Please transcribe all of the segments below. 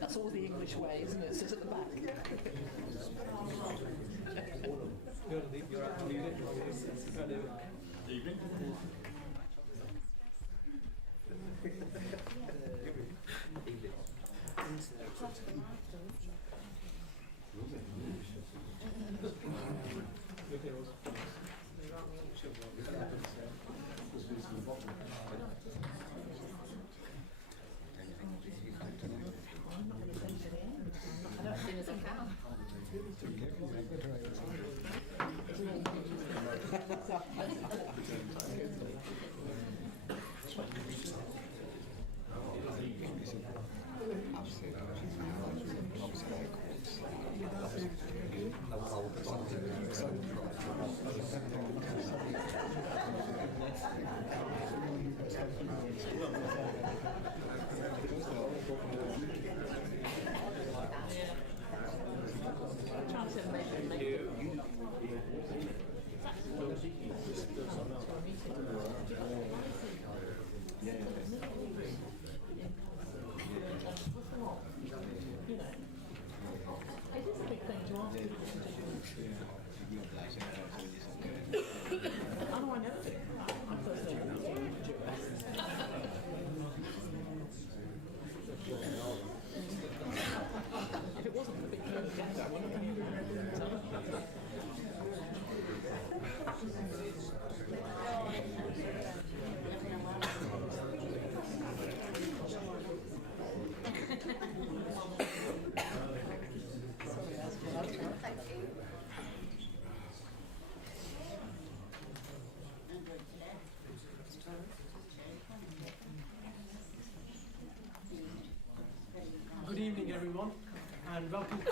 That's all the English way, isn't it? Sit at the back. You're actually evening. As soon as I can. It is a big thing to ask people to do. I know I never did. I first did if it wasn't for big guys, I wouldn't have. Good evening, everyone, and welcome to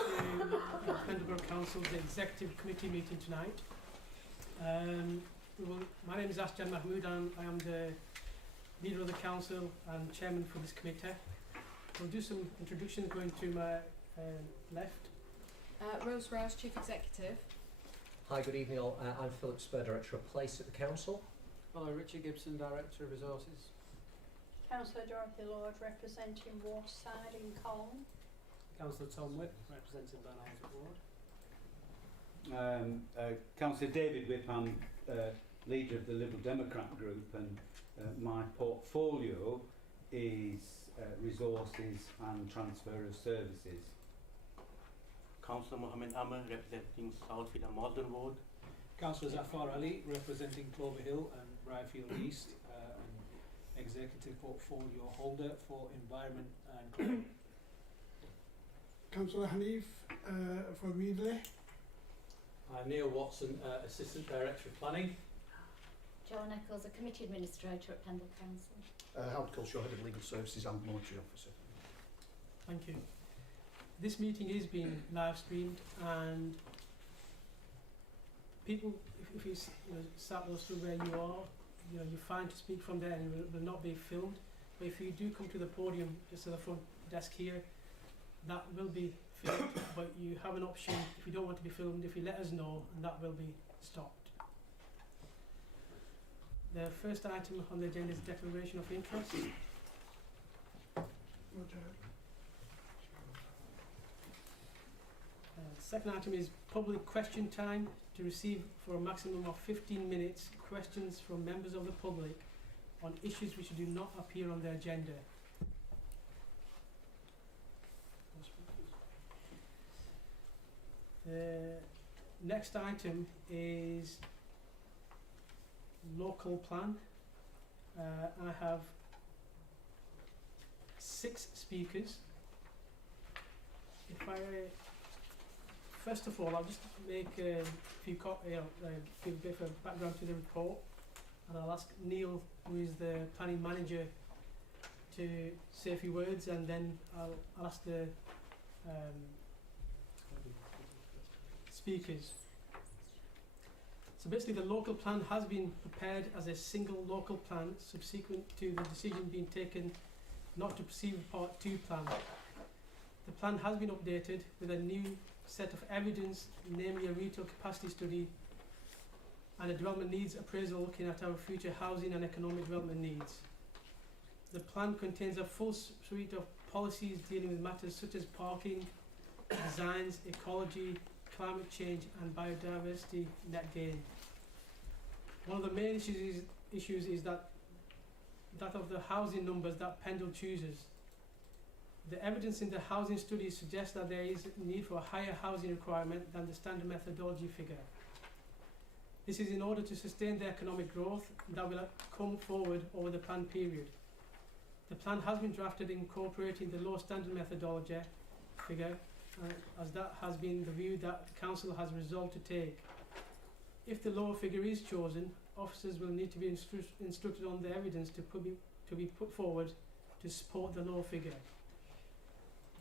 Pendle Council's Executive Committee meeting tonight. My name is Asjan Mahmood, and I am the leader of the council and chairman for this committee. We'll do some introductions going to my left. Rose Rouse, Chief Executive. Hi, good evening all. I'm Philip Spur, Director of Place at the Council. Hello, Richard Gibson, Director of Resources. Councillor Dorothy Lord, representing Waterside in Colne. Councillor Tom Whip, representing Barnoldswick Ward. Councillor David Whip, I'm leader of the Liberal Democrat group, and my portfolio is resources and transfer of services. Councillor Mohammed Amr, representing Southfield and Malden Ward. Councillor Zafar Ali, representing Clover Hill and Briarfield East, and Executive Portfolio Holder for Environment and Climate. Councillor Hanif for Weedley. I'm Neil Watson, Assistant Director of Planning. Joan Eccles, a Committee Administrator at Pendle Council. Howard Culshaw, Head of Legal Services and Monetary Officer. Thank you. This meeting is being live streamed, and people, if you sat those through where you are, you're fine to speak from there, and it will not be filmed. But if you do come to the podium, just at the front desk here, that will be filmed. But you have an option, if you don't want to be filmed, if you let us know, and that will be stopped. The first item on the agenda is declaration of interest. Second item is public question time to receive for a maximum of 15 minutes questions from members of the public on issues which do not appear on the agenda. The next item is local plan. I have 6 speakers. If I first of all, I'll just make a few give a bit of background to the report, and I'll ask Neil, who is the planning manager, to say a few words, and then I'll ask the speakers. So basically, the local plan has been prepared as a single local plan subsequent to the decision being taken not to proceed with Part 2 plan. The plan has been updated with a new set of evidence, namely a retail capacity study and a development needs appraisal looking at our future housing and economic development needs. The plan contains a full suite of policies dealing with matters such as parking, designs, ecology, climate change and biodiversity net gain. One of the main issues is that of the housing numbers that Pendle chooses. The evidence in the housing study suggests that there is a need for a higher housing requirement than the standard methodology figure. This is in order to sustain the economic growth that will come forward over the planned period. The plan has been drafted incorporating the low standard methodology figure, as that has been the view that the Council has resolved to take. If the lower figure is chosen, officers will need to be instructed on the evidence to be put forward to support the lower figure.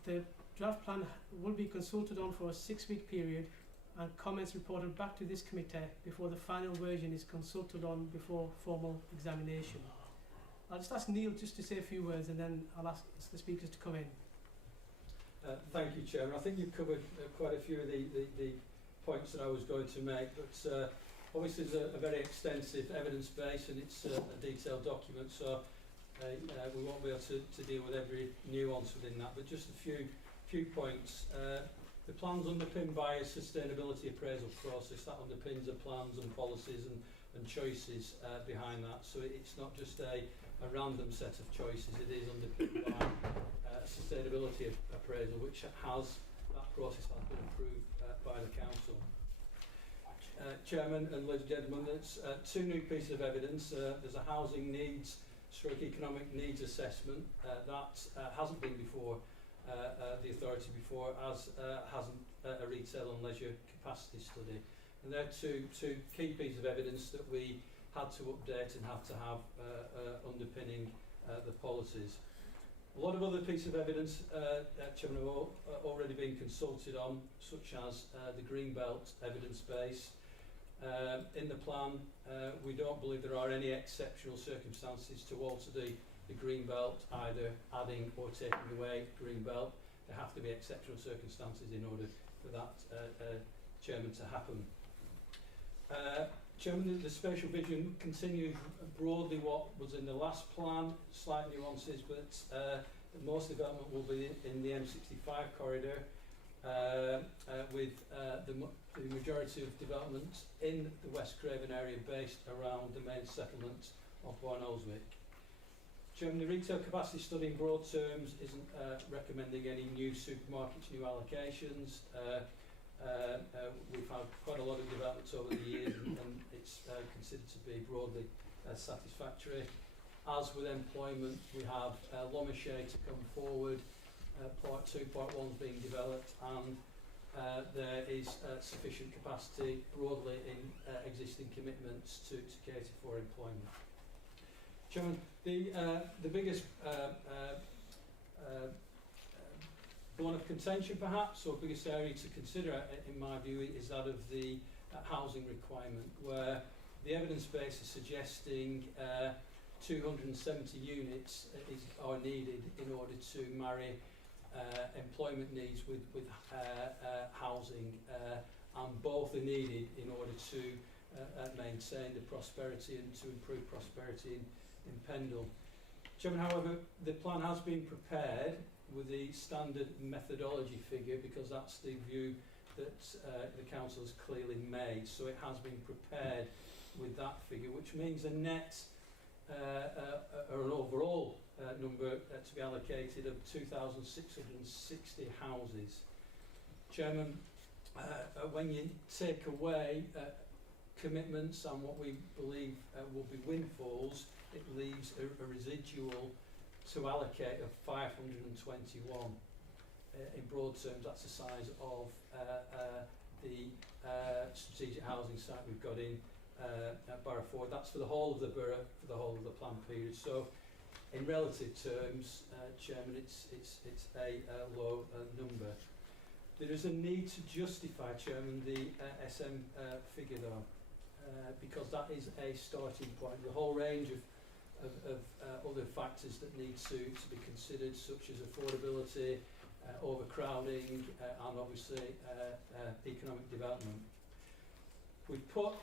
The draft plan will be consulted on for a 6-week period and comments reported back to this committee before the final version is consulted on before formal examination. I'll just ask Neil just to say a few words, and then I'll ask the speakers to come in. Thank you, Chairman. I think you've covered quite a few of the points that I was going to make, but obviously there's a very extensive evidence base and it's a detailed document, so we won't be able to deal with every nuance within that, but just a few points. The plan's underpinned by a sustainability appraisal process that underpins the plans and policies and choices behind that, so it's not just a random set of choices, it is underpinned by a sustainability appraisal, which that process has been approved by the Council. Chairman and ladies and gentlemen, there's 2 new pieces of evidence. There's a housing needs economic needs assessment that hasn't been before the authority before, as hasn't a retail and leisure capacity study. And they're two key pieces of evidence that we had to update and have to have underpinning the policies. A lot of other pieces of evidence, Chairman, have already been consulted on, such as the Greenbelt evidence base. In the plan, we don't believe there are any exceptional circumstances to alter the Greenbelt, either adding or taking away Greenbelt. There have to be exceptional circumstances in order for that, Chairman, to happen. Chairman, the spatial vision continues broadly what was in the last plan, slight nuances, but most development will be in the M65 corridor, with the majority of development in the West Craven area based around the main settlement of Barnoldswick. Chairman, the retail capacity study in broad terms isn't recommending any new supermarkets, new allocations. We've had quite a lot of developments over the years and it's considered to be broadly satisfactory. As with employment, we have Lomishay to come forward, Part 2, Part 1 is being developed, and there is sufficient capacity broadly in existing commitments to cater for employment. Chairman, the biggest bone of contention perhaps, or biggest area to consider in my view, is that of the housing requirement, where the evidence base is suggesting 270 units are needed in order to marry employment needs with housing, and both are needed in order to maintain the prosperity and to improve prosperity in Pendle. Chairman, however, the plan has been prepared with the standard methodology figure because that's the view that the council has clearly made. So it has been prepared with that figure, which means a net or an overall number to be allocated of 2,660 houses. Chairman, when you take away commitments and what we believe will be windfalls, it leaves a residual to allocate of 521. In broad terms, that's the size of the strategic housing site we've got in Borough Ford. That's for the whole of the borough, for the whole of the plan period. So, in relative terms, Chairman, it's a low number. There is a need to justify, Chairman, the SM figure though, because that is a starting point. The whole range of other factors that need to be considered, such as affordability, overcrowding, and obviously economic development. We've put,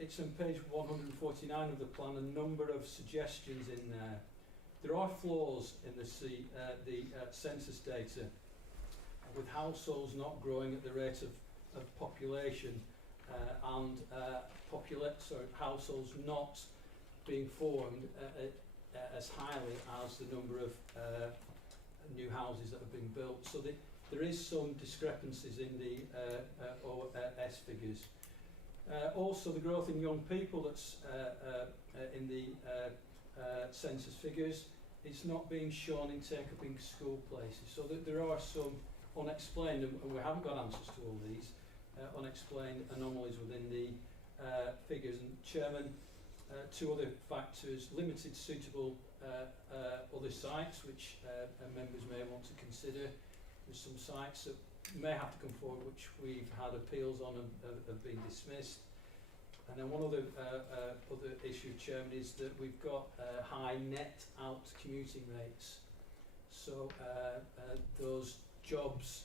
it's on page 149 of the plan, a number of suggestions in there. There are flaws in the census data, with households not growing at the rate of population and households not being formed as highly as the number of new houses that have been built. So there is some discrepancies in the OS figures. Also, the growth in young people that's in the census figures, it's not being shown in take-up in school places. So there are some unexplained, and we haven't got answers to all these, unexplained anomalies within the figures. And Chairman, two other factors: limited suitable other sites, which members may want to consider. There's some sites that may have to come forward which we've had appeals on and have been dismissed. And then one other issue, Chairman, is that we've got high net out commuting rates. So those jobs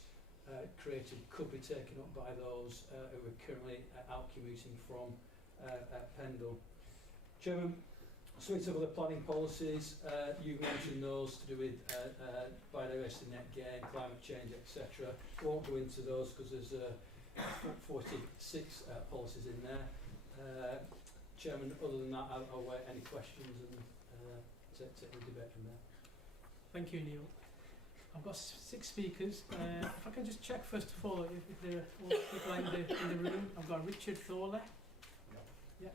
created could be taken up by those who are currently out commuting from Pendle. Chairman, suite of other planning policies, you've mentioned those to do with biodiversity, net gain, climate change, etc. Won't go into those because there's 46 policies in there. Chairman, other than that, I'll wait any questions and take the debate from there. Thank you, Neil. I've got 6 speakers. If I can just check first of all if there are all people in the room. I've got Richard Thorley. Yeah.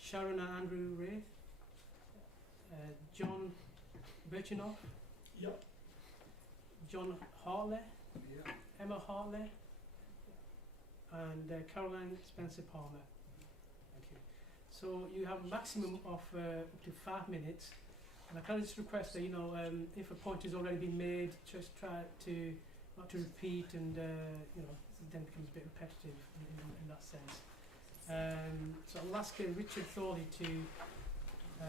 Sharon and Andrew Wraith. John Birchenough. Yep. John Hartley. Yeah. Emma Hartley. And Caroline Spencer Palmer. Thank you. So you have a maximum of up to 5 minutes. And I can just request that, if a point has already been made, just try to not to repeat and, it then becomes a bit repetitive in that sense. So I'll ask Richard Thorley to... I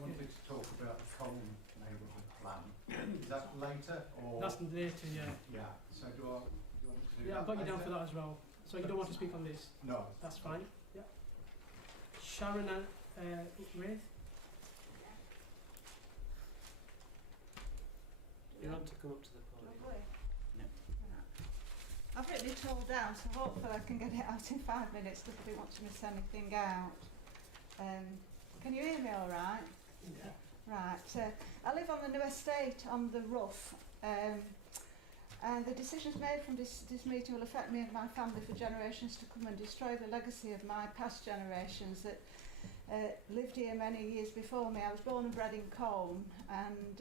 wanted to talk about the Colne neighbourhood plan. Is that later or...? That's later, yeah. Yeah, so do you want to do Yeah, that I've got you later? down for that as well. So you don't want to speak on this? No. That's fine, yeah. Sharon and Wraith? You want to come up to the podium? I've written it all down, so hopefully I can get it out in 5 minutes. Nobody wants to miss anything out. Can you hear me all right? Yeah. Right. I live on the new estate on the Rough, and the decisions made from this meeting will affect me and my family for generations to come and destroy the legacy of my past generations that lived here many years before me. I was born and bred in Colne, and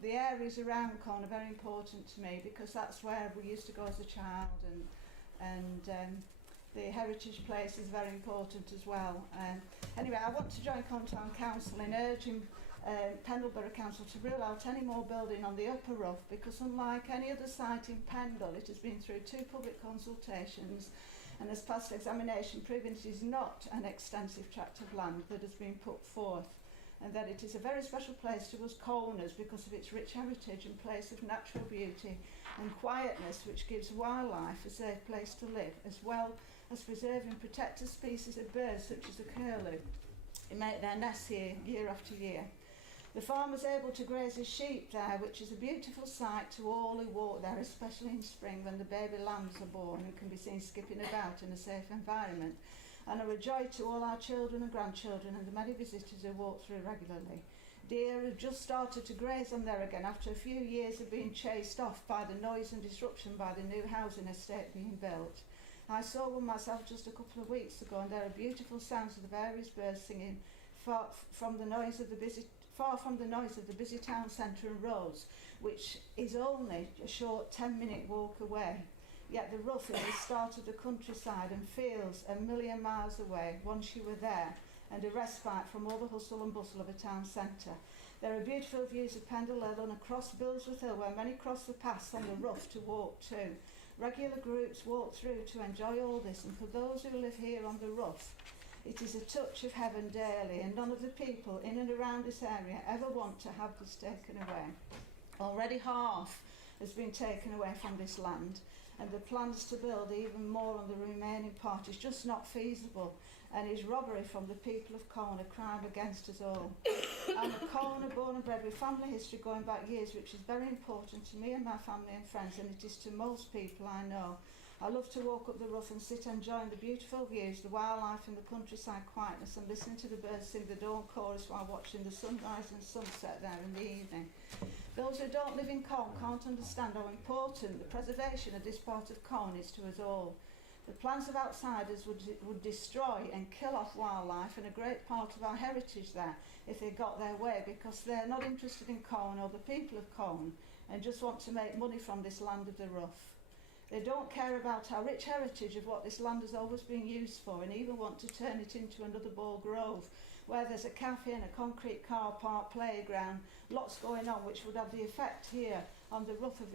the areas around Colne are very important to me because that's where we used to go as a child, and the heritage place is very important as well. Anyway, I want to join Colne Council in urging Pendle Borough Council to rule out any more building on the Upper Rough, because unlike any other site in Pendle, it has been through 2 public consultations and has passed examination proving it is not an extensive tract of land that has been put forth, and that it is a very special place to us Colners because of its rich heritage and place of natural beauty and quietness which gives wildlife a safe place to live, as well as preserving protected species of birds such as the curlew, who make their nests here year after year. The farmer's able to graze his sheep there, which is a beautiful sight to all who walk there, especially in spring when the baby lambs are born and can be seen skipping about in a safe environment, and are a joy to all our children and grandchildren and the many visitors who walk through regularly. Deer have just started to graze on there again after a few years of being chased off by the noise and disruption by the new housing estate being built. I saw one myself just a couple of weeks ago, and there are beautiful sounds of the various birds singing far from the noise of the busy town centre and roads, which is only a short 10-minute walk away. Yet the rough is the start of the countryside and feels a million miles away once you were there, and a respite from all the hustle and bustle of a town centre. There are beautiful views of Pendle and across Barnoldswick Hill, where many cross the paths on the rough to walk to. Regular groups walk through to enjoy all this, and for those who live here on the rough, it is a touch of heaven daily, and none of the people in and around this area ever want to have this taken away. Already half has been taken away from this land, and the plans to build even more on the remaining part is just not feasible, and is robbery from the people of Colne, a crime against us all. I'm a Colne born and bred with family history going back years, which is very important to me and my family and friends, and it is to most people I know. I love to walk up the rough and sit enjoying the beautiful views, the wildlife and the countryside quietness, and listening to the birds sing the dawn chorus while watching the sunrise and sunset there in the evening. Those who don't live in Colne can't understand how important the preservation of this part of Colne is to us all. The plans of outsiders would destroy and kill off wildlife and a great part of our heritage there if they got their way, because they're not interested in Colne or the people of Colne and just want to make money from this land of the rough. They don't care about our rich heritage of what this land has always been used for, and even want to turn it into another Ball Grove, where there's a cafe and a concrete car park, playground, lots going on, which would have the effect here on the rough of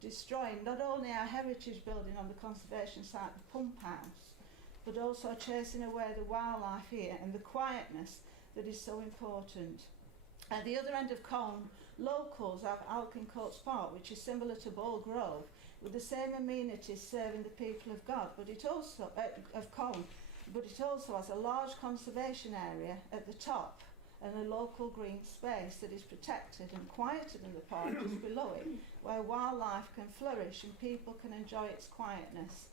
destroying not only our heritage building on the conservation site, the pump house, but also chasing away the wildlife here and the quietness that is so important. At the other end of Colne, locals have Alkincoats Park, which is similar to Ball Grove, with the same amenities serving the people of God, but it also of Colne, but it also has a large conservation area at the top and a local green space that is protected and quieter than the park just below it, where wildlife can flourish and people can enjoy its quietness.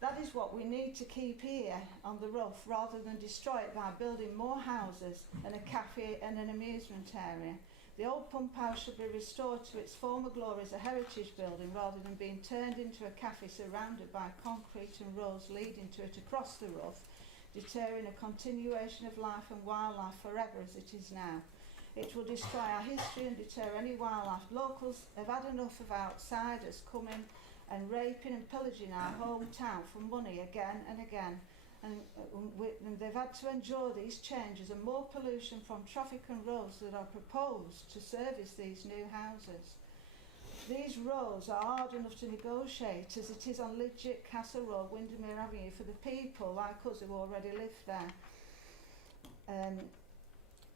That is what we need to keep here on the rough, rather than destroy it by building more houses and a cafe and an amusement area. The old pump house should be restored to its former glory as a heritage building, rather than being turned into a cafe surrounded by concrete and roads leading to it across the rough, deterring a continuation of life and wildlife forever as it is now. It will destroy our history and deter any wildlife. Locals have had enough of outsiders coming and raping and pillaging our hometown for money again and again. And they've had to endure these changes and more pollution from traffic and roads that are proposed to service these new houses. These roads are hard enough to negotiate as it is on Lidgett, Castle Road, Windermere Avenue for the people like us who already live there.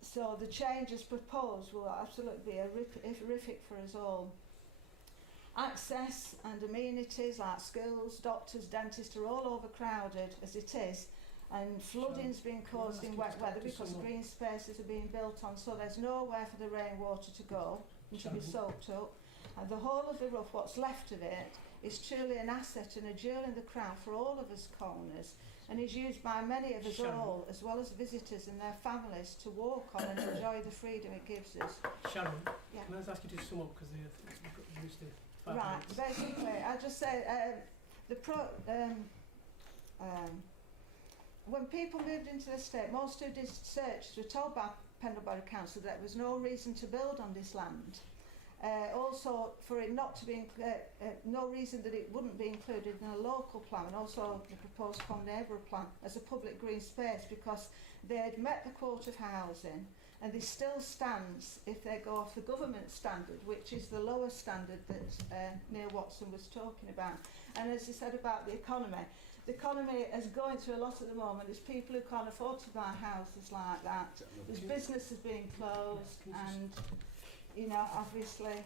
So the changes proposed will absolutely be horrific for us all. Access and amenities like schools, doctors, dentists are all overcrowded as it is, and flooding's being caused in wet weather because green spaces are being built on, so there's nowhere for the rainwater to go and to be soaked up. And the whole of the rough, what's left of it, is truly an asset and a jewel in the crown for all of us Colners, and is used by many of us all, as well as visitors and their families, to walk on and enjoy the freedom it gives us. Sharon, yeah. can I just ask you to sum up, because they used to... Right, basically, I just say when people moved into the estate, most who did searches were told by Pendle Borough Council that there was no reason to build on this land. Also, for it not to be no reason that it wouldn't be included in a local plan, and also the proposed Colne neighbourhood plan as a public green space, because they had met the quota of housing, and this still stands if they go off the government standard, which is the lower standard that Neil Watson was talking about. And as he said about the economy is going through a lot at the moment. There's people who can't afford to buy houses like that. There's businesses being closed, and you know, obviously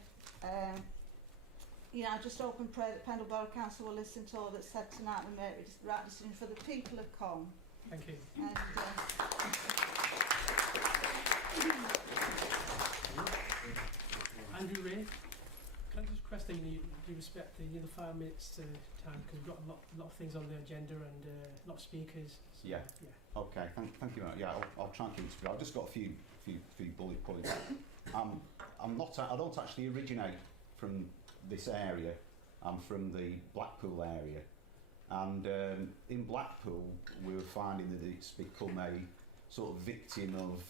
I just hope and pray that Pendle Borough Council will listen to all that's said tonight and make the right decision for the people of Colne. Thank you. And, Andrew Ray, can I just request that you respect the 5 minutes time, because we've got a lot of things on the agenda and a lot of speakers. So, Yeah. Okay, thank you. Yeah, I'll try and keep it. I've just got a few bullet points. I don't actually originate from this area. I'm from the Blackpool area, and in Blackpool we were finding that it's become a sort of victim of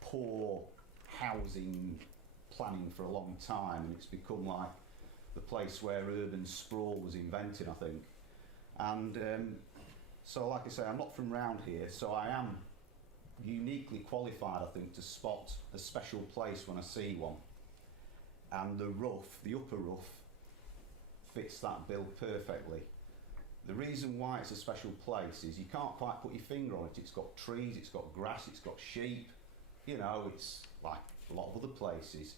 poor housing planning for a long time, and it's become like the place where urban sprawl was invented, I think. And so, like I say, I'm not from round here, so I am uniquely qualified, I think, to spot a special place when I see one. And the upper roof, fits that bill perfectly. The reason why it's a special place is you can't quite put your finger on it. It's got trees, it's got grass, it's got sheep. You know, it's like a lot of other places.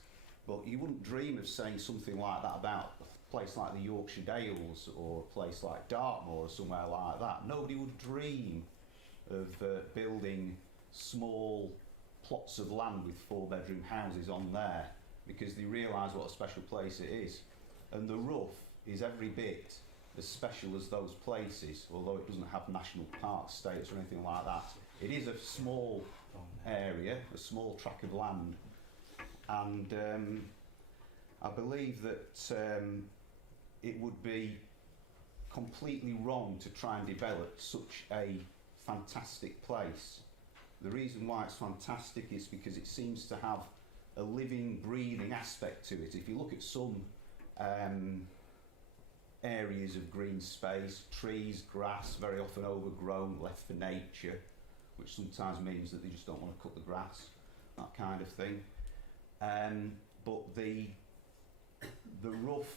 But you wouldn't dream of saying something like that about a place like the Yorkshire Dales or a place like Dartmoor or somewhere like that. Nobody would dream of building small plots of land with 4-bedroom houses on there, because they realise what a special place it is. And the roof is every bit as special as those places, although it doesn't have national park status or anything like that. It is a small area, a small tract of land, and I believe that it would be completely wrong to try and develop such a fantastic place. The reason why it's fantastic is because it seems to have a living, breathing aspect to it. If you look at some areas of green space, trees, grass, very often overgrown, left for nature, which sometimes means that they just don't want to cut the grass, that kind of thing. But the roof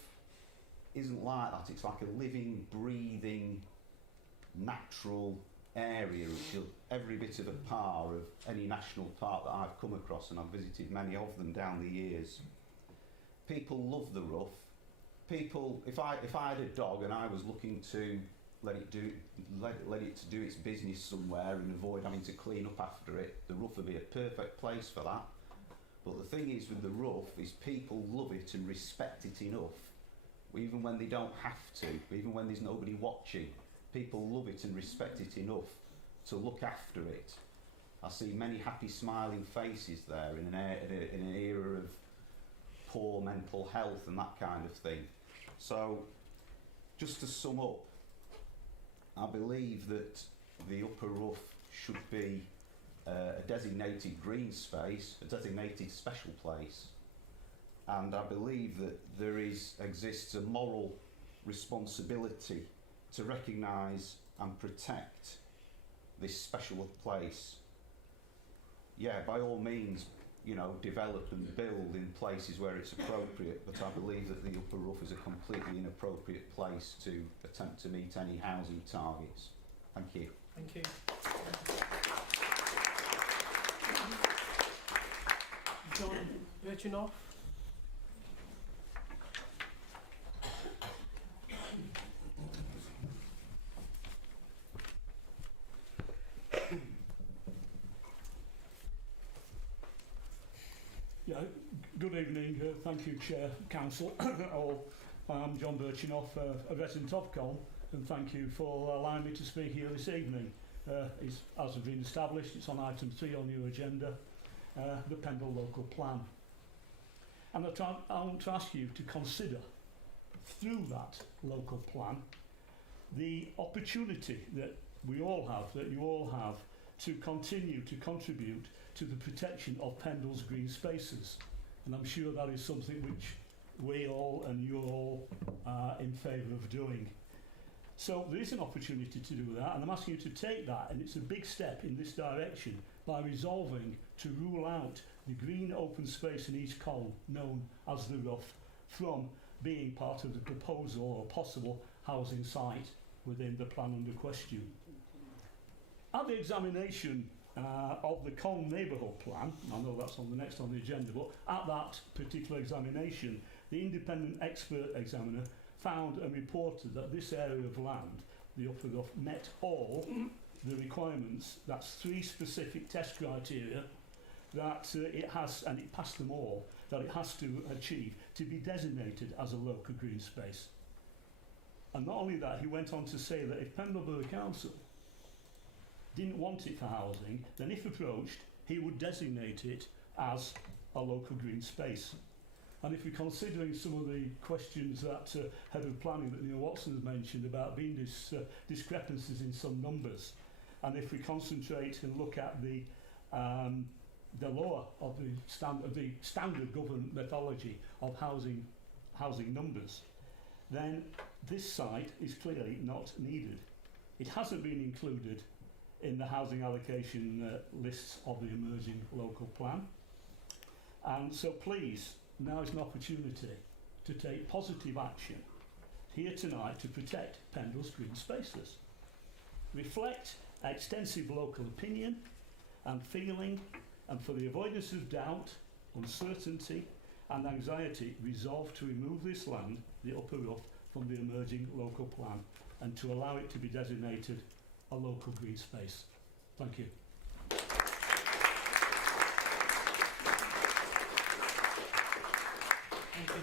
isn't like that. It's like a living, breathing, natural area, which is every bit of a par of any national park that I've come across, and I've visited many of them down the years. People love the roof. People, if I had a dog and I was looking to let it to do its business somewhere and avoid having to clean up after it, the roof would be a perfect place for that. But the thing is with the roof is people love it and respect it enough, even when they don't have to, even when there's nobody watching. People love it and respect it enough to look after it. I see many happy smiling faces there in an era of poor mental health and that kind of thing. So, just to sum up, I believe that the upper roof should be a designated green space, a designated special place, and I believe that there exists a moral responsibility to recognise and protect this special place. Yeah, by all means, you know, develop and build in places where it's appropriate, but I believe that the upper roof is a completely inappropriate place to attempt to meet any housing targets. Thank you. Thank you. John Birchenough. Yeah, good evening. Thank you, Chair, Council. I'm John Birchenough, a resident of Colne, and thank you for allowing me to speak here this evening. As has been established, it's on item 3 on your agenda, the Pendle local plan. And I want to ask you to consider, through that local plan, the opportunity that we all have, that you all have, to continue to contribute to the protection of Pendle's green spaces. And I'm sure that is something which we all and you all are in favour of doing. So there is an opportunity to do that, and I'm asking you to take that, and it's a big step in this direction by resolving to rule out the green open space in East Colne, known as the Rough, from being part of the proposal or possible housing site within the plan under question. At the examination of the Colne neighbourhood plan, I know that's on the next on the agenda, but at that particular examination, the independent expert examiner found and reported that this area of land, the Upper Rough, met all the requirements. That's 3 specific test criteria that it has, and it passed them all, that it has to achieve to be designated as a local green space. And not only that, he went on to say that if Pendle Borough Council didn't want it for housing, then if approached, he would designate it as a local green space. And if we're considering some of the questions that Head of Planning that Neil Watson has mentioned about being discrepancies in some numbers, and if we concentrate and look at the law of the standard government methodology of housing numbers, then this site is clearly not needed. It hasn't been included in the housing allocation lists of the emerging local plan. And so please, now is an opportunity to take positive action here tonight to protect Pendle's green spaces. Reflect extensive local opinion and feeling, and for the avoidance of doubt, uncertainty and anxiety, resolve to remove this land, the Upper Rough, from the emerging local plan and to allow it to be designated a local green space. Thank you. Thank you.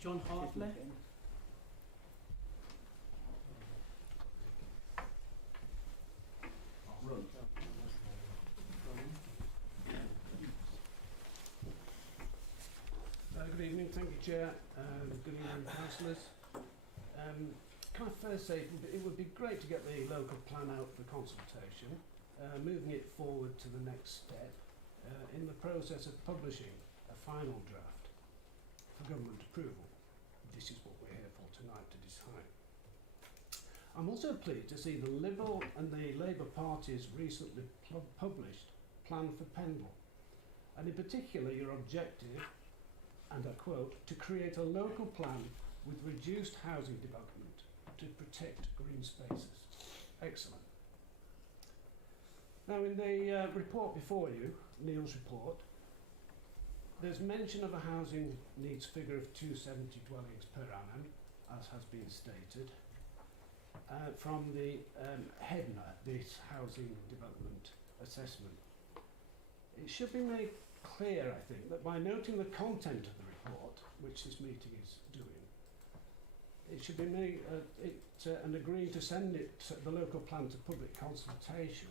John Hartley. Good evening, thank you, Chair. Good evening, councillors. Can I first say it would be great to get the local plan out for consultation, moving it forward to the next step in the process of publishing a final draft for government approval. This is what we're here for tonight to decide. I'm also pleased to see the Liberal and the Labour parties recently published Plan for Pendle, and in particular your objective, and I quote, to create a local plan with reduced housing development to protect green spaces. Excellent. Now in the report before you, Neil's report, there's mention of a housing needs figure of 270 dwellings per annum, as has been stated, from the HEDNA, this Housing Development Assessment. It should be made clear, I think, that by noting the content of the report, which this meeting is doing, it should be made, and agreeing to send it, the local plan to public consultation,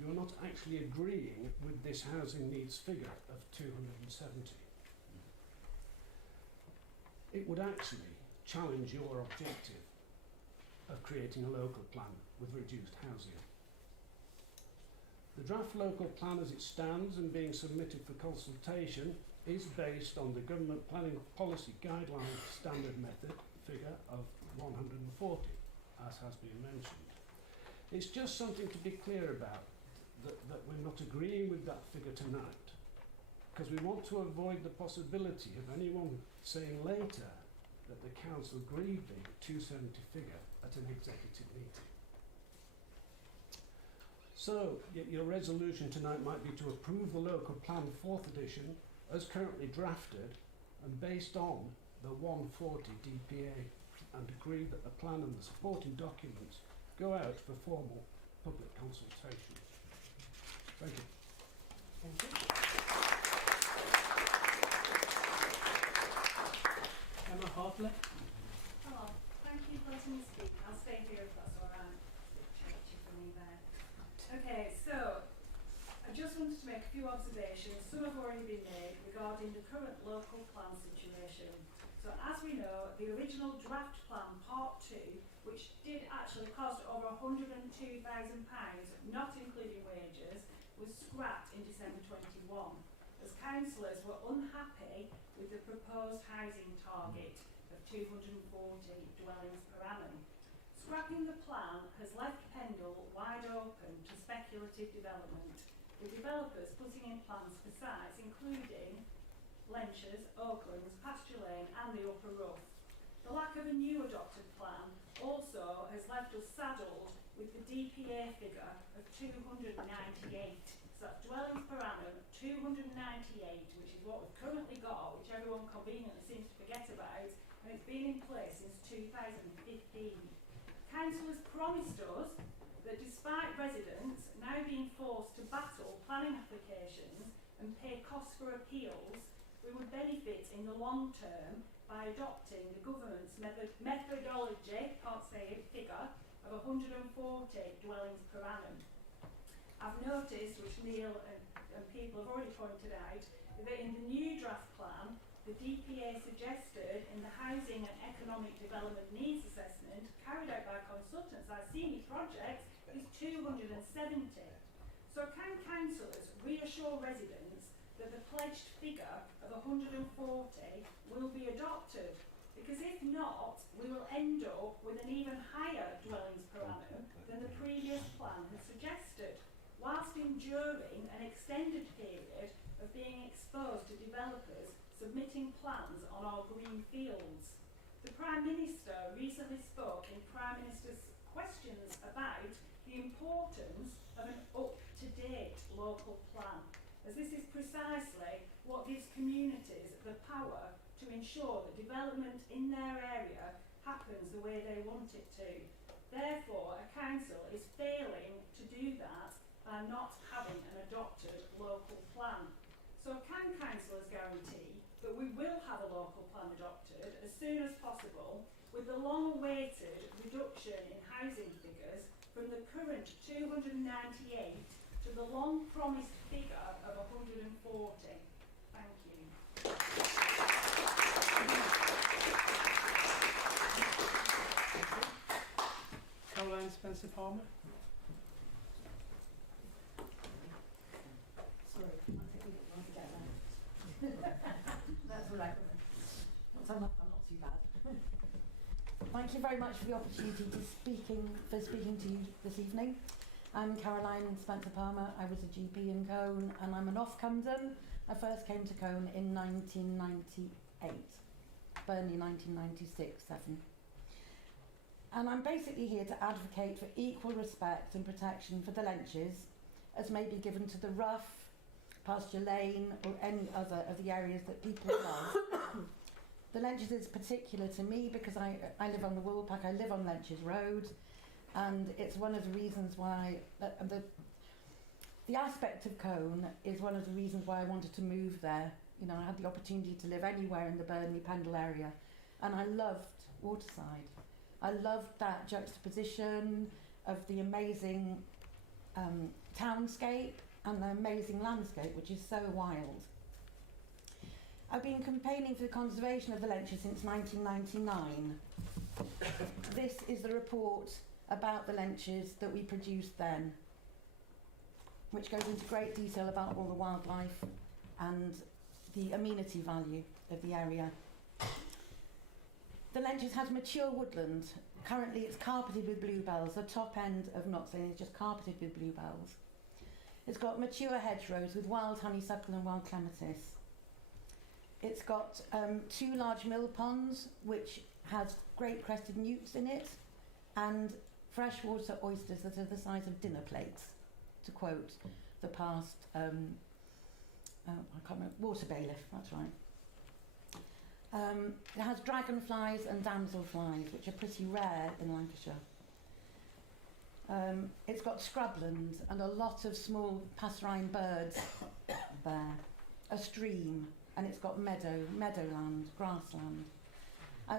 you're not actually agreeing with this housing needs figure of 270. It would actually challenge your objective of creating a local plan with reduced housing. The draft local plan as it stands and being submitted for consultation is based on the government planning policy guideline standard method figure of 140, as has been mentioned. It's just something to be clear about, that we're not agreeing with that figure tonight, because we want to avoid the possibility of anyone saying later that the council agreed the 270 figure at an executive meeting. So, your resolution tonight might be to approve the local plan 4th edition as currently drafted and based on the 140 DPA, and agree that the plan and the supporting documents go out for formal public consultation. Thank you. Thank you. Emma Hartley. Hello, thank you for letting me speak. I'll stay here if that's alright. Churchy for me there. Okay, so I just wanted to make a few observations. Some have already been made regarding the current local plan situation. So as we know, the original draft plan part 2, which did actually cost over £102,000, not including wages, was scrapped in December 21, as councillors were unhappy with the proposed housing target of 240 dwellings per annum. Scrapping the plan has left Pendle wide open to speculative development, with developers putting in plans for sites including Lenchers, Oaklands, Pasture Lane and the Upper Rough. The lack of a new adopted plan also has left us saddled with the DPA figure of 298 sites so that's dwellings per annum, 298, which is what we've currently got, which everyone conveniently seems to forget about, and it's been in place since 2015. Council has promised us that despite residents now being forced to battle planning applications and pay costs for appeals, we would benefit in the long term by adopting the government's methodology, can't say it, figure of 140 dwellings per annum. I've noticed, which Neil and people have already pointed out, that in the new draft plan, the DPA suggested in the Housing and Economic Development Needs Assessment carried out by consultants as senior projects is 270. So can councillors reassure residents that the pledged figure of 140 will be adopted? Because if not, we will end up with an even higher dwellings per annum than the previous plan had suggested, whilst enduring an extended period of being exposed to developers submitting plans on our green fields. The Prime Minister recently spoke in Prime Minister's questions about the importance of an up-to-date local plan, as this is precisely what gives communities the power to ensure that development in their area happens the way they want it to. Therefore, a council is failing to do that by not having an adopted local plan. So can councillors guarantee that we will have a local plan adopted as soon as possible, with the long-awaited reduction in housing figures from the current 298 to the long-promised figure of 140? Thank you. Caroline Spencer-Palmer. Sorry, I think we don't want to get there. That's all right. I'm not too bad. Thank you very much for the opportunity to speaking to you this evening. I'm Caroline Spencer-Palmer. I was a GP in Cone, and I'm an off-Camden. I first came to Cone in 1998, Burnley 1996-7. And I'm basically here to advocate for equal respect and protection for the Lenches as may be given to the Rough, Pasture Lane or any other of the areas that people love. The Lenches is particular to me because I live on the Woolpack, I live on Lenches Road, and it's one of the reasons why, the aspect of Cone is one of the reasons why I wanted to move there. You know, I had the opportunity to live anywhere in the Burnley Pendle area, and I loved Waterside. I loved that juxtaposition of the amazing townscape and the amazing landscape, which is so wild. I've been campaigning for the conservation of the Lenches since 1999. This is the report about the Lenches that we produced then, which goes into great detail about all the wildlife and the amenity value of the area. The Lenches has mature woodland. Currently it's carpeted with bluebells. The top end of Knoxlane is just carpeted with bluebells. It's got mature hedgerows with wild honeysuckle and wild clematis. It's got 2 large mill ponds, which has great crested newts in it, and freshwater oysters that are the size of dinner plates, to quote the past, I can't remember, water bailiff, that's right. It has dragonflies and damselflies, which are pretty rare in Lancashire. It's got scrubland and a lot of small passerine birds there, a stream, and it's got meadowland, grassland.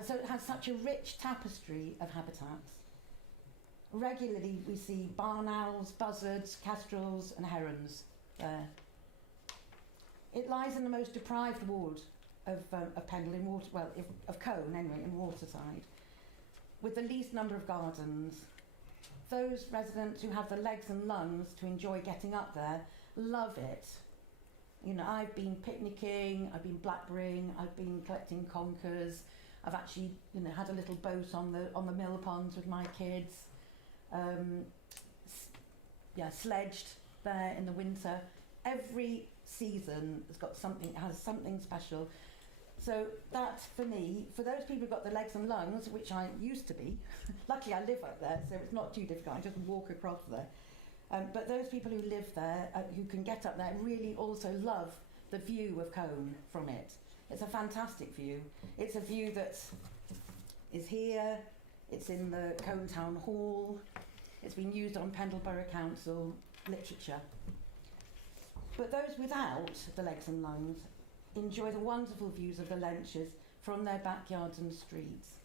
So it has such a rich tapestry of habitats. Regularly we see barn owls, buzzards, kestrels and herons there. It lies in the most deprived ward of Pendle in of Cone anyway, in Waterside, with the least number of gardens. Those residents who have the legs and lungs to enjoy getting up there love it. You know, I've been picnicking, I've been blackberrying, I've been collecting conkers. I've actually, you know, had a little boat on the mill ponds with my kids. Sledged there in the winter. Every season has something special. So that, for me, for those people who've got the legs and lungs, which I used to be, luckily I live up there, so it's not too difficult, I just walk across there. But those people who live there, who can get up there, really also love the view of Colne from it. It's a fantastic view. It's a view that is here, it's in the Colne Town Hall, it's been used on Pendle Borough Council literature. But those without the legs and lungs enjoy the wonderful views of the Lenches from their backyards and streets.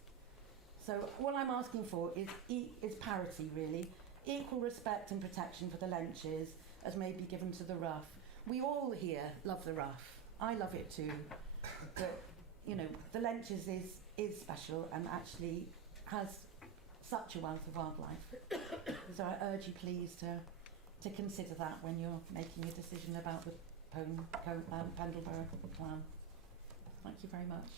So what I'm asking for is parity, really. Equal respect and protection for the Lenches as may be given to the Rough. We all here love the Rough. I love it too. But, you know, the Lenches is special and actually has such a wealth of wildlife. So I urge you please to consider that when you're making a decision about the Pendle Borough plan. Thank you very much.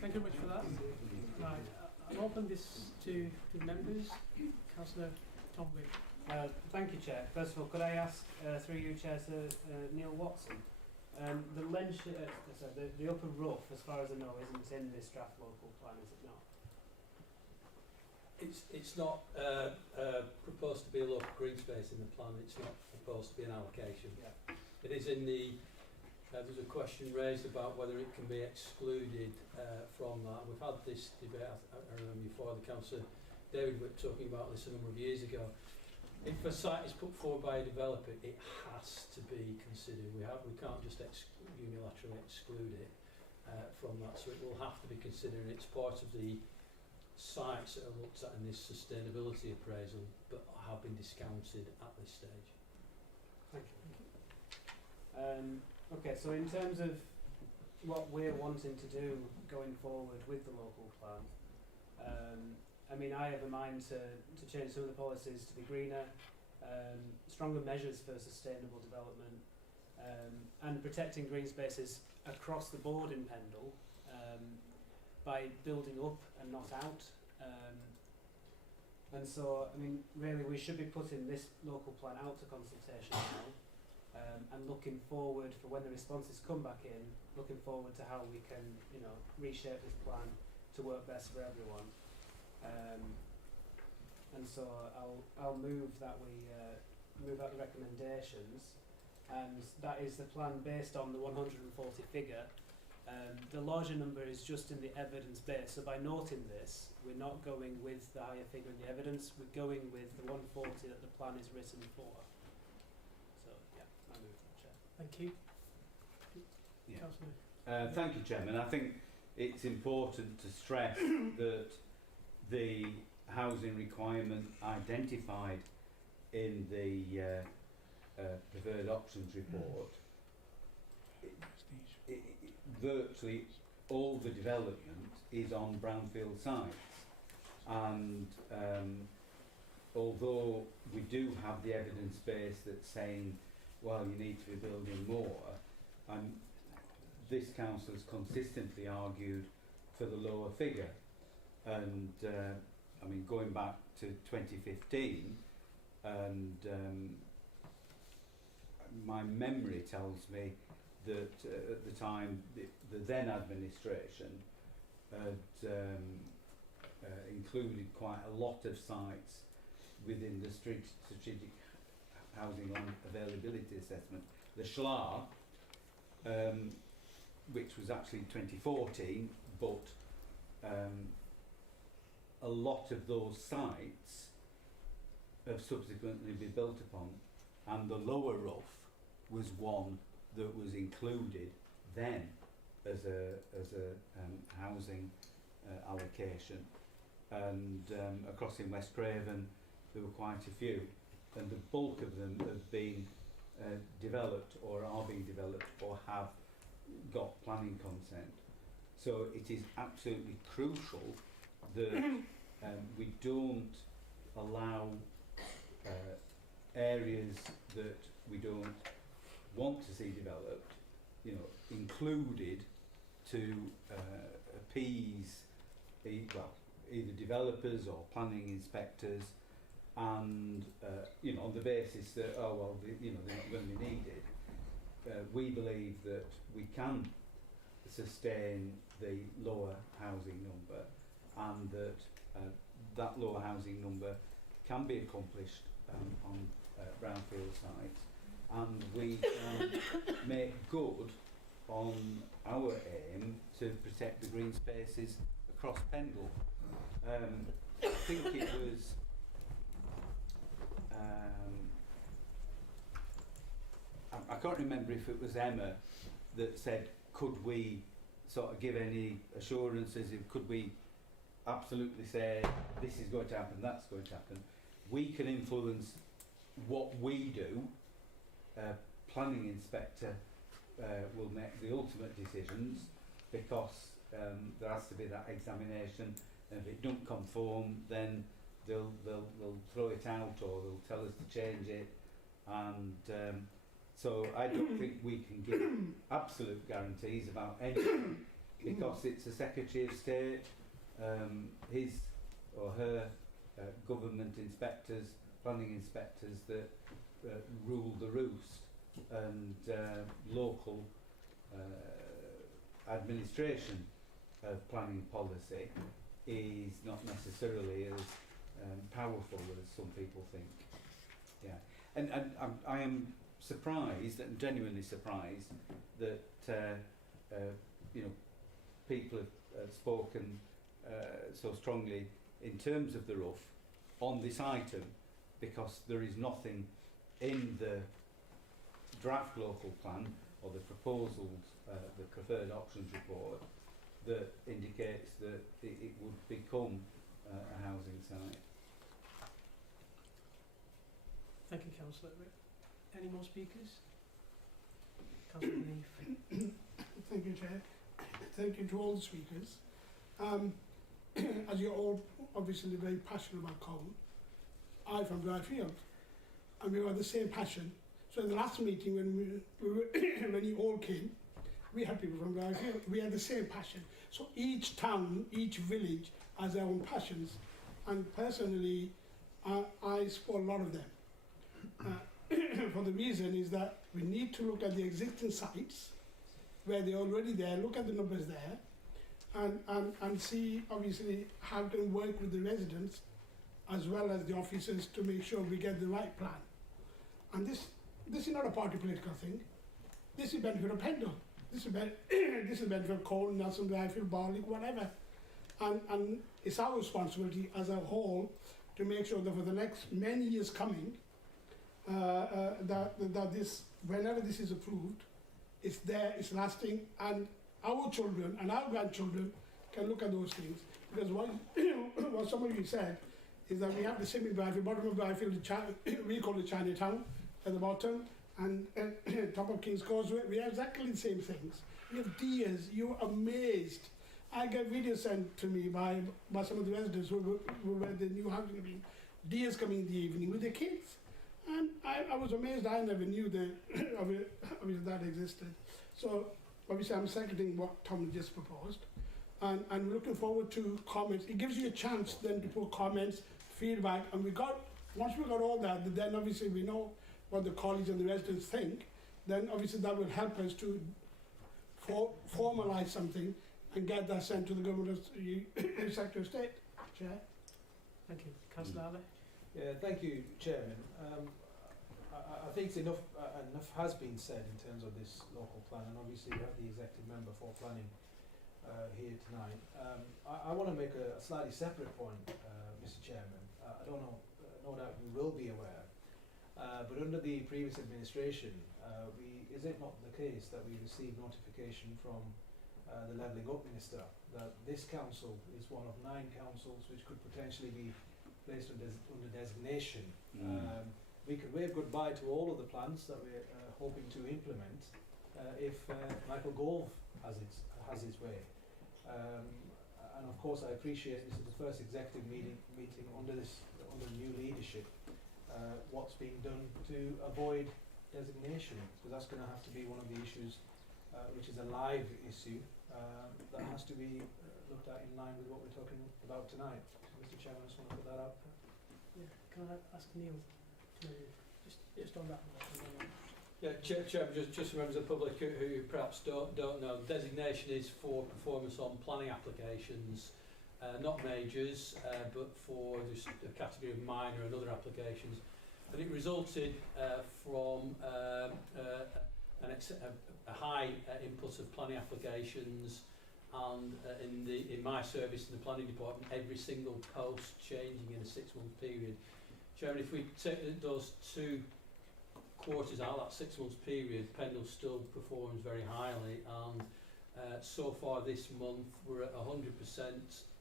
Thank you very much for that. Right, I'll open this to members. Councillor Tom Wick. Thank you, Chair. First of all, could I ask, through you, Chair, to Neil Watson, the the upper rough, as far as I know, isn't in this draft local plan, is it not? It's not proposed to be a local green space in the plan. It's not proposed to be an allocation. Yeah. It is in the. There's a question raised about whether it can be excluded from that. We've had this debate. I remember before the councillor David was talking about this a number of years ago. If a site is put forward by a developer, it has to be considered. We can't just unilaterally exclude it from that. So it will have to be considered. It's part of the sites that are looked at in this sustainability appraisal, but have been discounted at this stage. Thank you. Okay, so in terms of what we're wanting to do going forward with the local plan, I mean, I have a mind to change some of the policies to be greener, stronger measures for sustainable development, and protecting green spaces across the board in Pendle by building up and not out. And so, I mean, really we should be putting this local plan out to consultation now. And looking forward for when the responses come back in, looking forward to how we can, you know, reshape this plan to work best for everyone. And so I'll move that we move out the recommendations, and that is the plan based on the 140 figure. The larger number is just in the evidence base. So by noting this, we're not going with the higher figure in the evidence. We're going with the 140 that the plan is written for. Thank you. Yeah. Thank you, Chairman. I think it's important to stress that the housing requirement identified in the preferred options report, virtually all the development is on brownfield sites, and although we do have the evidence base that's saying, well, you need to be building more, this council has consistently argued for the lower figure. And I mean, going back to 2015, and my memory tells me that at the time the then administration had included quite a lot of sites within the strategic housing land availability assessment, the SHLA, which was actually 2014, but a lot of those sites have subsequently been built upon, and the lower rough was one that was included then as a housing allocation, and across in West Craven there were quite a few, and the bulk of them have been developed or are being developed or have got planning consent. So it is absolutely crucial that we don't allow areas that we don't want to see developed, you know, included to appease either developers or planning inspectors, and you know, on the basis that you know, they're not going to be needed. We believe that we can sustain the lower housing number, and that that lower housing number can be accomplished on brownfield sites, and we can make good on our aim to protect the green spaces across Pendle. I think it was I can't remember if it was Emma that said, could we sort of give any assurances, could we absolutely say this is going to happen, that's going to happen. We can influence what we do. Planning inspector will make the ultimate decisions, because there has to be that examination, and if it don't conform, then they'll throw it out, or they'll tell us to change it, and so I don't think we can give absolute guarantees about anything, because it's the Secretary of State, his or her government inspectors, planning inspectors that rule the roost, and local administration of planning policy is not necessarily as powerful as some people think. Yeah, and I am surprised, and genuinely surprised, that you know, people have spoken so strongly in terms of the roof on this item, because there is nothing in the draft local plan or the proposals, the preferred options report, that indicates that it would become a housing site. Thank you, Councillor. Any more speakers? Councillor Leaf. Thank you, Chair. Thank you to all the speakers. As you're all obviously very passionate about Colne, I'm from Dryfield, and we have the same passion. So in the last meeting, when when you all came, we had people from Dryfield. We had the same passion. So each town, each village has their own passions, and personally, I support a lot of them. For the reason is that we need to look at the existing sites where they're already there, look at the numbers there, and see obviously how to work with the residents as well as the officers to make sure we get the right plan. And this is not a party political thing. This is benefit of Pendle. This is benefit of Colne, Nelson, Dryfield, Barnoldswick, whatever. And it's our responsibility as a whole to make sure that for the next many years coming, that this, whenever this is approved, it's there, it's lasting, and our children and our grandchildren can look at those things. Because what some of you said is that we have the same in Dryfield, bottom of Dryfield, we call it Chinatown at the bottom, and top of King's Causeway, we have exactly the same things. We have deers, you're amazed. I get videos sent to me by some of the residents who were the new housing being, deers coming in the evening with their kids. And I was amazed, I never knew that that existed. So obviously I'm seconding what Tom just proposed. And I'm looking forward to comments. It gives you a chance then to put comments, feedback, and once we got all that, then obviously we know what the colleagues and the residents think, then obviously that will help us to formalise something and get that sent to the government of Secretary of State. Chair. Thank you. Councillor Ali. Yeah, thank you, Chairman. I think it's enough has been said in terms of this local plan, and obviously we have the executive member for planning here tonight. I want to make a slightly separate point, Mr. Chairman. I don't know, no doubt you will be aware, but under the previous administration, is it not the case that we received notification from the Levelling Up Minister that this council is one of 9 councils which could potentially be placed under designation. We could wave goodbye to all of the plans that we're hoping to implement if Michael Gove has his way. And of course I appreciate this is the first executive meeting under new leadership. What's being done to avoid designation, because that's going to have to be one of the issues which is a live issue that has to be looked at in line with what we're talking about tonight. Mr. Chairman, I just want to put that out there. Yeah, can I ask Neil to just on that one? Yeah, Chairman, just for members of the public who perhaps don't know, designation is for performance on planning applications not majors, but for just a category of minor and other applications. And it resulted from a high input of planning applications, and in my service in the planning department, every single post changing in a 6-month period. Chairman, if we take those 2 quarters out of that 6 months period, Pendle still performs very highly, and so far this month we're at 100%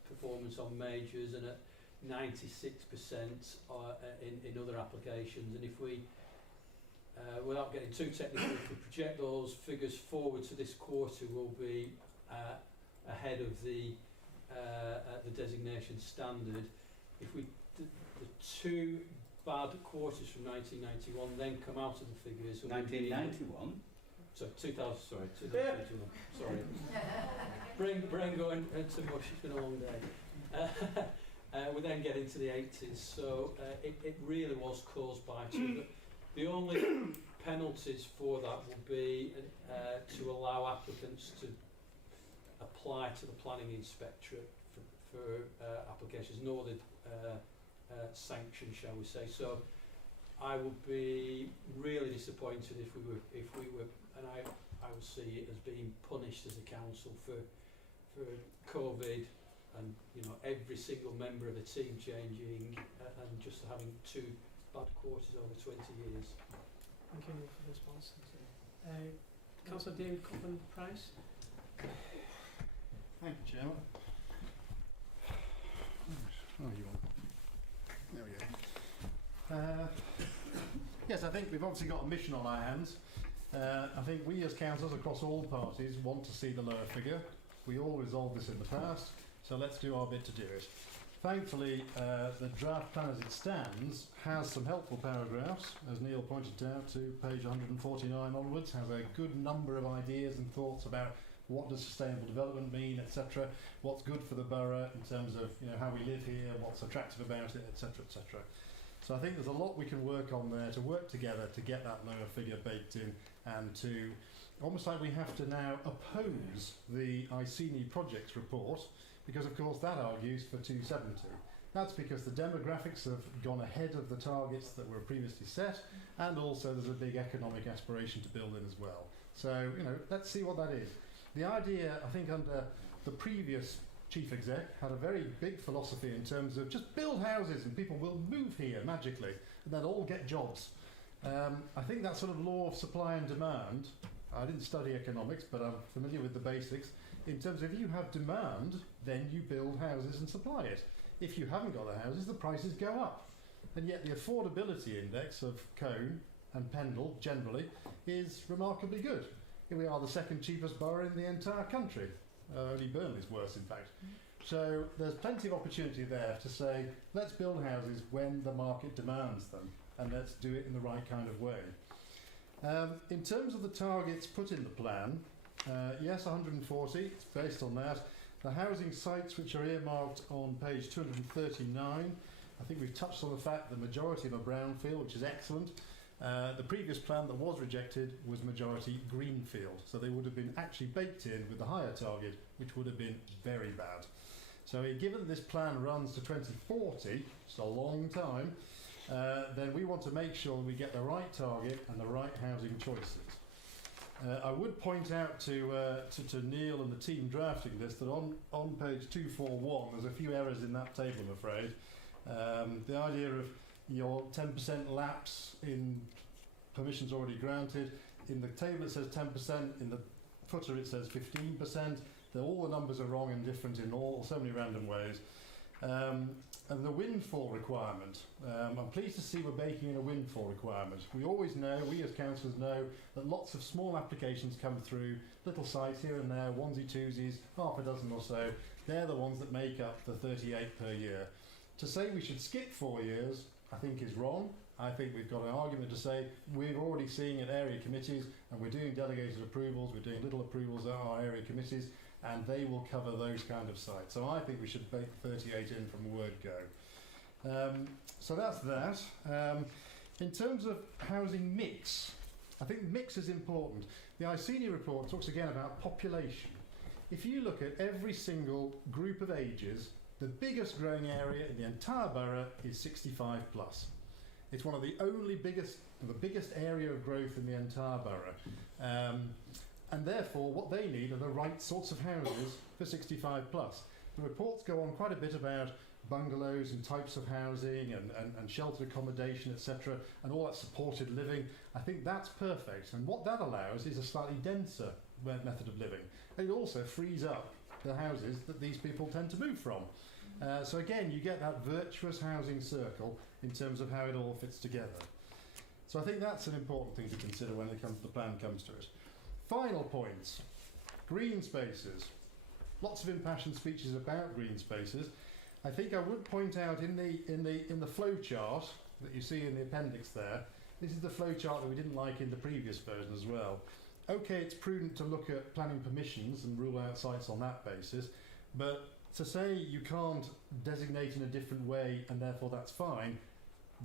performance on majors and at 96% in other applications. And if we, without getting too technical, if we project those figures forward to this quarter, we'll be ahead of the designation standard. If we the 2 bad quarters from 1991 then come out of the figures. 1991? So 2021. Sorry. brain going into mush, it's been a long day. We then get into the 80s, so it really was caused by the only penalties for that would be to allow applicants to apply to the planning inspectorate for applications, no other sanction, shall we say. So I would be really disappointed if we were, and I would see it as being punished as a council for COVID, and every single member of the team changing, and just having 2 bad quarters over 20 years. Thank you for the response. Councillor David Copeland Price. Thank you, Chairman. Oh, you want? There we go. Yes, I think we've obviously got a mission on our hands. I think we as councillors across all parties want to see the lower figure. We all resolved this in the past, so let's do our bit to do it. Thankfully, the draft plan as it stands has some helpful paragraphs, as Neil pointed out, to page 149 onwards, has a good number of ideas and thoughts about what does sustainable development mean, etc. What's good for the borough in terms of how we live here, what's attractive about it, etc., etc. So I think there's a lot we can work on there to work together to get that lower figure baked in, and to almost like we have to now oppose the ICNI projects report, because of course that argues for 270. That's because the demographics have gone ahead of the targets that were previously set, and also there's a big economic aspiration to build in as well. So, let's see what that is. The idea, I think, under the previous chief exec had a very big philosophy in terms of just build houses and people will move here magically and they'll all get jobs. I think that sort of law of supply and demand, I didn't study economics, but I'm familiar with the basics, in terms of if you have demand, then you build houses and supply it. If you haven't got the houses, the prices go up. And yet the affordability index of Cone and Pendle generally is remarkably good. Here we are the 2nd cheapest borough in the entire country. Only Burnley's worse, in fact. So there's plenty of opportunity there to say, let's build houses when the market demands them, and let's do it in the right kind of way. In terms of the targets put in the plan, yes, 140, it's based on that. The housing sites which are earmarked on page 239, I think we've touched on the fact the majority of a brownfield, which is excellent. The previous plan that was rejected was majority greenfield, so they would have been actually baked in with the higher target, which would have been very bad. So given this plan runs to 2040, it's a long time, then we want to make sure we get the right target and the right housing choices. I would point out to Neil and the team drafting this that on page 241 there's a few errors in that table, I'm afraid. The idea of your 10% lapse in permissions already granted, in the table it says 10%, in the footer it says 15%. All the numbers are wrong and different in so many random ways. And the windfall requirement, I'm pleased to see we're baking in a windfall requirement. We always know, we as councillors know, that lots of small applications come through, little sites here and there, onesie twosies, half a dozen or so. They're the ones that make up the 38 per year. To say we should skip 4 years, I think is wrong. I think we've got an argument to say we're already seeing at area committees, and we're doing delegated approvals, we're doing little approvals at our area committees, and they will cover those kind of sites. So I think we should bake 38 in from the word go. So that's that. In terms of housing mix, I think mix is important. The ICNI report talks again about population. If you look at every single group of ages, The biggest growing area in the entire borough is 65 plus. It's one of the biggest area of growth in the entire borough. And therefore, what they need are the right sorts of houses for 65 plus. The reports go on quite a bit about bungalows and types of housing and sheltered accommodation, etc., and all that supported living. I think that's perfect. And what that allows is a slightly denser method of living. And it also frees up the houses that these people tend to move from. So again, you get that virtuous housing circle in terms of how it all fits together. So I think that's an important thing to consider when the plan comes to it. Final points. Green spaces. Lots of impassioned speeches about green spaces. I think I would point out in the flow chart that you see in the appendix there, this is the flow chart that we didn't like in the previous version as well. Okay, it's prudent to look at planning permissions and rule out sites on that basis, but to say you can't designate in a different way and therefore that's fine,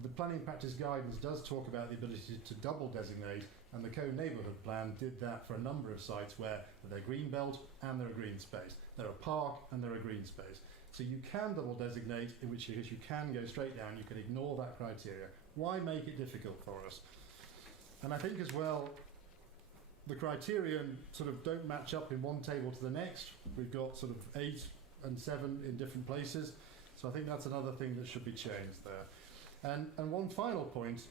the planning practice guidance does talk about the ability to double designate, and the co-neighbourhood plan did that for a number of sites where they're green belt and they're a green space. They're a park and they're a green space. So you can double designate, in which case you can go straight down, you can ignore that criteria. Why make it difficult for us? And I think as well, the criterion sort of don't match up in one table to the next. We've got sort of 8 and 7 in different places. So I think that's another thing that should be changed there. And one final point,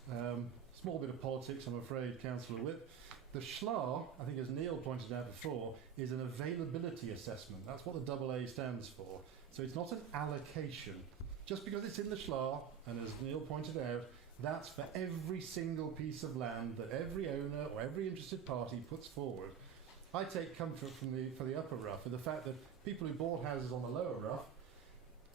small bit of politics, I'm afraid, Councillor Whip. The SHLA, I think as Neil pointed out before, is an availability assessment. That's what the AA stands for. So it's not an allocation. Just because it's in the SHLA, and as Neil pointed out, that's for every single piece of land that every owner or every interested party puts forward. I take comfort for the upper rough with the fact that people who bought houses on the lower rough,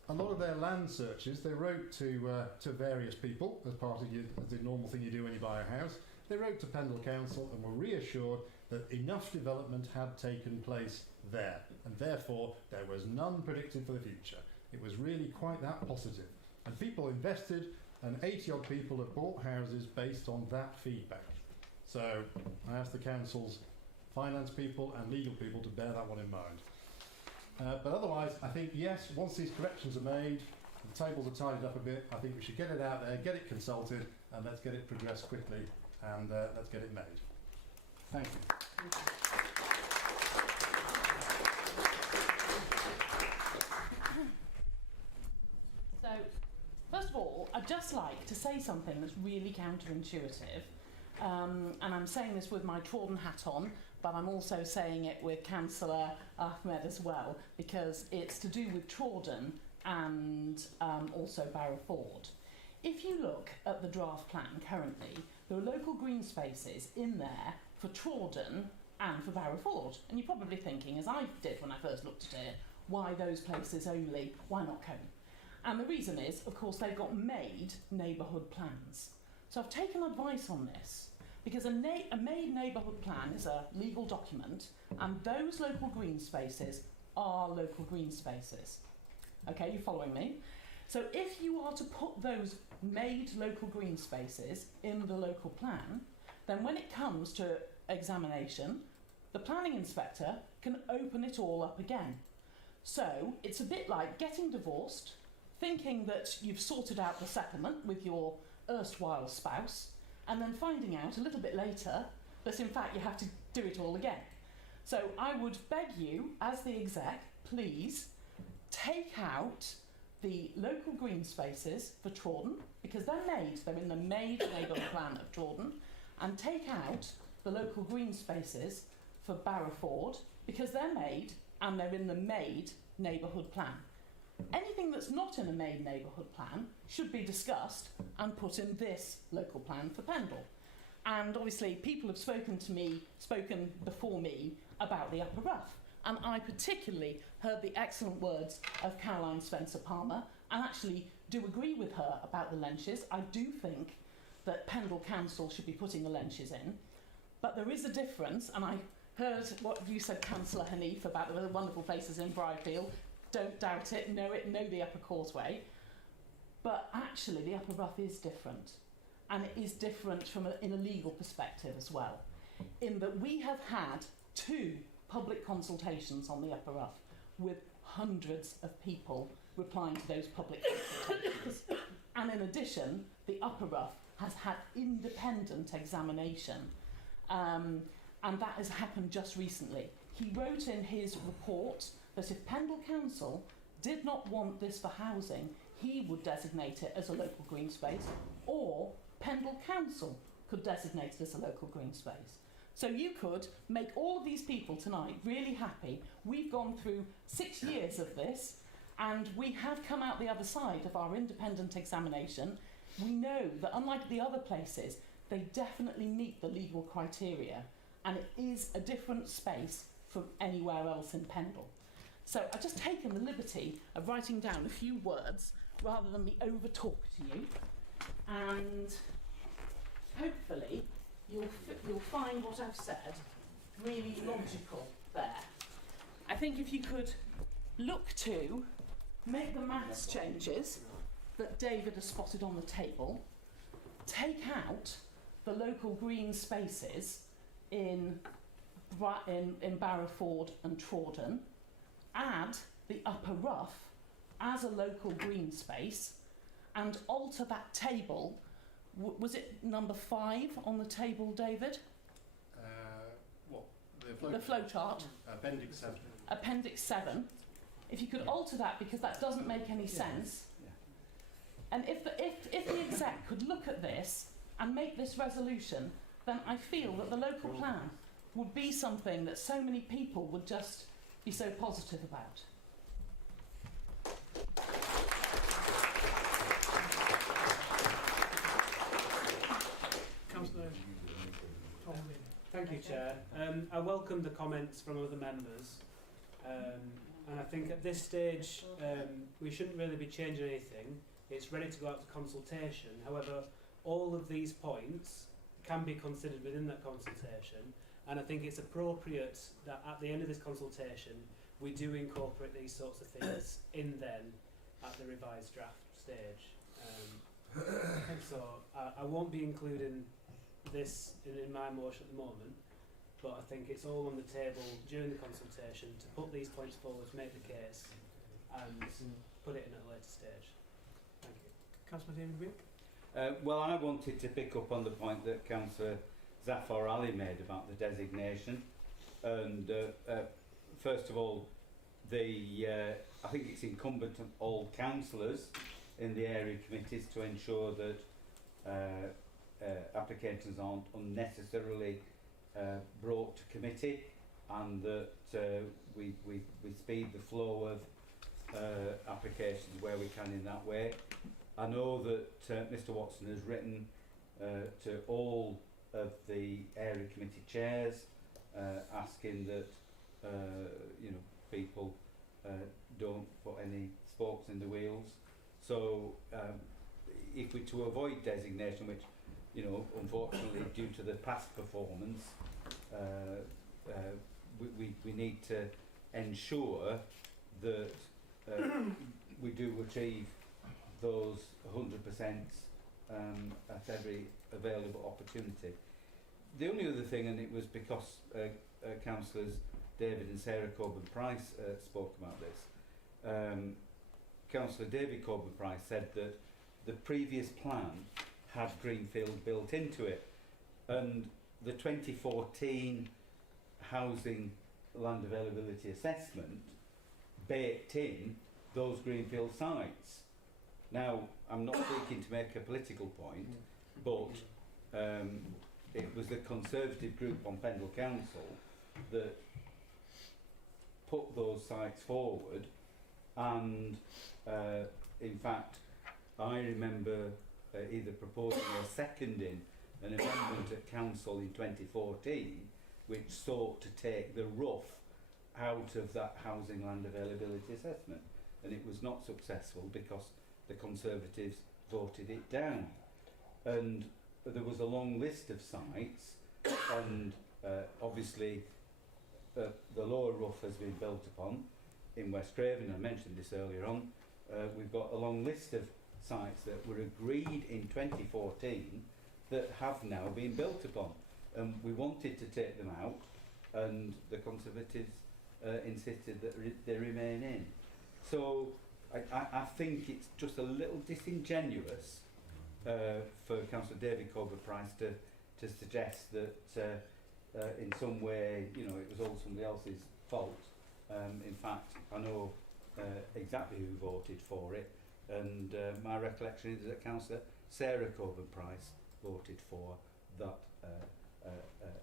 a lot of their land searches, they wrote to various people as part of the normal thing you do when you buy a house. They wrote to Pendle Council and were reassured that enough development had taken place there, and therefore there was none predicted for the future. It was really quite that positive. And people invested, and 80-odd people have bought houses based on that feedback. So I ask the council's finance people and legal people to bear that one in mind. But otherwise, I think, yes, once these corrections are made, the tables are tidied up a bit, I think we should get it out there, get it consulted, and let's get it progressed quickly, and let's get it made. Thank you. So, first of all, I'd just like to say something that's really counterintuitive. And I'm saying this with my Trawden hat on, but I'm also saying it with Councillor Ahmed as well, because it's to do with Trawden and also Barrow Ford. If you look at the draft plan currently, there are local green spaces in there for Trawden and for Barrow Ford. And you're probably thinking, as I did when I first looked at it, why those places only, why not Combe? And the reason is, of course, they've got made neighbourhood plans. So I've taken advice on this, because a made neighbourhood plan is a legal document, and those local green spaces are local green spaces. Okay, you following me? So if you are to put those made local green spaces in the local plan, then when it comes to examination, the planning inspector can open it all up again. So it's a bit like getting divorced, thinking that you've sorted out the settlement with your erstwhile spouse, and then finding out a little bit later that in fact you have to do it all again. So I would beg you, as the exec, please take out the local green spaces for Trawden, because they're in the made neighbourhood plan of Trawden, and take out the local green spaces for Barrow Ford, because they're made and they're in the made neighbourhood plan. Anything that's not in a made neighbourhood plan should be discussed and put in this local plan for Pendle. And obviously people have spoken before me about the Upper Rough, and I particularly heard the excellent words of Caroline Spencer-Palmer, and actually do agree with her about the lenches. I do think that Pendle Council should be putting the lenches in, but there is a difference, and I heard what you said, Councillor Hanif, about the wonderful places in Bridfield. Don't doubt it, know the Upper Causeway. But actually the Upper Rough is different. And it is different in a legal perspective as well. In that we have had 2 public consultations on the Upper Rough with hundreds of people replying to those public consultations. And in addition, the upper rough has had independent examination, and that has happened just recently. He wrote in his report that if Pendle Council did not want this for housing, he would designate it as a local green space, or Pendle Council could designate it as a local green space. So you could make all of these people tonight really happy. We've gone through 6 years of this, and we have come out the other side of our independent examination. We know that unlike the other places, they definitely meet the legal criteria, and it is a different space from anywhere else in Pendle. So I've just taken the liberty of writing down a few words rather than me over-talk to you, and hopefully you'll find what I've said really logical there. I think if you could look to make the maths changes that David has spotted on the table, take out the local green spaces in Barrowford and Trawden, add the upper rough as a local green space, and alter that table. Was it number 5 on the table, David? What? The flow chart? Appendix 7. Appendix 7. If you could alter that, because that doesn't make any sense. And if the exec could look at this and make this resolution, then I feel that the local plan would be something that so many people would just be so positive about. Councillor Tom. Thank you, Chair. I welcome the comments from other members, and I think at this stage we shouldn't really be changing anything. It's ready to go out to consultation. However, all of these points can be considered within that consultation, and I think it's appropriate that at the end of this consultation we do incorporate these sorts of things in then at the revised draft stage. So I won't be including this in my motion at the moment, but I think it's all on the table during the consultation to put these points forward, make the case, and put it in at a later stage. Thank you. Councillor David Wick. Well, I wanted to pick up on the point that Councillor Zafar Ali made about the designation, and first of all, I think it's incumbent on all councillors in the area committees to ensure that applications aren't unnecessarily brought to committee, and that we speed the flow of applications where we can in that way. I know that Mr Watson has written to all of the area committee chairs asking that people don't put any spokes in the wheels. So if we to avoid designation, which unfortunately due to the past performance, we need to ensure that we do achieve those 100% at every available opportunity. The only other thing, and it was because councillors David and Sarah Coburn-Price spoke about this, Councillor David Coburn-Price said that the previous plan had greenfield built into it, and the 2014 housing land availability assessment baked in those greenfield sites. Now, I'm not seeking to make a political point, but it was the Conservative group on Pendle Council that put those sites forward, and in fact I remember either proposing or seconding an amendment at council in 2014 which sought to take the rough out of that housing land availability assessment, and it was not successful because the Conservatives voted it down, and there was a long list of sites, and obviously the lower rough has been built upon in West Craven. I mentioned this earlier on. We've got a long list of sites that were agreed in 2014 that have now been built upon, and we wanted to take them out, and the Conservatives insisted that they remain in. So I think it's just a little disingenuous for Councillor David Coburn-Price to suggest that in some way, you know, it was all somebody else's fault. In fact, I know exactly who voted for it, and my recollection is that Councillor Sarah Coburn-Price voted for that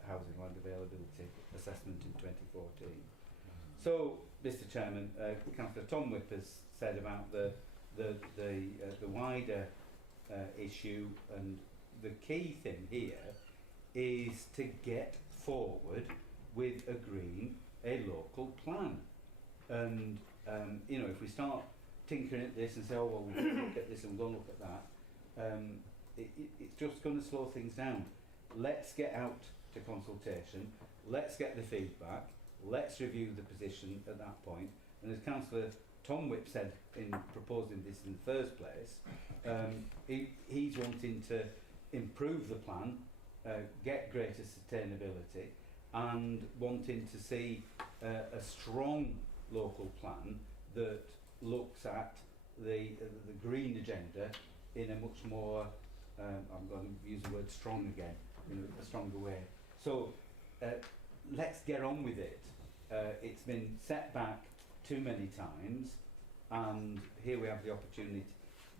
housing land availability assessment in 2014. So, Mr. Chairman, Councillor Tom Whip has said about the wider issue, and the key thing here is to get forward with agreeing a local plan. And you know, if we start tinkering at this and say, oh well, we're going to look at this and we're going to look at that, it's just going to slow things down. Let's get out to consultation, let's get the feedback, let's review the position at that point. And as Councillor Tom Whip said in proposing this in the first place, he's wanting to improve the plan, get greater sustainability, and wanting to see a strong local plan that looks at the green agenda in a much more, I'm going to use the word strong again, in a stronger way. So let's get on with it. It's been set back too many times, and here we have the opportunity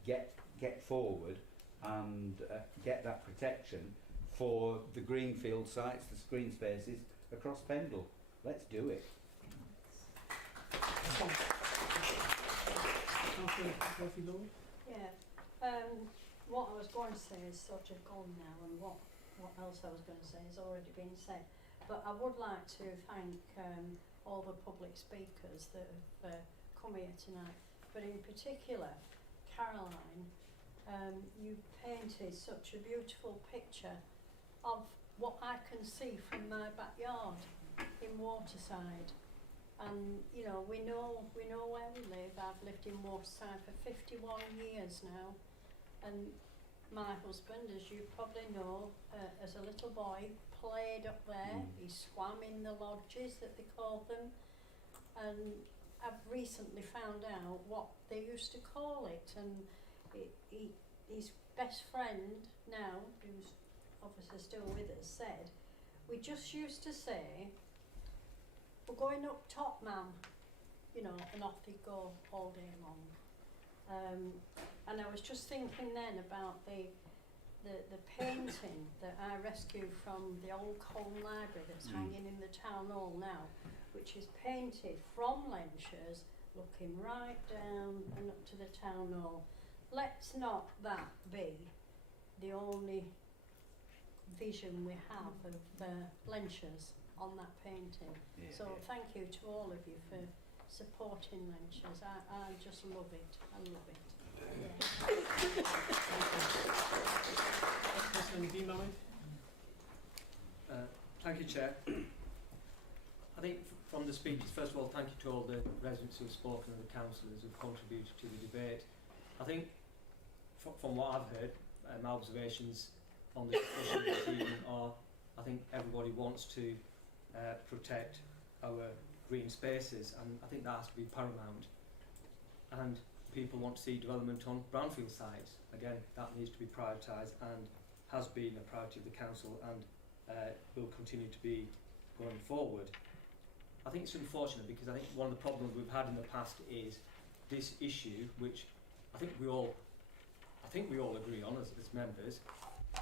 to get forward and get that protection for the greenfield sites, the green spaces across Pendle. Let's do it. Yeah. What I was going to say is sort of gone now, and what else I was going to say has already been said. But I would like to thank all the public speakers that have come here tonight. But in particular, Caroline, you painted such a beautiful picture of what I can see from my backyard in Waterside. And you know, we know where we live. I've lived in Waterside for 51 years now, and my husband, as you probably know, as a little boy, played up there. He swam in the lodges that they call them, and I've recently found out what they used to call it. And his best friend now, who's obviously still with us, said, we just used to say, we're going up top, ma'am, you know, and off they go all day long. And I was just thinking then about the painting that I rescued from the old Colne Library that's hanging in the town hall now, which is painted from Lenchers, looking right down and up to the town hall. Let's not that be the only vision we have of Lenchers on that painting. Yeah. So thank you to all of you for supporting Lenchers. I just love it. I love it. Thank you, Chair. I think from the speeches, first of all, thank you to all the residents who have spoken and the councillors who have contributed to the debate. I think from what I've heard, my observations on the discussion this evening are, I think everybody wants to protect our green spaces, and I think that has to be paramount. And people want to see development on brownfield sites. Again, that needs to be prioritised and has been a priority of the council, and will continue to be going forward. I think it's unfortunate because I think one of the problems we've had in the past is this issue, which I think we all agree on as members,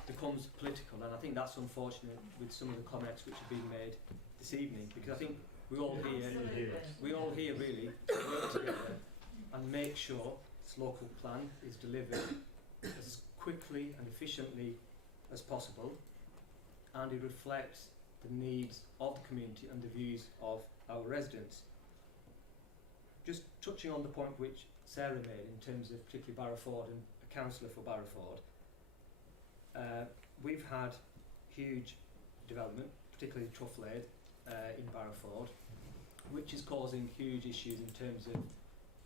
becomes political, and I think that's unfortunate with some of the comments which have been made this evening, because I think we all here really work together and make sure this local plan is delivered as quickly and efficiently as possible, and it reflects the needs of the community and the views of our residents. Just touching on the point which Sarah made in terms of particularly Barrowford and a councillor for Barrowford, we've had huge development, particularly Trufflade in Barrowford, which is causing huge issues in terms of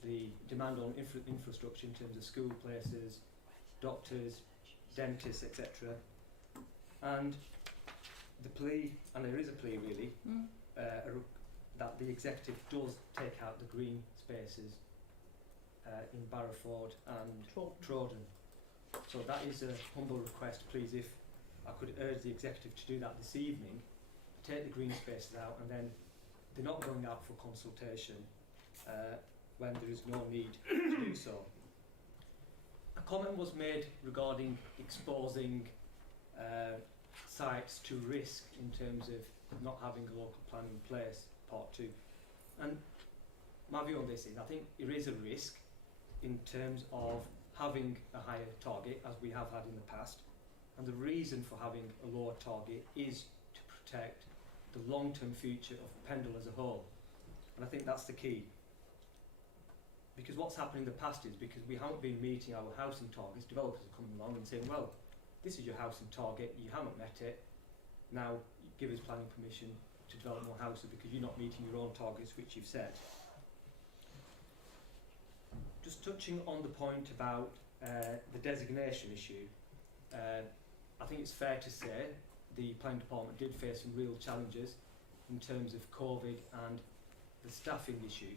the demand on infrastructure, in terms of school places, doctors, dentists, etc. And the plea, and there is a plea really, that the executive does take out the green spaces in Barrowford and Trawden. So that is a humble request, please, if I could urge the executive to do that this evening, take the green spaces out, and then they're not going out for consultation when there is no need to do so. A comment was made regarding exposing sites to risk in terms of not having a local plan in place, part 2. And my view on this is I think there is a risk in terms of having a higher target, as we have had in the past, and the reason for having a lower target is to protect the long-term future of Pendle as a whole. And I think that's the key. Because what's happened in the past is because we haven't been meeting our housing targets, developers are coming along and saying, well, this is your housing target, you haven't met it, now give us planning permission to develop more houses because you're not meeting your own targets which you've set. Just touching on the point about the designation issue, I think it's fair to say the planning department did face some real challenges in terms of COVID and the staffing issue.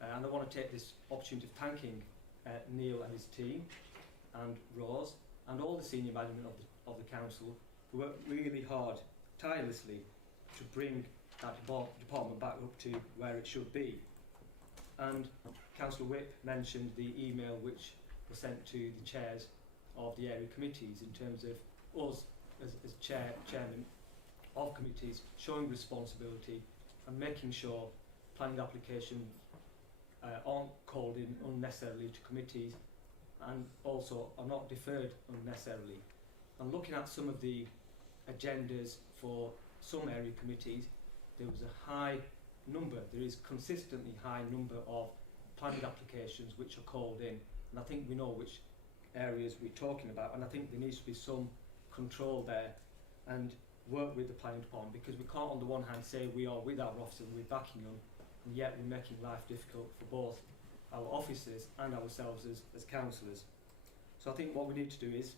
And I want to take this opportunity of thanking Neil and his team and Rose and all the senior management of the council who worked really hard, tirelessly, to bring that department back up to where it should be. And Councillor Whip mentioned the email which was sent to the chairs of the area committees in terms of us as chairman of committees showing responsibility and making sure planning applications aren't called in unnecessarily to committees and also are not deferred unnecessarily. And looking at some of the agendas for some area committees, there was a high number, there is consistently high number of planning applications which are called in, and I think we know which areas we're talking about, and I think there needs to be some control there and work with the planning department, because we can't on the one hand say we are with our officers and we're backing them, and yet we're making life difficult for both our officers and ourselves as councillors. So I think what we need to do is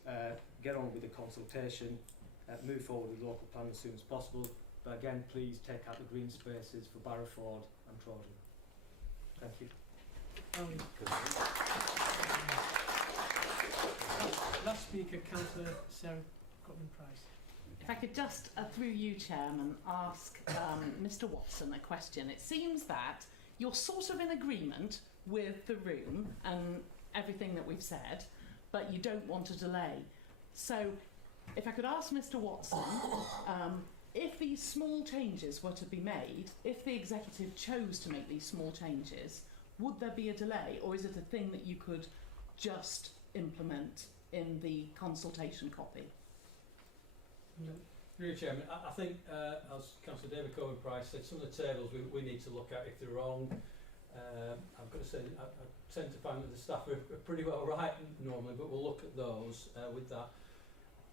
get on with the consultation, move forward with local plan as soon as possible, but again please take out the green spaces for Barrowford and Trawden. Thank you. Last speaker, Councillor Sarah Cotman-Price. If I could just, through you, Chairman, ask Mr Watson a question. It seems that you're sort of in agreement with the room and everything that we've said, but you don't want a delay. So, if I could ask Mr Watson, if these small changes were to be made, if the executive chose to make these small changes, would there be a delay, or is it a thing that you could just implement in the consultation copy? Really, Chairman, I think, as Councillor David Cohen-Price said, some of the tables we need to look at if they're wrong. I've got to say, I tend to find that the staff are pretty well right normally, but we'll look at those with that.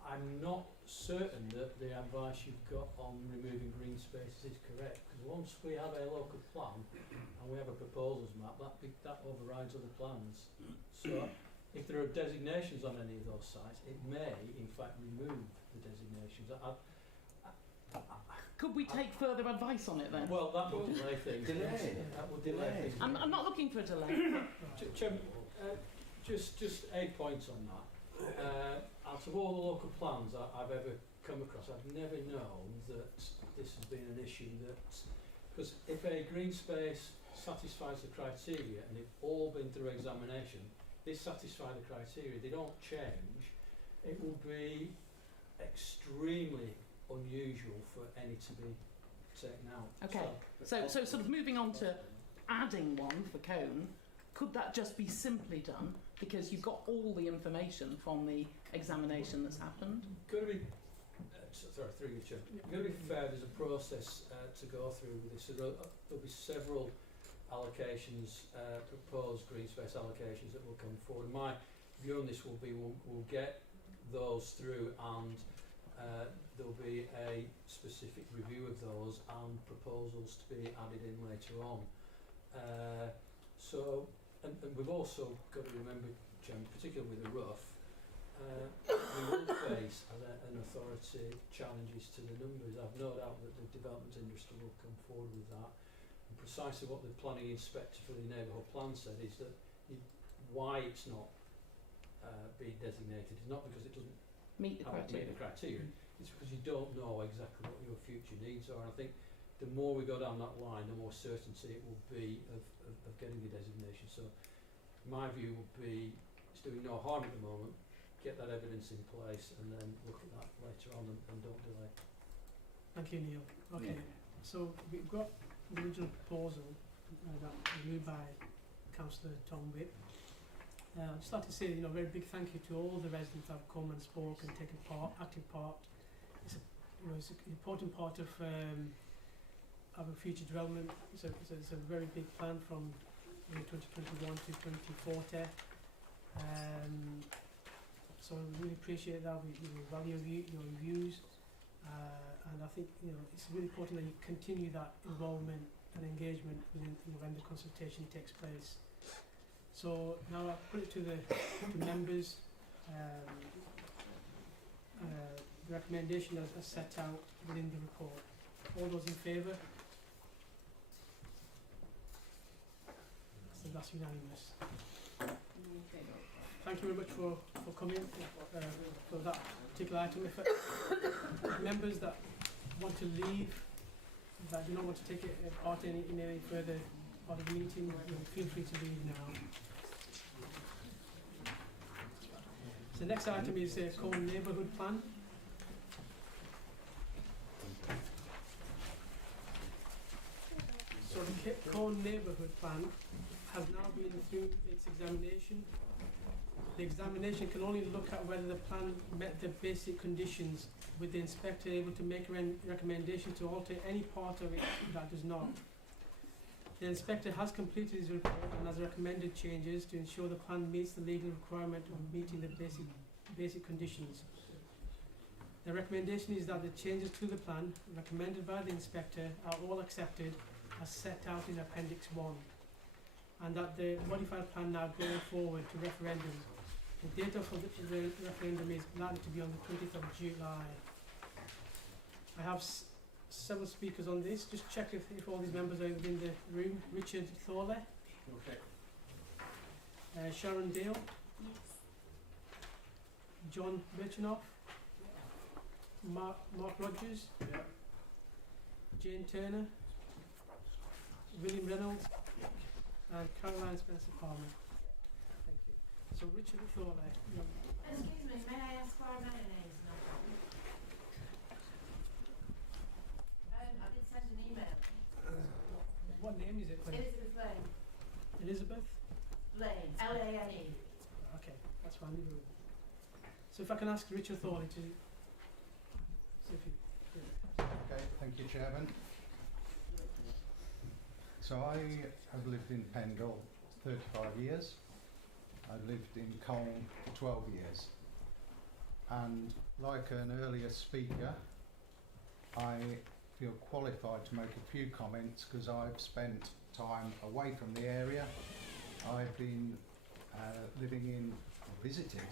I'm not certain that the advice you've got on removing green spaces is correct, because once we have a local plan and we have a proposals map, that overrides other plans. So if there are designations on any of those sites, it may in fact remove the designations. Could we take further advice on it then? Well, that would delay things. That would delay things. I'm not looking for a delay. Chairman, just a point on that. Out of all the local plans I've ever come across, I've never known that this has been an issue because if a green space satisfies the criteria and they've all been through examination, they satisfy the criteria, they don't change, it will be extremely unusual for any to be taken out. Okay, so sort of moving on to adding one for Cone, could that just be simply done because you've got all the information from the examination that's happened? Got to be, sorry, through you, Chair. Got to be fair, there's a process to go through with this. So there'll be several allocations, proposed green space allocations that will come forward. My view on this will be we'll get those through and there'll be a specific review of those and proposals to be added in later on. And we've also got to remember, Chairman, particularly with the rough, we will face as an authority challenges to the numbers. I've no doubt that the development industry will come forward with that. And precisely what the planning inspector for the neighbourhood plan said is that why it's not being designated is not because it doesn't Meet the meet criteria. the criteria. It's because you don't know exactly what your future needs are. And I think the more we go down that line, the more certainty it will be of getting the designation. So my view would be it's doing no harm at the moment, get that evidence in place and then look at that later on and don't delay. Thank you, Neil. Okay, so we've got the original proposal that was moved by Councillor Tom Whip. I'd just like to say, a very big thank you to all the residents that have come and spoken, taken active part. It's an important part of our future development. It's a very big plan from 2021 to 2040. So I really appreciate that. We value your views, and I think it's really important that you continue that involvement and engagement within when the consultation takes place. So now I'll put it to the members. The recommendation as set out within the report. All those in favour? So that's unanimous. Thank you very much for coming for that particular item. If members that want to leave, that do not want to take part in any further part of the meeting, feel free to leave now. So the next item is Colne Neighbourhood Plan. So the Colne Neighbourhood Plan has now been through its examination. The examination can only look at whether the plan met the basic conditions, with the inspector able to make a recommendation to alter any part of it that does not. The inspector has completed his report and has recommended changes to ensure the plan meets the legal requirement of meeting the basic conditions. The recommendation is that the changes to the plan recommended by the inspector are all accepted as set out in Appendix 1, and that the modified plan now going forward to referendum. The date of the referendum is likely to be on the 20th of July. I have several speakers on this. Just check if all these members are within the room. Richard Thorley. Okay. Sharon Dale. Yes. John Birchenough. Mark Rogers. Yeah. Jane Turner. William Reynolds. And Caroline Spencer Palmer. Thank you. So Richard Thorley. Excuse me, may I ask for a mayonnaise now? I did send an email. What name is it, please? Elizabeth Lane. Elizabeth? Lane. L-A-N-E. Okay, that's fine. So if I can ask Richard Thorley to see if you... Okay, thank you, Chairman. So I have lived in Pendle 35 years. I've lived in Colne for 12 years. And like an earlier speaker, I feel qualified to make a few comments because I've spent time away from the area. I've been living in, visited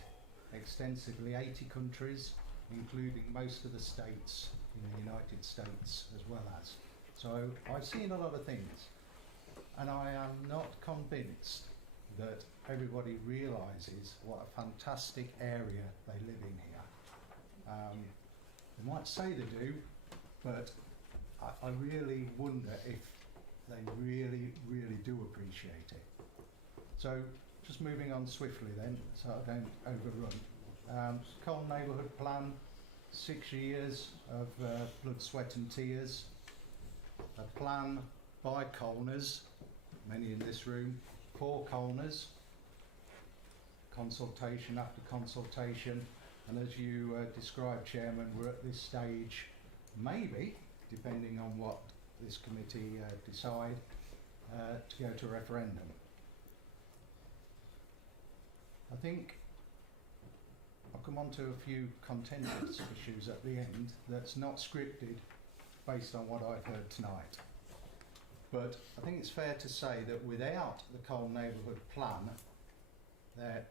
extensively 80 countries, including most of the states in the United States as well as. So I've seen a lot of things, and I am not convinced that everybody realises what a fantastic area they live in here. They might say they do, but I really wonder if they really, really do appreciate it. So just moving on swiftly then, so I don't overrun. Colne Neighbourhood Plan, 6 years of blood, sweat and tears. A plan by Colners, many in this room, for Colners, consultation after consultation, and as you described, Chairman, we're at this stage, maybe, depending on what this committee decide, to go to a referendum. I think I'll come on to a few contentious issues at the end that's not scripted based on what I've heard tonight. But I think it's fair to say that without the Colne Neighbourhood Plan, there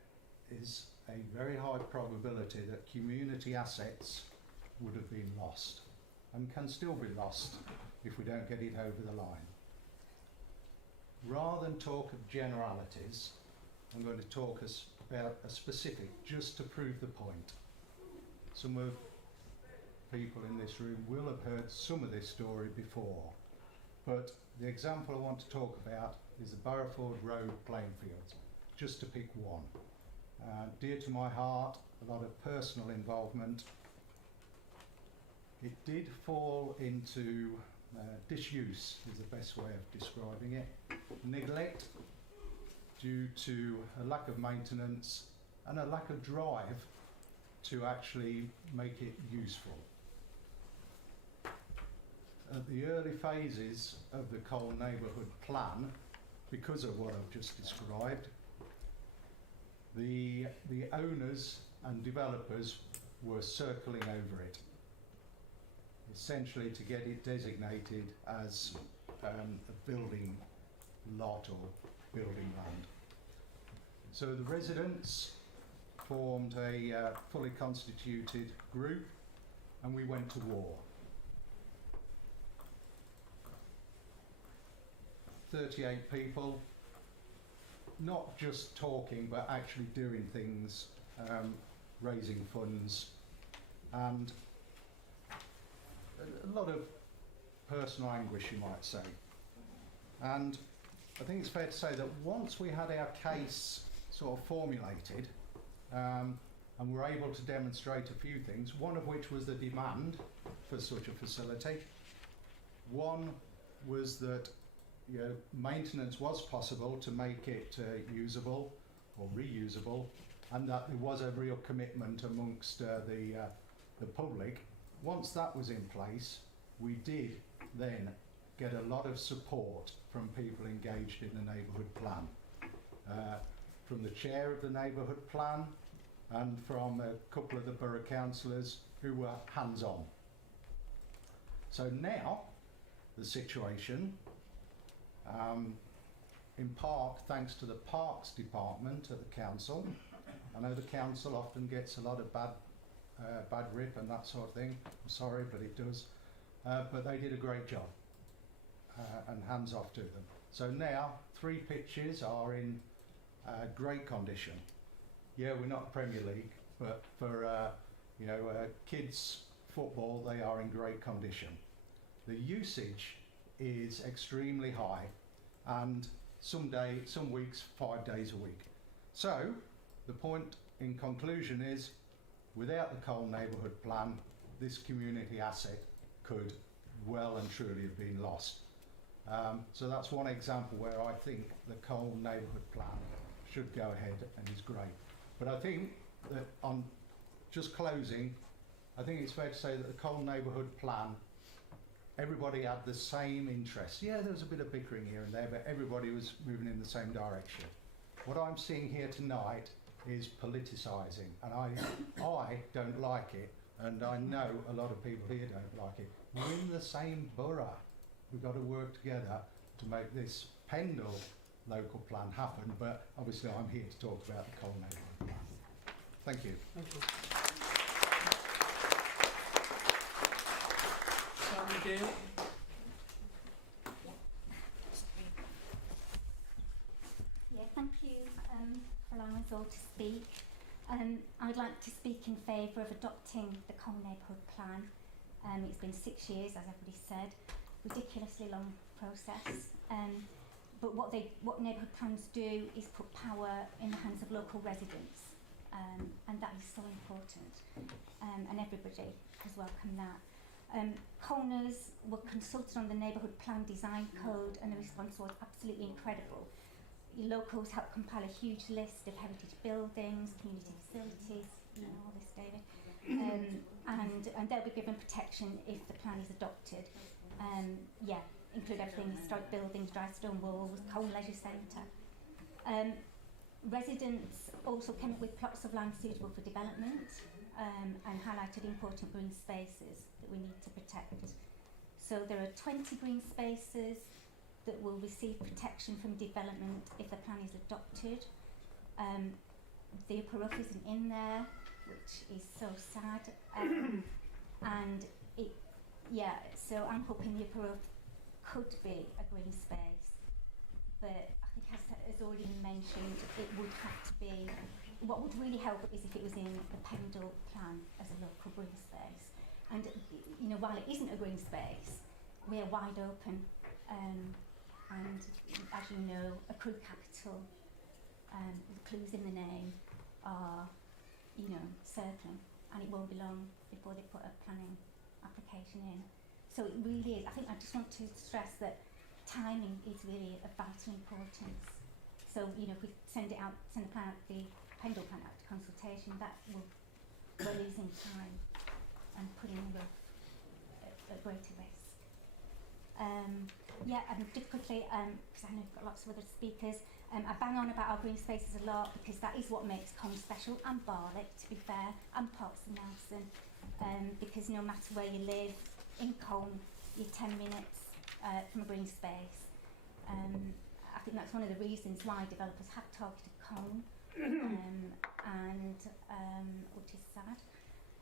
is a very high probability that community assets would have been lost and can still be lost if we don't get it over the line. Rather than talk of generalities, I'm going to talk about a specific, just to prove the point. Some of people in this room will have heard some of this story before, but the example I want to talk about is the Barrowford Road playing fields, just to pick one. Dear to my heart, a lot of personal involvement. It did fall into disuse, is the best way of describing it. Neglect due to a lack of maintenance and a lack of drive to actually make it useful. At the early phases of the Cole Neighbourhood Plan, because of what I've just described, the owners and developers were circling over it, essentially to get it designated as a building lot or building land. So the residents formed a fully constituted group and we went to war. 38 people, not just talking but actually doing things, raising funds, and a lot of personal anguish, you might say. And I think it's fair to say that once we had our case sort of formulated, and were able to demonstrate a few things, one of which was the demand for such a facility. One was that maintenance was possible to make it usable or reusable, and that there was a real commitment amongst the public. Once that was in place, we did then get a lot of support from people engaged in the neighbourhood plan, from the chair of the neighbourhood plan and from a couple of the borough councillors who were hands-on. So now the situation, in part thanks to the Parks Department at the council. I know the council often gets a lot of bad rip and that sort of thing. I'm sorry, but it does. But they did a great job, and hands off to them. So now 3 pitches are in great condition. Yeah, we're not Premier League, but for kids football, they are in great condition. The usage is extremely high, and some weeks 5 days a week. So the point in conclusion is, without the Cole Neighbourhood Plan, this community asset could well and truly have been lost. So that's one example where I think the Cole Neighbourhood Plan should go ahead and is great. But I think that on just closing, I think it's fair to say that the Cole Neighbourhood Plan, everybody had the same interest. Yeah, there was a bit of bickering here and there, but everybody was moving in the same direction. What I'm seeing here tonight is politicising, and I don't like it, and I know a lot of people here don't like it. We're in the same borough. We've got to work together to make this Pendle local plan happen, but obviously I'm here to talk about the Cole Neighbourhood Plan. Thank you. Thank you. Simon Gale. Yeah, thank you for allowing us all to speak. I'd like to speak in favour of adopting the Cole Neighbourhood Plan. It's been 6 years, as everybody said, ridiculously long process. But what neighbourhood plans do is put power in the hands of local residents, and that is so important. And everybody has welcomed that. Colners were consulted on the neighbourhood plan design code, and the response was absolutely incredible. Locals helped compile a huge list of heritage buildings, community facilities, all this, David. And they'll be given protection if the plan is adopted. Include everything: historic buildings, dry stone walls, Cole Leisure Centre. Residents also came up with plots of land suitable for development, and highlighted important green spaces that we need to protect. So there are 20 green spaces that will receive protection from development if the plan is adopted. The upper roof isn't in there, which is so sad. So I'm hoping the upper roof could be a green space, but I think as already been mentioned, it would have to be, what would really help is if it was in the Pendle plan as a local green space. And, you know, while it isn't a green space, we're wide open, and as you know, accrued capital, the clues in the name are, you know, certain, and it won't be long before they put a planning application in. So it really is, I think I just want to stress that timing is really of vital importance. So, you know, if we send the plan out, the Pendle plan out to consultation, we're losing time and putting the roof at greater risk. Just quickly, because I know we've got lots of other speakers, I bang on about our green spaces a lot because that is what makes Colne special, and Barlick, to be fair, and Potts and Nelson, because no matter where you live, in Colne, you're 10 minutes from a green space. I think that's one of the reasons why developers have targeted Colne, which is sad,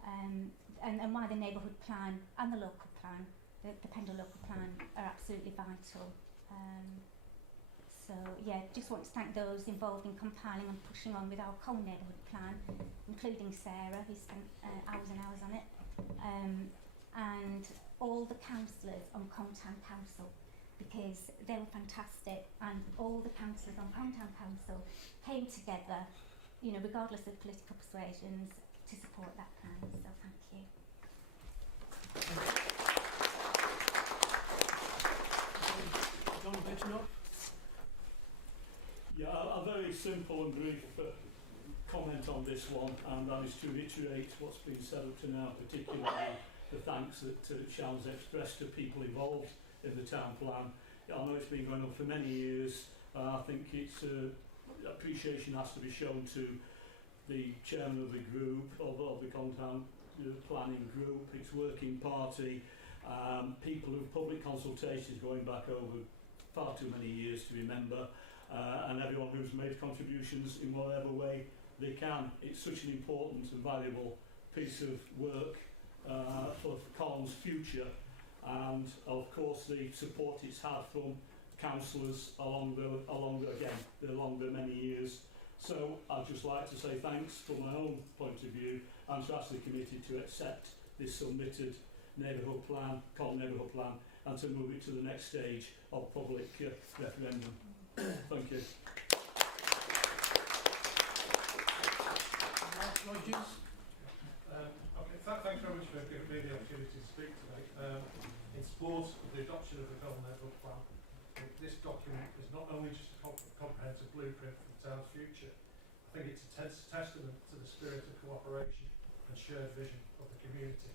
and why the neighbourhood plan and the local plan, the Pendle local plan, are absolutely vital. So yeah, just want to thank those involved in compiling and pushing on with our Colne neighbourhood plan, including Sarah, who spent hours and hours on it, and all the councillors on Colne Town Council, because they were fantastic, and all the councillors on Colne Town Council came together, you know, regardless of political persuasions, to support that plan. So thank you. John Birchenough. Yeah, a very simple and brief comment on this one, and that is to reiterate what's been said up to now, particularly the thanks that Sharon's expressed to people involved in the town plan. I know it's been going on for many years. I think it's appreciation has to be shown to the chairman of the group, of the Colne Town planning group, its working party, people who public consultations going back over far too many years to remember, and everyone who's made contributions in whatever way they can. It's such an important and valuable piece of work for Colne's future, and of course the support it's had from councillors along the many years. So I'd just like to say thanks from my own point of view, and to ask the committee to accept this submitted neighbourhood plan, Colne neighbourhood plan, and to move it to the next stage of public referendum. Thank you. Thanks very much for giving me the opportunity to speak today. In support of the adoption of the Colne neighbourhood plan, this document is not only just a comprehensive blueprint for the town's future, I think it's a testament to the spirit of cooperation and shared vision of the community.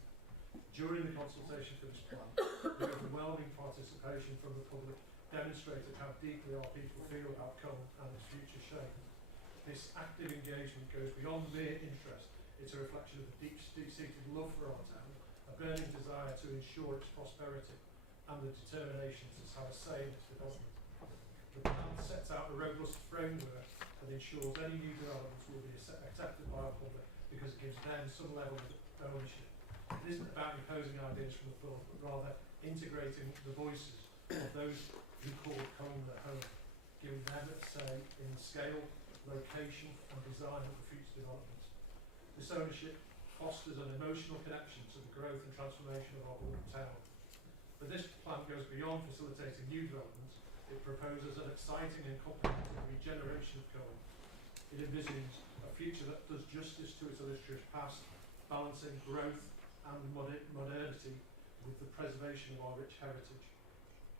During the consultation for this plan, the overwhelming participation from the public demonstrated how deeply our people feel about Colne and its future shape. This active engagement goes beyond mere interest. It's a reflection of a deep-seated love for our town, a burning desire to ensure its prosperity, and the determination to have a say in its development. The plan sets out a robust framework that ensures any new developments will be accepted by our public, because it gives them some level of ownership. It isn't about imposing ideas from above, but rather integrating the voices of those who call Colne their home, giving them a say in the scale, location and design of the future developments. This ownership fosters an emotional connection to the growth and transformation of our whole town. But this plan goes beyond facilitating new developments. It proposes an exciting and comprehensive regeneration of Colne. It envisions a future that does justice to its illustrious past, balancing growth and modernity with the preservation of our rich heritage.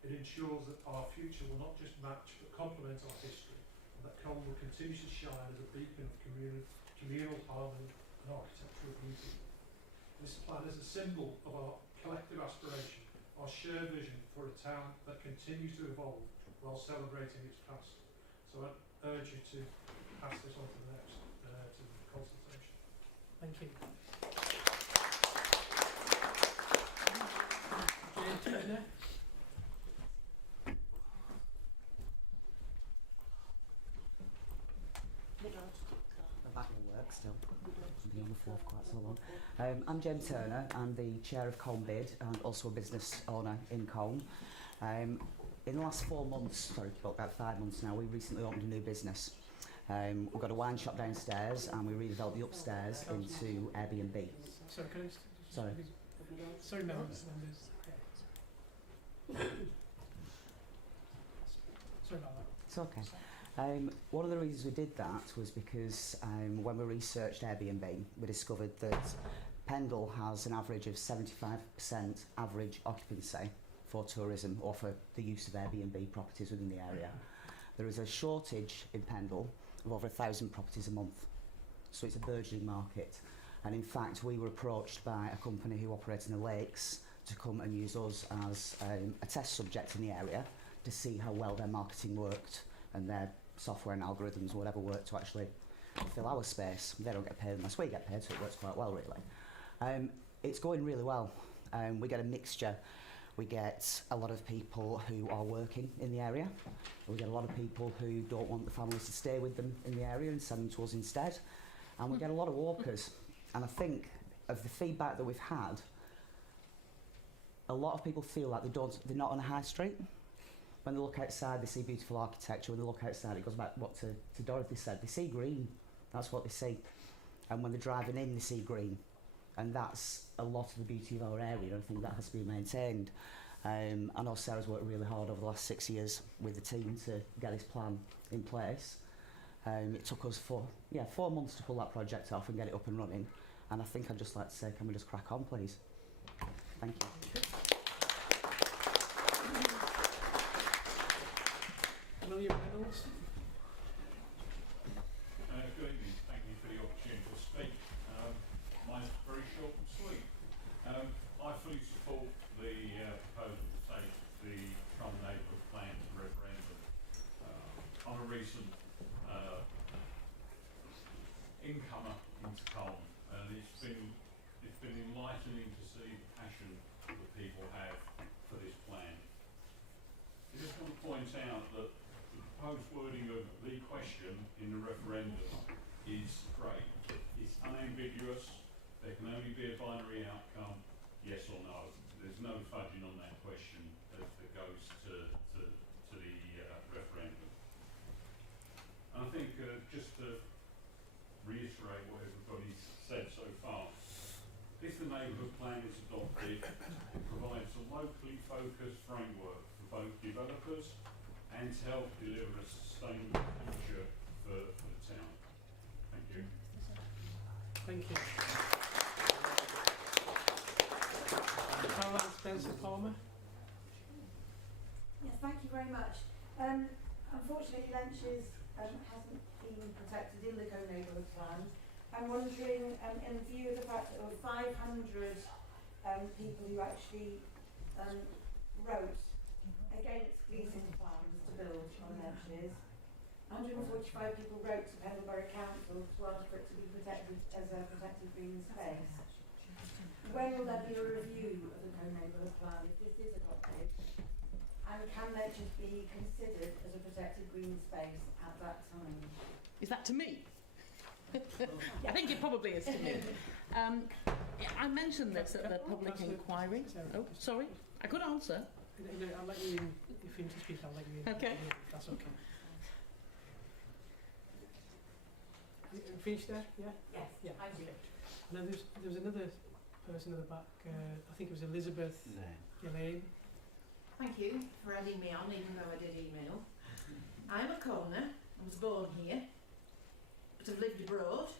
It ensures that our future will not just match but complement our history, and that Colne will continue to shine as a beacon of communal harmony and architectural beauty. This plan is a symbol of our collective aspiration, our shared vision for a town that continues to evolve while celebrating its past. So I urge you to pass this on to the next to the consultation. Thank you. Turner. The back will work still. I've been on the floor for quite so long. I'm Jen Turner. I'm the chair of Colne Bid and also a business owner in Colne. in the last 4 months, sorry, about 5 months now, we recently opened a new business. We've got a wine shop downstairs and we redeveloped the upstairs into Airbnb. Sorry, can I just... Sorry. Sorry, members. Sorry about that. It's okay. One of the reasons we did that was because when we researched Airbnb, we discovered that Pendle has an average of 75% average occupancy for tourism or for the use of Airbnb properties within the area. There is a shortage in Pendle of over 1,000 properties a month. So it's a burgeoning market. And in fact, we were approached by a company who operates in the lakes to come and use us as a test subject in the area to see how well their marketing worked and their software and algorithms, whatever worked to actually fill our space. They don't get paid unless we get paid, so it works quite well, really. It's going really well. We get a mixture. We get a lot of people who are working in the area. We get a lot of people who don't want the families to stay with them in the area and send them to us instead. And we get a lot of walkers. And I think of the feedback that we've had, a lot of people feel like they're not on a high street. When they look outside, they see beautiful architecture. When they look outside, it goes back what to Dorothy said, they see green. That's what they see. And when they're driving in, they see green. And that's a lot of the beauty of our area. I think that has to be maintained. I know Sarah's worked really hard over the last 6 years with the team to get this plan in place. It took us 4 months to pull that project off and get it up and running. And I think I'd just like to say, can we just crack on, please? Thank you. William Reynolds. Good evening. Thank you for the opportunity to speak. Mine's very short and sweet. I fully support the proposal to take the Common Neighbourhood Plan to referendum. I'm a recent incomer into Colne, and it's been enlightening to see the passion that people have for this plan. I just want to point out that the proposed wording of the question in the referendum is great. It's unambiguous. There can only be a binary outcome, yes or no. There's no fudging on that question that goes to the referendum. And I think just to reiterate what everybody's said so far, if the neighbourhood plan is adopted, it provides a locally focused framework for both developers and to help deliver a sustainable future for the town. Thank you. Thank you. Caroline Spencer-Palmer. Yes, thank you very much. Unfortunately, Lenches hasn't been protected in the co-neighbourhood plan. I'm wondering, in view of the fact that there were 500 people who actually wrote against leasing plans to build on Lenches, 145 people wrote to Pendle Borough Council to ask for it to be protected as a protected green space. When will there be a review of the co-neighbourhood plan if this is adopted? And can Lenches be considered as a protected green space at that time? Is that to me? I think it probably is to me. I mentioned this at the public inquiry. Oh, sorry. I could answer. No, I'll let you in. If you need to speak, I'll let you in. Okay. If that's okay. Finished there? Yeah? Yes. Yeah. Thank you. Now there was another person at the back. I think it was Elizabeth Elaine. Thank you for adding me on, even though I did email. I'm a Corner. I was born here, but I've lived abroad.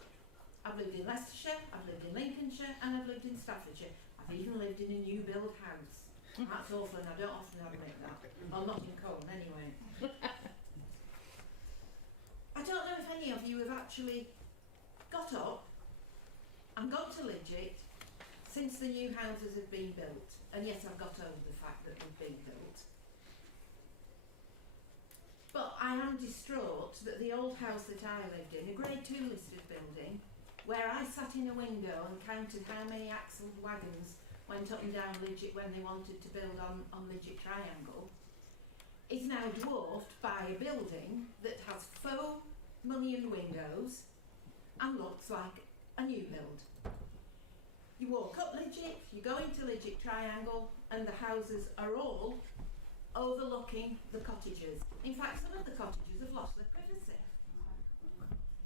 I've lived in Leicestershire, I've lived in Lincolnshire, and I've lived in Staffordshire. I've even lived in a new build house. That's awful, and I don't often admit that. Well, not in Corn, anyway. I don't know if any of you have actually got up and gone to Lidgett since the new houses have been built. And yes, I've got over the fact that they've been built. But I am distraught that the old house that I lived in, a Grade 2 listed building, where I sat in a window and counted how many axled wagons went up and down Lidgett when they wanted to build on Lidgett Triangle, is now dwarfed by a building that has faux mullioned windows and looks like a new build. You walk up Lidgett, you go into Lidgett Triangle, and the houses are all overlooking the cottages. In fact, some of the cottages have lost their privacy.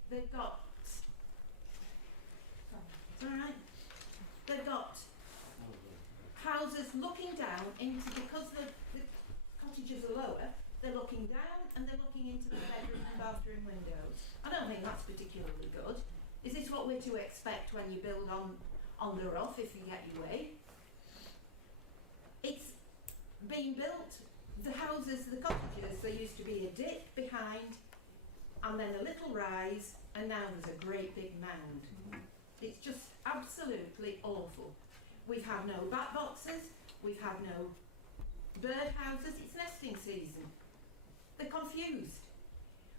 They've got... It's all right. They've got houses looking down into, because the cottages are lower, they're looking down and they're looking into the bedroom and bathroom windows. I don't think that's particularly good. Is this what we're to expect when you build on the rough, if you get your way? It's being built, the houses, the cottages, there used to be a dip behind and then a little rise, and now there's a great big mound. It's just absolutely awful. We've had no bat boxes, we've had no bird houses, it's nesting season. They're confused.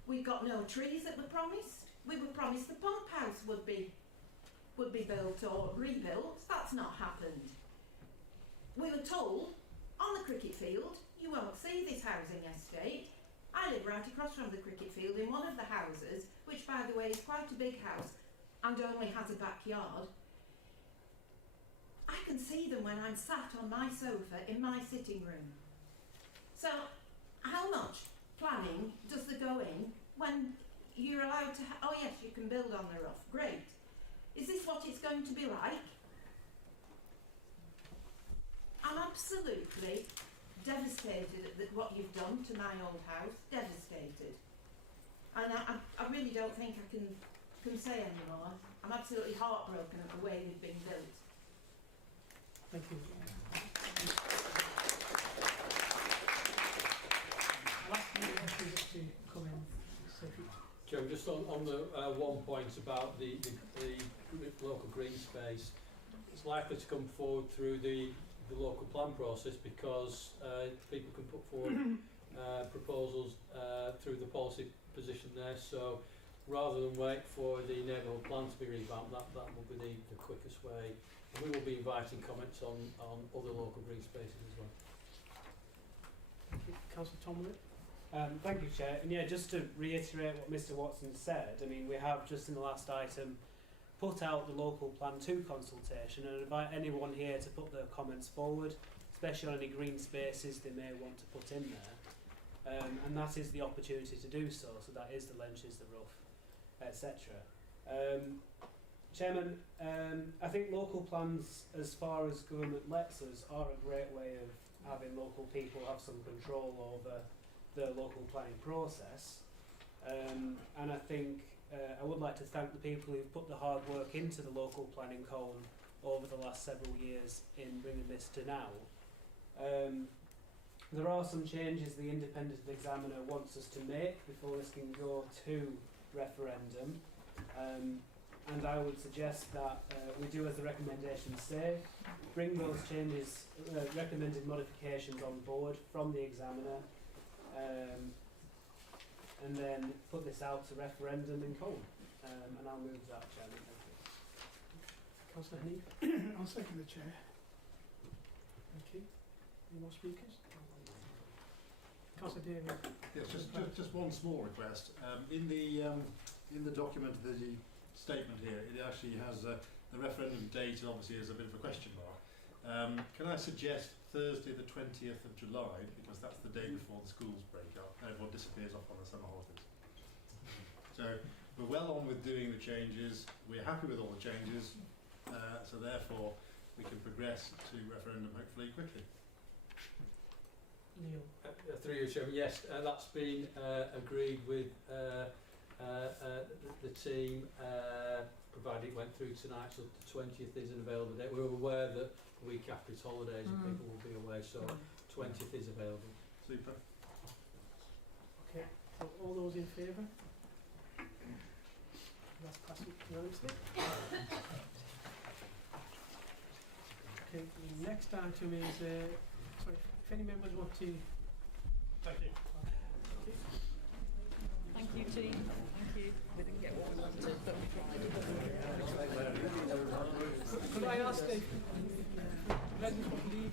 We've got no trees that were promised. We were promised the pump house would be built or rebuilt. That's not happened. We were told on the cricket field, you won't see this housing estate. I live right across from the cricket field in one of the houses, which by the way is quite a big house and only has a backyard. I can see them when I'm sat on my sofa in my sitting room. So how much planning does there go in when you're allowed to, oh yes, you can build on the rough, great. Is this what it's going to be like? I'm absolutely devastated at what you've done to my old house, devastated. And I really don't think I can say anymore. I'm absolutely heartbroken at the way they've been built. Thank you. I'll ask you to come in. Joe, just on the one point about the local green space, it's likely to come forward through the local plan process because people can put forward proposals through the policy position there. So rather than wait for the neighbourhood plan to be revamped, that will be the quickest way. And we will be inviting comments on other local green spaces as well. Thank you. Councillor Tomlin. Thank you, Chair. And yeah, just to reiterate what Mr Watson said, I mean, we have just in the last item put out the local plan 2 consultation and invite anyone here to put their comments forward, especially on any green spaces they may want to put in there. And that is the opportunity to do so. So that is the Lenches, the Rough, etc. Chairman, I think local plans, as far as government lets us, are a great way of having local people have some control over the local planning process. And I think I would like to thank the people who've put the hard work into the local planning cone over the last several years in bringing this to now. There are some changes the independent examiner wants us to make before this can go to referendum. And I would suggest that we do as the recommendations say, bring those changes, recommended modifications on board from the examiner, and then put this out to referendum in Cone. And I'll move that, Chairman. Thank you. Councillor Hanif. I'll second the chair. Thank you. Any more speakers? Councillor David. Yes, just one small request. In the document, the statement here, it actually has the referendum date, obviously, as a bit of a question mark. Can I suggest Thursday the 20th of July, because that's the day before the schools break up and everyone disappears off on the summer holidays. So we're well on with doing the changes, we're happy with all the changes, so therefore we can progress to referendum hopefully quickly. Neil. Through you, Chairman, yes, that's been agreed with the team, provided it went through tonight, so the 20th is an available date. We're aware that the week after it's holidays and people will be away, so 20th is available. Super. Okay, so all those in favour? That's passed unanimously. Okay, the next item is, sorry, if any members want to... Thank you. Okay. Thank you, team. Thank you. We didn't get what we wanted, but we tried. Could I ask if residents want to leave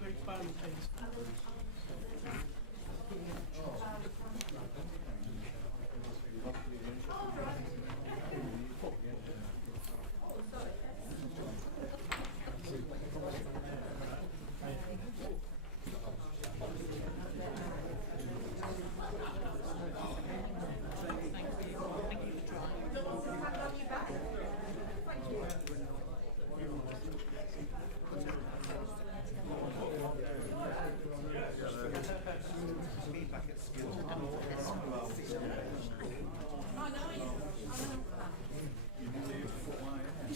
very quietly, please?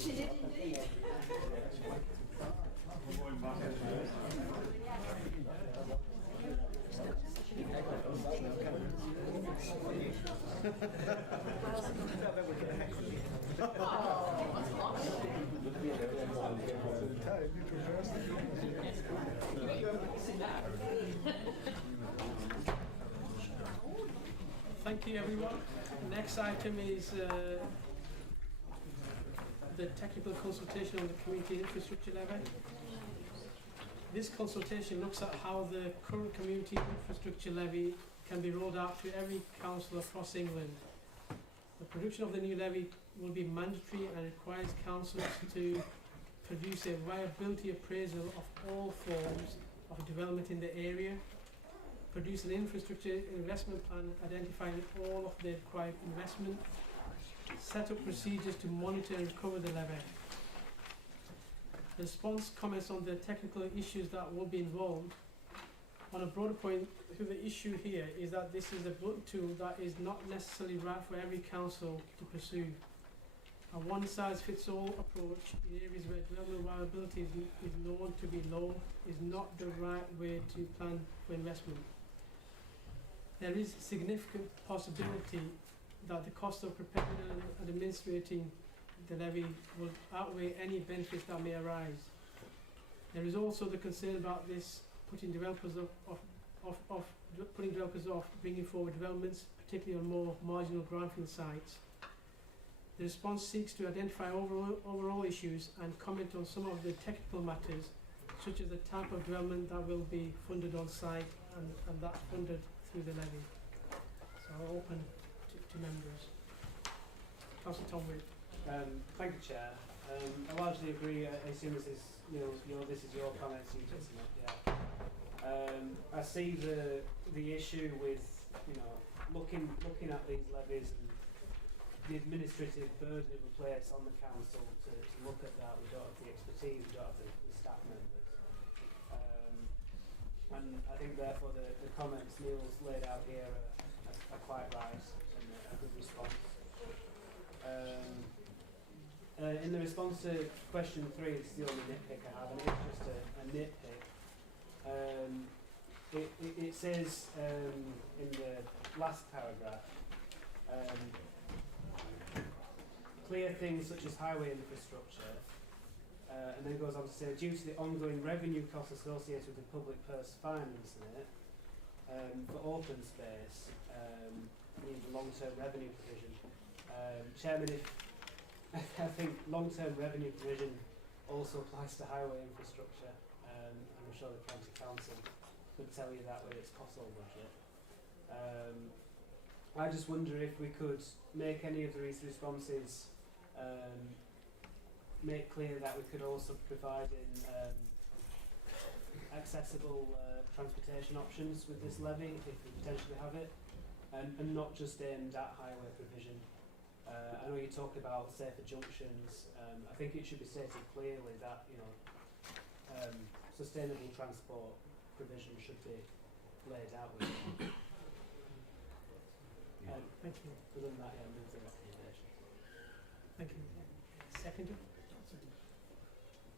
She did indeed. Thank you, everyone. Next item is the technical consultation on the community infrastructure levy. This consultation looks at how the current community infrastructure levy can be rolled out to every council across England. The production of the new levy will be mandatory and requires councils to produce a viability appraisal of all forms of development in the area, produce an infrastructure investment plan identifying all of the required investment, set up procedures to monitor and recover the levy. The response comments on the technical issues that will be involved. On a broader point, the issue here is that this is a blunt tool that is not necessarily right for every council to pursue. A one-size-fits-all approach in areas where development viability is known to be low is not the right way to plan for investment. There is significant possibility that the cost of preparing and administrating the levy will outweigh any benefits that may arise. There is also the concern about this putting developers off bringing forward developments, particularly on more marginal brownfield sites. The response seeks to identify overall issues and comment on some of the technical matters, such as the type of development that will be funded on site and that's funded through the levy. So I'll open to members. Councillor Tom Witt. Thank you, Chair. I largely agree. I assume this is, this is your comments, isn't it? Yeah. I see the issue with, looking at these levies and the administrative burden it would place on the council to look at that. We don't have the expertise, we don't have the staff members. And I think therefore the comments Neil's laid out here are quite right and a good response. In the response to question 3, it's the only nitpick I have, and it's just a nitpick. It says in the last paragraph, clear things such as highway infrastructure, and then goes on to say, due to the ongoing revenue costs associated with the public purse financing it, for open space, needs a long-term revenue provision. Chairman, I think long-term revenue provision also applies to highway infrastructure. I'm sure the County Council could tell you that with its COSL budget. I just wonder if we could make any of these responses make clear that we could also provide in accessible transportation options with this levy, if we potentially have it, and not just aimed at highway provision. I know you talked about safer junctions. I think it should be stated clearly that sustainable transport provision should be laid out with it. Thank you. Other than that, yeah, move the recommendation. Thank you. Seconded?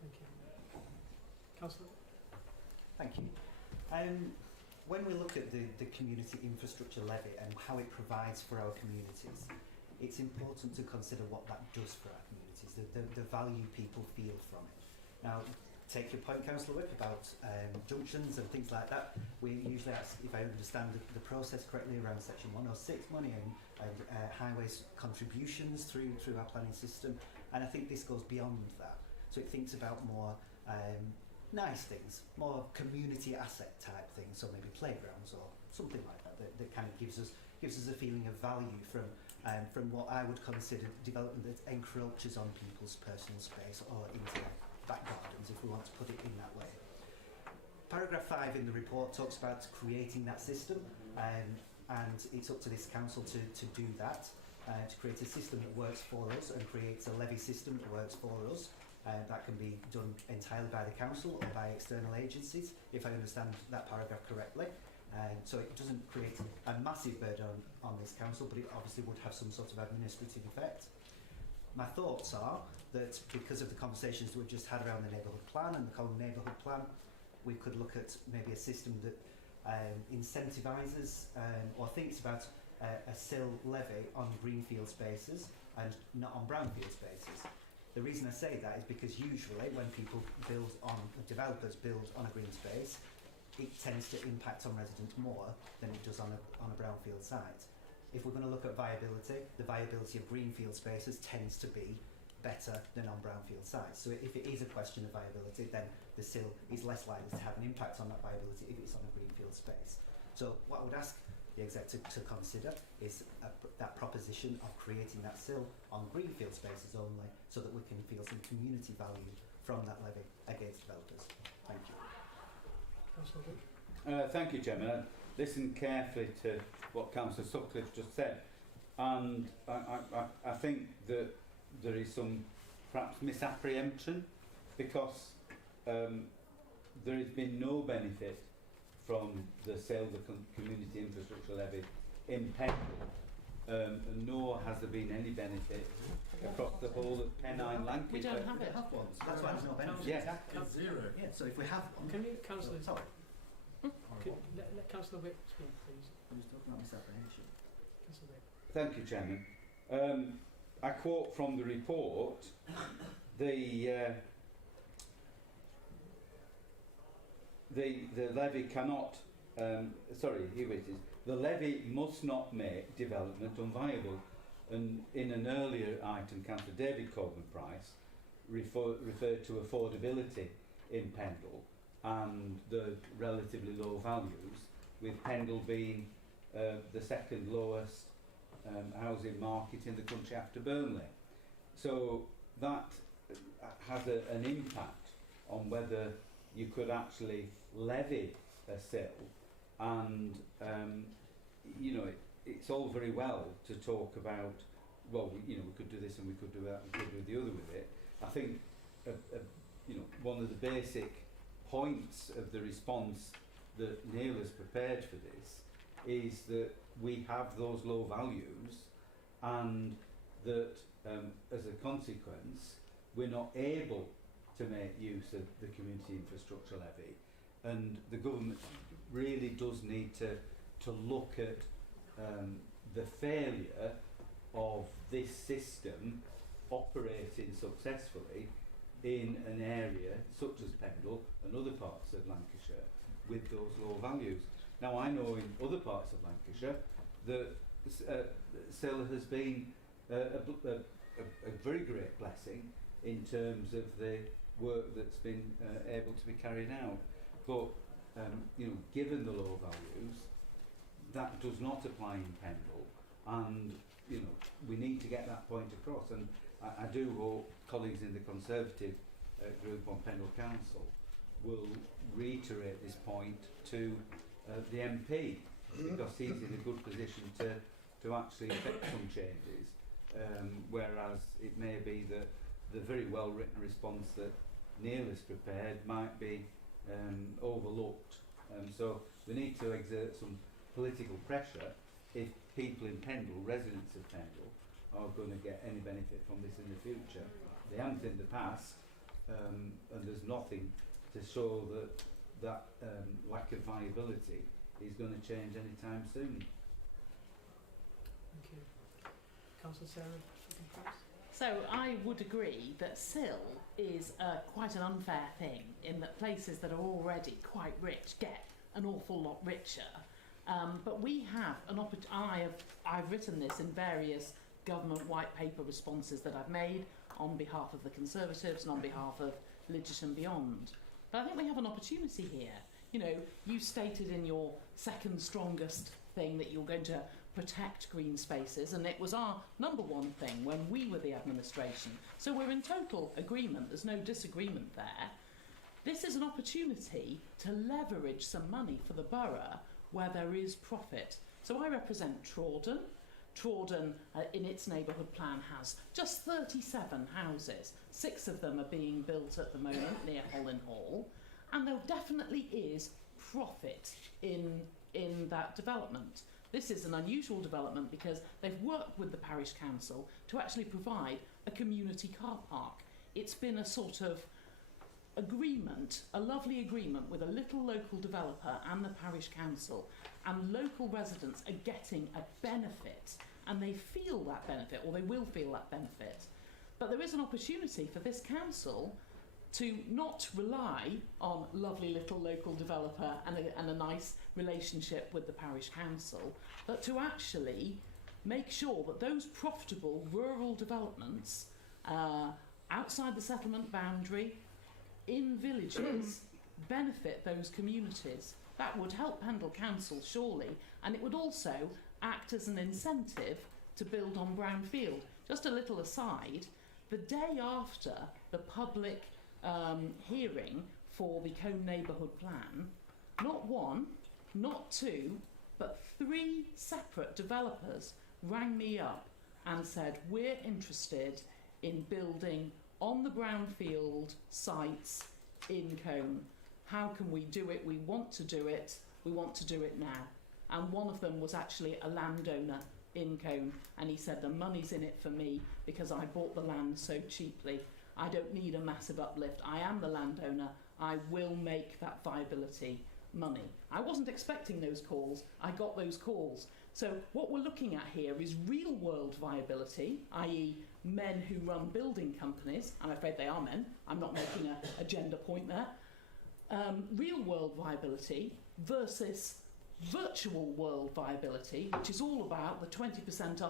Thank you. Councillor? Thank you. When we look at the community infrastructure levy and how it provides for our communities, it's important to consider what that does for our communities, the value people feel from it. Now, take your point, Councillor Wick, about junctions and things like that. We usually ask, if I understand the process correctly, around Section 106 money and highways contributions through our planning system, and I think this goes beyond that. So it thinks about more nice things, more community asset type things, so maybe playgrounds or something like that, that kind of gives us a feeling of value from what I would consider development that encroaches on people's personal space or into their back gardens, if we want to put it in that way. Paragraph 5 in the report talks about creating that system, and it's up to this council to do that, to create a system that works for us and creates a levy system that works for us. That can be done entirely by the council or by external agencies, if I understand that paragraph correctly. So it doesn't create a massive burden on this council, but it obviously would have some sort of administrative effect. My thoughts are that because of the conversations that we've just had around the neighbourhood plan and the Colne neighbourhood plan, we could look at maybe a system that incentivises or thinks about a sill levy on greenfield spaces and not on brownfield spaces. The reason I say that is because usually when people developers build on a green space, it tends to impact on residents more than it does on a brownfield site. If we're going to look at viability, the viability of greenfield spaces tends to be better than on brownfield sites. So if it is a question of viability, then the sill is less likely to have an impact on that viability if it's on a greenfield space. So what I would ask the exec to consider is that proposition of creating that sill on greenfield spaces only, so that we can feel some community value from that levy against developers. Thank you. Thank you, Chairman. I listened carefully to what Councillor Sutcliffe just said, and I think that there is some perhaps misapprehension, because there has been no benefit from the sale of the community infrastructure levy in Pendle, and nor has there been any benefit across the whole of Pennine, Lancashire. We don't have it. Have one. So that's why there's no benefit. Yes. Exactly. It's zero. Yeah. So if we have one, can you, Councillor? Sorry. Let Councillor Wick speak, please. I'm just talking about misapprehension. Councillor Wick. Thank you, Chairman. I quote from the report: the levy cannot. Sorry, here it is. The levy must not make development unviable. And in an earlier item, Councillor David Coleman-Price referred to affordability in Pendle and the relatively low values, with Pendle being the second lowest housing market in the country after Burnley. So that has an impact on whether you could actually levy a sill, and you know, it's all very well to talk about, well, we could do this and we could do that and we could do the other with it. I think one of the basic points of the response that Neil has prepared for this is that we have those low values, and that as a consequence we're not able to make use of the community infrastructure levy, and the government really does need to look at the failure of this system operating successfully in an area such as Pendle and other parts of Lancashire with those low values. Now, I know in other parts of Lancashire that SIL has been a very great blessing in terms of the work that's been able to be carried out. But given the low values, that does not apply in Pendle, and we need to get that point across. And I do hope colleagues in the Conservative group on Pendle Council will reiterate this point to the MP, because he's in a good position to actually effect some changes, whereas it may be that the very well written response that Neil has prepared might be overlooked. So we need to exert some political pressure if people in Pendle, residents of Pendle, are going to get any benefit from this in the future. They haven't in the past, and there's nothing to show that lack of viability is going to change anytime soon. Thank you. Councillor Sarah, please. So I would agree that SIL is quite an unfair thing, in that places that are already quite rich get an awful lot richer. But we have an opportunity. I've written this in various government white paper responses that I've made on behalf of the Conservatives and on behalf of Lidget and Beyond. But I think we have an opportunity here. You stated in your second strongest thing that you're going to protect green spaces, and it was our number one thing when we were the administration. So we're in total agreement. There's no disagreement there. This is an opportunity to leverage some money for the borough where there is profit. So I represent Trawden. Trawden, in its neighbourhood plan, has just 37 houses. 6 of them are being built at the moment near Holland Hall, and there definitely is profit in that development. This is an unusual development because they've worked with the parish council to actually provide a community car park. It's been a sort of agreement, a lovely agreement with a little local developer and the parish council, and local residents are getting a benefit, and they feel that benefit, or they will feel that benefit. But there is an opportunity for this council to not rely on lovely little local developer and a nice relationship with the parish council, but to actually make sure that those profitable rural developments outside the settlement boundary, in villages, benefit those communities. That would help Pendle Council, surely, and it would also act as an incentive to build on brownfield. Just a little aside, the day after the public hearing for the Cone Neighbourhood Plan, not one, not two, but 3 separate developers rang me up and said, we're interested in building on the brownfield sites in Cone. How can we do it? We want to do it. We want to do it now. And one of them was actually a landowner in Cone, and he said, the money's in it for me because I bought the land so cheaply. I don't need a massive uplift. I am the landowner. I will make that viability money. I wasn't expecting those calls. I got those calls. So what we're looking at here is real world viability, i.e. men who run building companies. I'm afraid they are men. I'm not making a gender point there. Real world viability versus virtual world viability, which is all about the 20%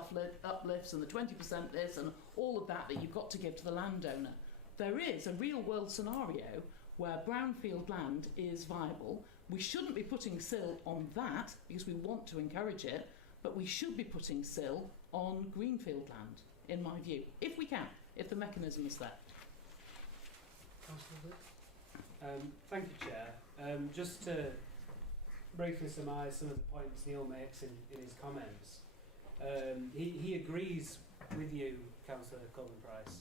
uplifts and the 20% this and all of that you've got to give to the landowner. There is a real world scenario where brownfield land is viable. We shouldn't be putting sill on that because we want to encourage it, but we should be putting sill on greenfield land, in my view, if we can, if the mechanism is there. Thank you, Chair. Just to briefly surmise some of the points Neil makes in his comments, he agrees with you, Councillor Colin-Price,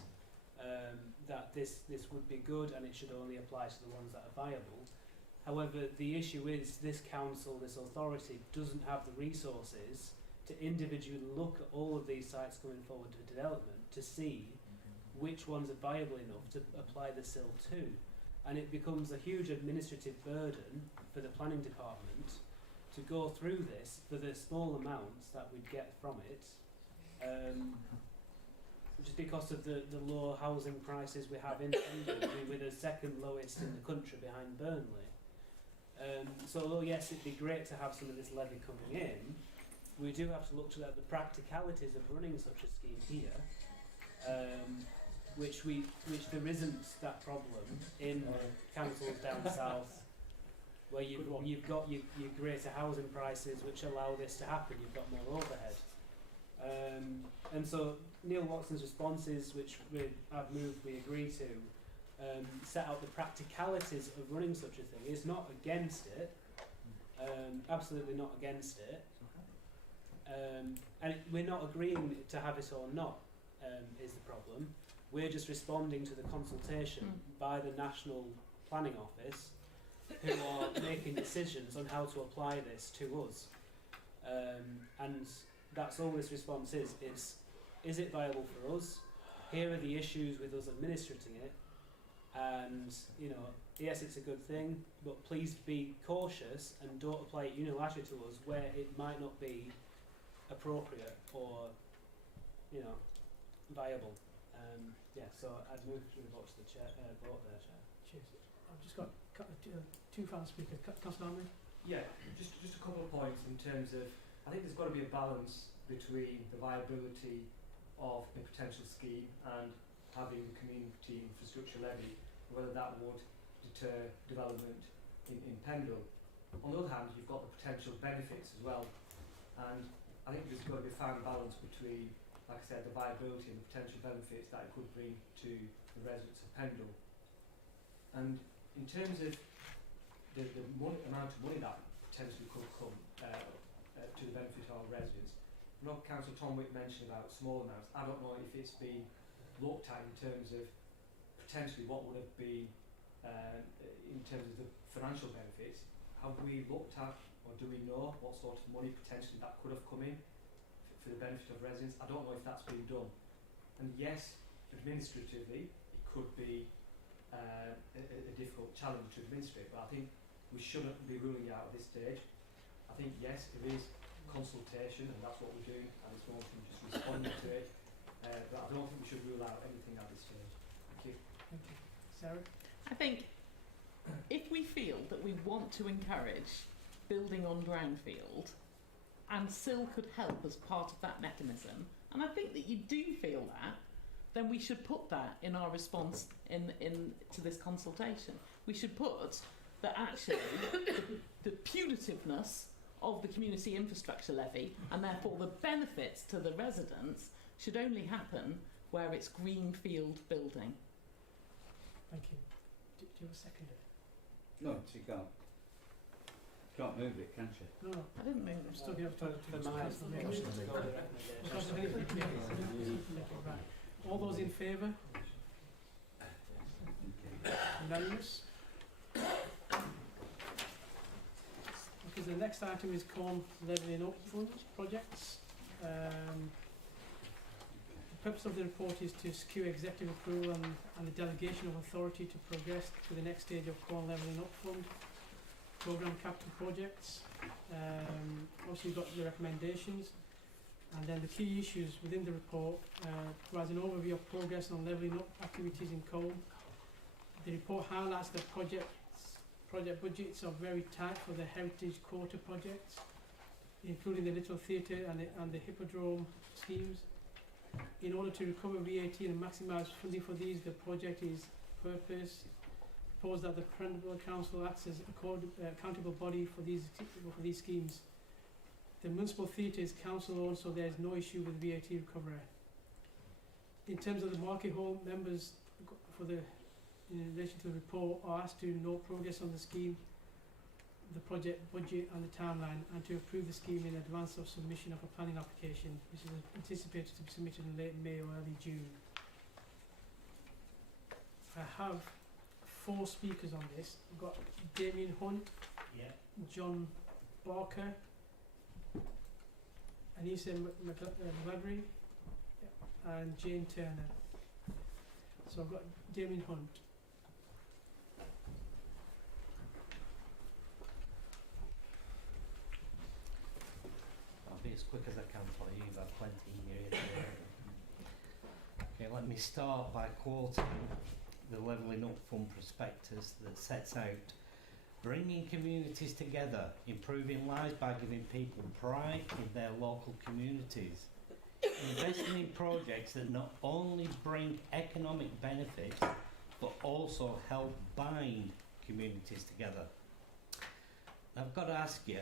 that this would be good and it should only apply to the ones that are viable. However, the issue is this council, this authority, doesn't have the resources to individually look at all of these sites coming forward to development to see which ones are viable enough to apply the SIL to. And it becomes a huge administrative burden for the planning department to go through this for the small amounts that we'd get from it, just because of the low housing prices we have in Pendle. We're the second lowest in the country behind Burnley. So although yes, it'd be great to have some of this levy coming in, we do have to look at the practicalities of running such a scheme here, which there isn't that problem in councils down south, where you've got your greater housing prices which allow this to happen. You've got more overhead, and so Neil Watson's responses, which I've moved we agree to, set out the practicalities of running such a thing. It's not against it, absolutely not against it, and we're not agreeing to have it or not, is the problem. We're just responding to the consultation by the National Planning Office, who are making decisions on how to apply this to us, and that's all this response is it viable for us? Here are the issues with us administering it. And, you know, yes, it's a good thing, but please be cautious and don't apply it unilaterally to us where it might not be appropriate or, you know, viable. So I'd move to the vote to the chair, vote there, Chair. Cheers. I've just got two final speakers. Councillor Armory? Yeah, just a couple of points in terms of, I think there's got to be a balance between the viability of a potential scheme and having the community infrastructure levy, whether that would deter development in Pendle. On the other hand, you've got the potential benefits as well, and I think there's got to be a fine balance between, like I said, the viability and the potential benefits that it could bring to the residents of Pendle. And in terms of the amount of money that potentially could come to the benefit of our residents, I know Councillor Tom Wick mentioned about small amounts. I don't know if it's been looked at in terms of potentially what would have been in terms of the financial benefits. Have we looked at, or do we know what sort of money potentially that could have come in for the benefit of residents? I don't know if that's been done. And yes, administratively, it could be a difficult challenge to administrate, but I think we shouldn't be ruling out at this stage. I think, yes, it is consultation, and that's what we're doing at this moment, and just responding to it, but I don't think we should rule out anything at this stage. Thank you. Thank you. Sarah? I think if we feel that we want to encourage building on brownfield, and SIL could help as part of that mechanism, and I think that you do feel that, then we should put that in our response to this consultation. We should put that actually the punitiveness of the community infrastructure levy, and therefore the benefits to the residents, should only happen where it's greenfield building. Thank you. Do you have a seconder? No, she can't. Can't move it, can she? No, I didn't move I'm it. still here to Right. All those in favour? Unanimous? Okay, the next item is corn levelling up fund projects. The purpose of the report is to secure executive approval and the delegation of authority to progress to the next stage of corn levelling up fund programme capital projects. Also, you've got the recommendations, and then the key issues within the report provides an overview of progress on levelling up activities in Colne. The report highlights that project budgets are very tight for the heritage quarter projects, including the Little Theatre and the Hippodrome schemes. In order to recover VAT and maximise funding for these, the project is proposed that the Pendle Council acts as accountable body for these schemes. The municipal theatre is council owned, so there is no issue with VAT recovery. In terms of the market hall, members in relation to the report are asked to note progress on the scheme, the project budget and the timeline, and to approve the scheme in advance of submission of a planning application, which is anticipated to be submitted in late May or early June. I have 4 speakers on this. We've got Damien Hunt, John Barker, Anissa McGladry, and Jane Turner. So I've got Damien Hunt. I'll be as quick as I can for you, you've had plenty in your ear. Okay, let me start by quoting the Levelling Up Fund prospectus that sets out bringing communities together, improving lives by giving people pride in their local communities, investing in projects that not only bring economic benefits but also help bind communities together. I've got to ask you,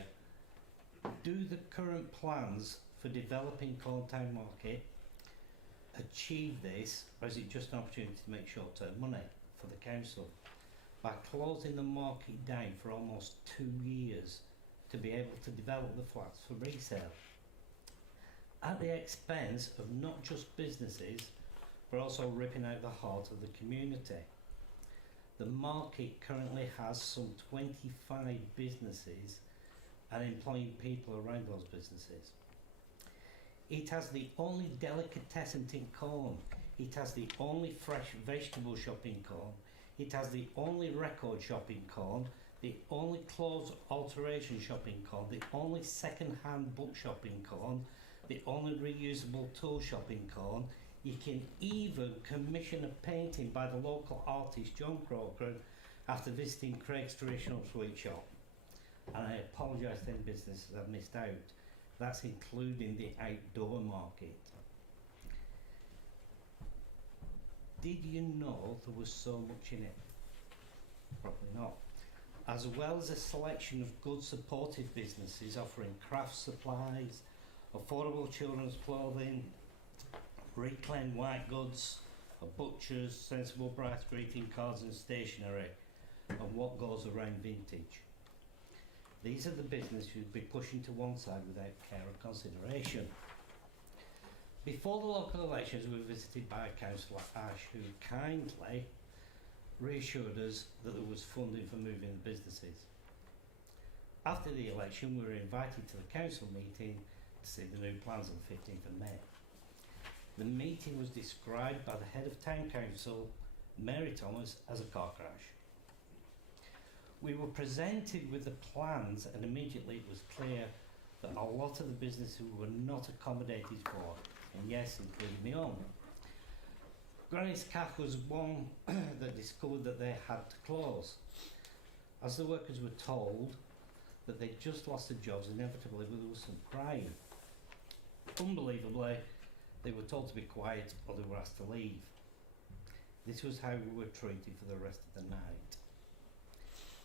do the current plans for developing Corntown Market achieve this, or is it just an opportunity to make short-term money for the council by closing the market down for almost 2 years to be able to develop the flats for resale at the expense of not just businesses but also ripping out the heart of the community? The market currently has some 25 businesses and employing people around those businesses. It has the only delicatessen in Corn. It has the only fresh vegetable shop in Corn. It has the only record shop in Corn, the only clothes alteration shop in Corn, the only second-hand bookshop in Corn, the only reusable tool shop in Corn. You can even commission a painting by the local artist John Croker after visiting Craig's Traditional Sweet Shop. And I apologise to any businesses I've missed out. That's including the outdoor market. Did you know there was so much in it? Probably not. As well as a selection of good supportive businesses offering craft supplies, affordable children's clothing, reclaimed white goods, a butcher's, sensible brass greeting cards and stationery, and what goes around vintage. These are the businesses who'd be pushing to one side without care or consideration. Before the local elections, we were visited by Councillor Ash, who kindly reassured us that there was funding for moving the businesses. After the election, we were invited to the council meeting to see the new plans on the 15th of May. The meeting was described by the head of town council, Mary Thomas, as a car crash. We were presented with the plans and immediately it was clear that a lot of the businesses were not accommodated for, and yes, including me own. Granny's Cafe was one that discovered that they had to close. As the workers were told that they'd just lost their jobs, inevitably there was some crying. Unbelievably, they were told to be quiet or they were asked to leave. This was how we were treated for the rest of the night.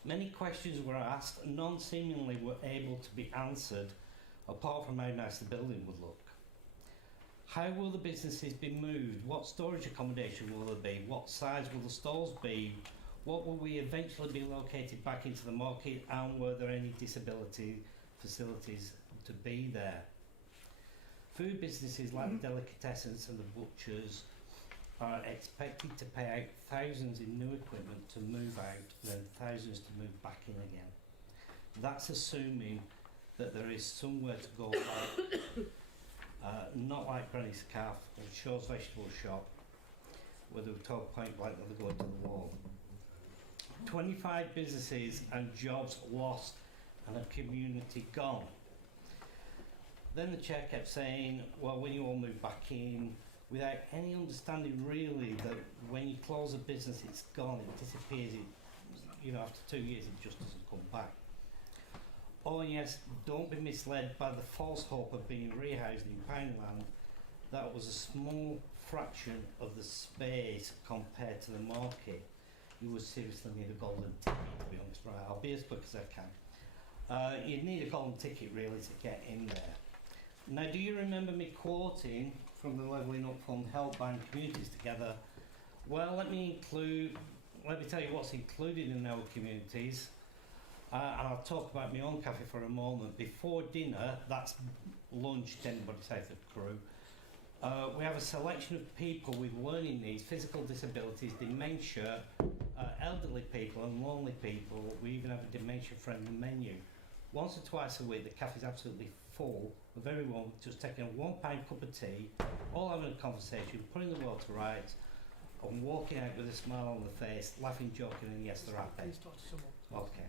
Many questions were asked, and none seemingly were able to be answered, apart from how nice the building would look. How will the businesses be moved? What storage accommodation will there be? What size will the stalls be? What will we eventually be located back into the market, and were there any disability facilities to be there? Food businesses like the delicatessens and the butchers are expected to pay out thousands in new equipment to move out, and then thousands to move back in again. That's assuming that there is somewhere to go back, not like Granny's Cafe or Shaw's Vegetable Shop, where they were told point blank that they're going to the wall. 25 businesses and jobs lost and a community gone. Then the chair kept saying, well, when you all move back in, without any understanding really that when you close a business, it's gone, it disappears, after 2 years it just doesn't come back. Oh yes, don't be misled by the false hope of being rehoused in Poundland. That was a small fraction of the space compared to the market. You would seriously need a golden ticket, to be honest. Right, I'll be as quick as I can. You'd need a golden ticket really to get in there. Now, do you remember me quoting from the Levelling Up Fund, Help Bind Communities Together? Well, let me tell you what's included in our communities. And I'll talk about my own cafe for a moment. Before dinner, that's lunch to anybody south of Crewe. We have a selection of people with learning needs, physical disabilities, dementia, elderly people and lonely people. We even have a dementia-friendly menu. Once or twice a week, the cafe is absolutely full of everyone just taking a £1 cup of tea, all having a conversation, putting the world to rights, and walking out with a smile on the face, laughing, joking, and yes, they're happy. Okay.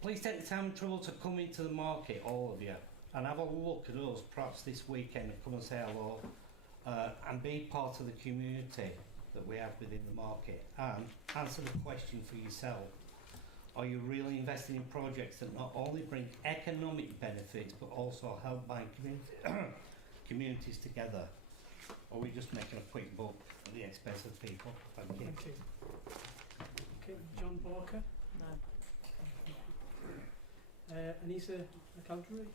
Please take the time and trouble to come into the market, all of you, and have a look at us perhaps this weekend and come and say hello and be part of the community that we have within the market, and answer the question for yourself. Are you really investing in projects that not only bring economic benefits but also help bind communities together? Or are we just making a quick buck at the expense of people? Thank you. Thank you. Okay, John Barker. No. Anissa Calgary.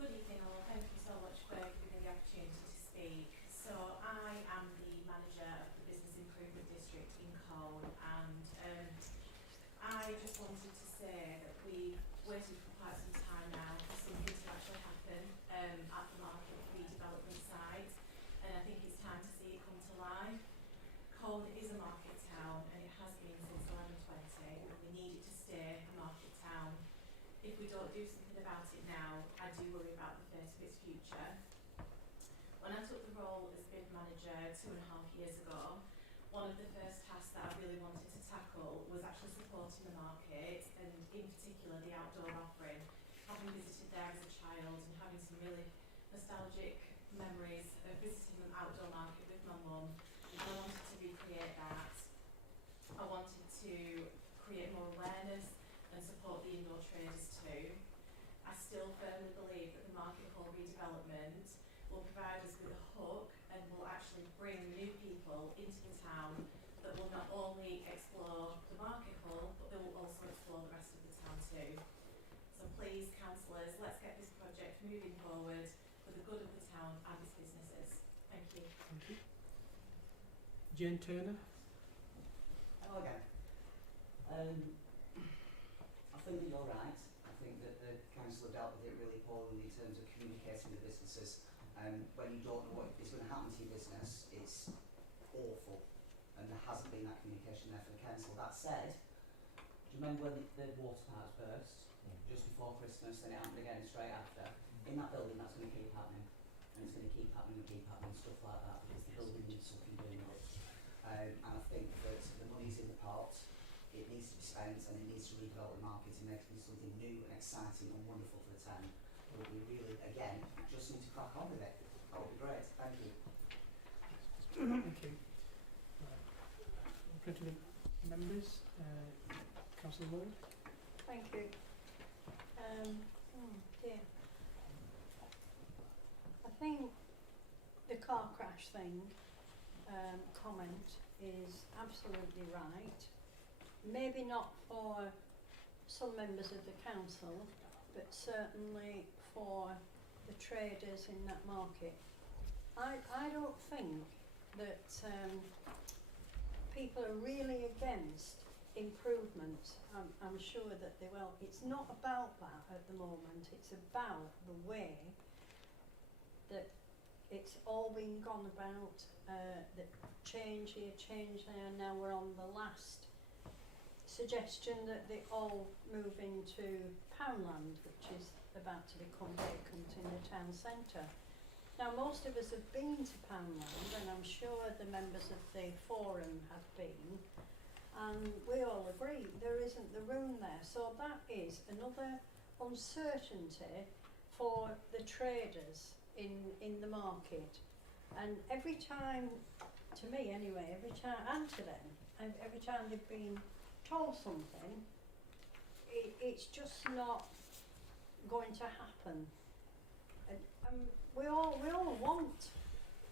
Good evening all, thank you so much for giving me the opportunity to speak. So I am the manager of the Business Improvement District in Colne, and I just wanted to say that we've waited for quite some time now for something to actually happen at the market redevelopment site, and I think it's time to see it come to life. Colne is a market town and it has been since 1120, and we need it to stay a market town. If we don't do something about it now, I do worry about the fate of its future. When I took the role as bid manager 2.5 years ago, one of the first tasks that I really wanted to tackle was actually supporting the market, and in particular the outdoor offering. Having visited there as a child and having some really nostalgic memories of visiting an outdoor market with my mum, I wanted to recreate that. I wanted to create more awareness and support the indoor traders too. I still firmly believe that the market hall redevelopment will provide us with a hook and will actually bring new people into the town that will not only explore the market hall, but they will also explore the rest of the town too. So please, councillors, let's get this project moving forward for the good of the town and its businesses. Thank you. Thank you. Jane Turner. Hello again. I think that you're right. I think that the council have dealt with it really poorly in terms of communicating with businesses. When you don't know what is going to happen to your business, it's awful, and there hasn't been that communication there for the council. That said, do you remember when the water pipes burst? Do just before Christmas, then it happened again straight after. In that building, that's going to keep happening, and it's going to keep happening, stuff like that, because the building needs something doing with it. And I think that the money's in the pot, it needs to be spent, and it needs to redevelop the market and make it something new and exciting and wonderful for the town. But we really, again, just need to crack on with it. That would be great. Thank you. Thank you. Printed members, Councillor Ward. Thank you. Oh dear. I think the car crash thing comment is absolutely right. Maybe not for some members of the council, but certainly for the traders in that market. I don't think that people are really against improvement. I'm sure that they will. It's not about that at the moment. It's about the way that it's all been gone about, the change here, change there. Now we're on the last suggestion that they all move into Poundland, which is about to become vacant in the town centre. Now most of us have been to Poundland, and I'm sure the members of the forum have been, and we all agree there isn't the room there. So that is another uncertainty for the traders in the market. And every time, to me anyway, every time, and to them, and every time they've been told something, it's just not going to happen. And we all want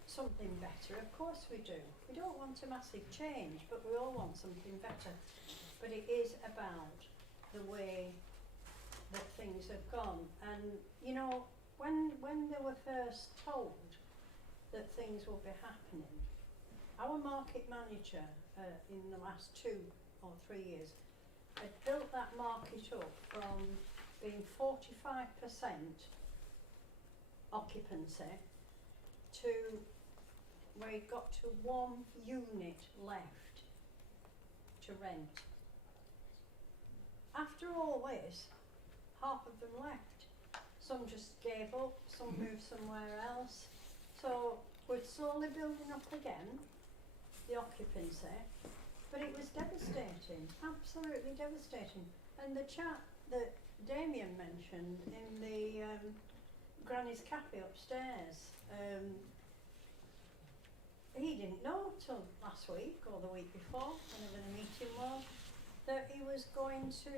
something better, of course we do. We don't want a massive change, but we all want something better. But it is about the way that things have gone. And you know, when they were first told that things would be happening, our market manager in the last 2 or 3 years had built that market up from being 45% occupancy to where it got to 1 unit left to rent. After all this, half of them left. Some just gave up, some moved somewhere else. So we're slowly building up again, the occupancy, but it was devastating, absolutely devastating. And the chap that Damien mentioned in the Granny's Cafe upstairs, he didn't know till last week or the week before, whenever the meeting was, that he was going to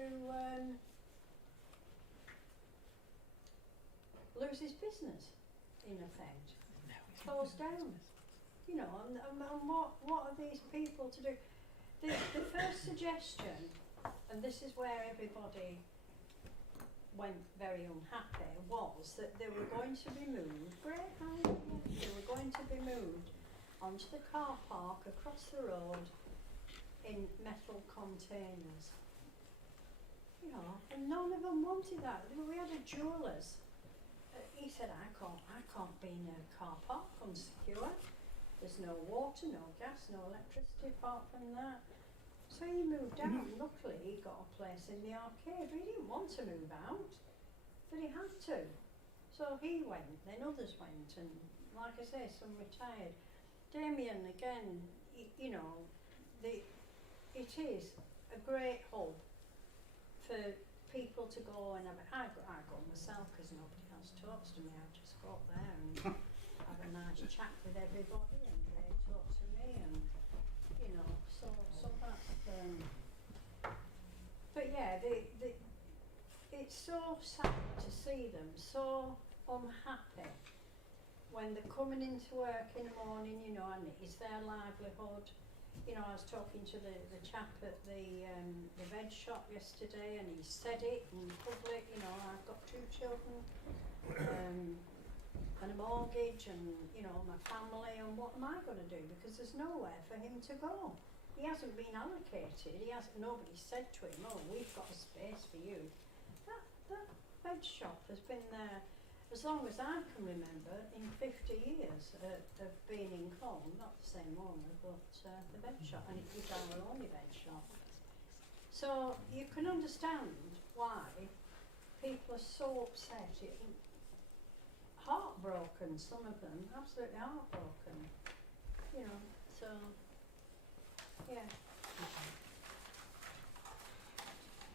lose his business, in effect, close down. You know, and what are these people to do? The first suggestion, and this is where everybody went very unhappy, was that they were going to be moved, great idea, they were going to be moved onto the car park across the road in metal containers. You know, and none of them wanted that. We had a jeweller's. He said, I can't be in a car park unsecure. There's no water, no gas, no electricity apart from that. So he moved out. Luckily, he got a place in the arcade. But he didn't want to move out, but he had to. So he went, then others went, and like I say, some retired. Damien, again, you know, it is a great hub for people to go and have I go myself because nobody else talks to me. I just go up there and have a nice chat with everybody, and they talk to me, and you know, so that's but yeah, it's so sad to see them so unhappy when they're coming into work in the morning, you know, and it's their livelihood. You know, I was talking to the chap at the veg shop yesterday, and he said it in public, you know, I've got 2 children, and a mortgage, and, you know, my family, and what am I going to do? Because there's nowhere for him to go. He hasn't been allocated, nobody said to him, oh, we've got a space for you. That veg shop has been there as long as I can remember, in 50 years of being in Colne, not the same owner, but the veg shop, and it was our only veg shop. So you can understand why people are so upset, heartbroken, some of them, absolutely heartbroken, you know, so, yeah.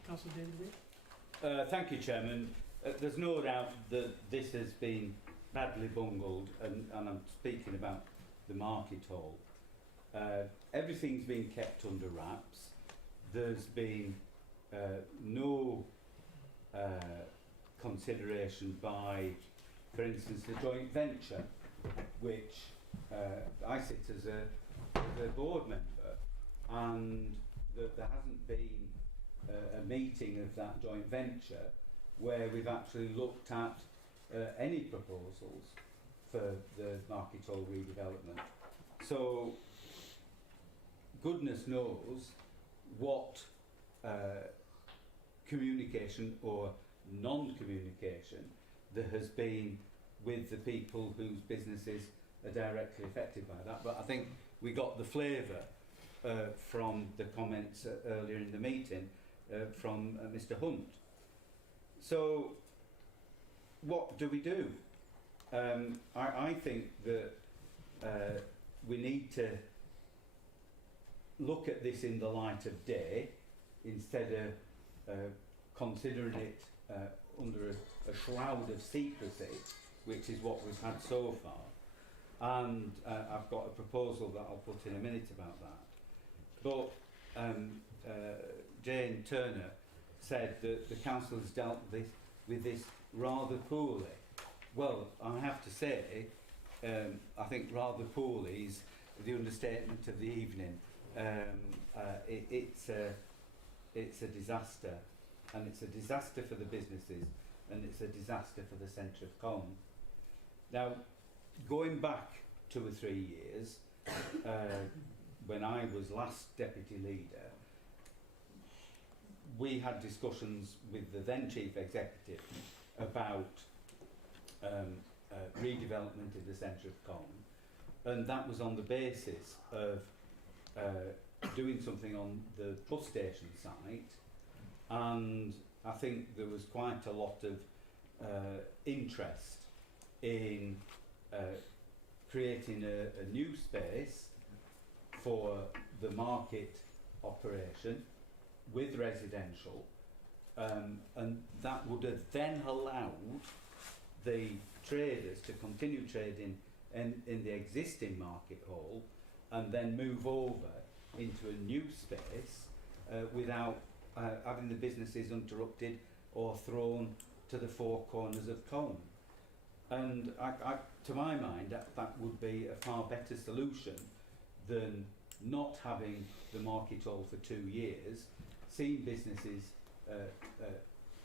Councillor David. Thank you, Chairman. There's no doubt that this has been badly bungled, and I'm speaking about the market hall. Everything's been kept under wraps. There's been no consideration by, for instance, the joint venture, which I sit as a board member, and there hasn't been a meeting of that joint venture where we've actually looked at any proposals for the market hall redevelopment. So goodness knows what communication or non-communication there has been with the people whose businesses are directly affected by that. But I think we got the flavour from the comments earlier in the meeting from Mr. Hunt. So what do we do? I think that we need to look at this in the light of day instead of considering it under a shroud of secrecy, which is what we've had so far. And I've got a proposal that I'll put in a minute about that. But Jane Turner said that the council has dealt with this rather poorly. Well, I have to say, I think rather poorly is the understatement of the evening. It's a disaster, and it's a disaster for the businesses, and it's a disaster for the centre of Colne. Now, going back 2 or 3 years, when I was last deputy leader, we had discussions with the then chief executive about redevelopment in the centre of Colne, and that was on the basis of doing something on the bus station site, and I think there was quite a lot of interest in creating a new space for the market operation with residential, and that would have then allowed the traders to continue trading in the existing market hall and then move over into a new space without having the businesses interrupted or thrown to the four corners of Colne. And to my mind, that would be a far better solution than not having the market hall for 2 years, seeing businesses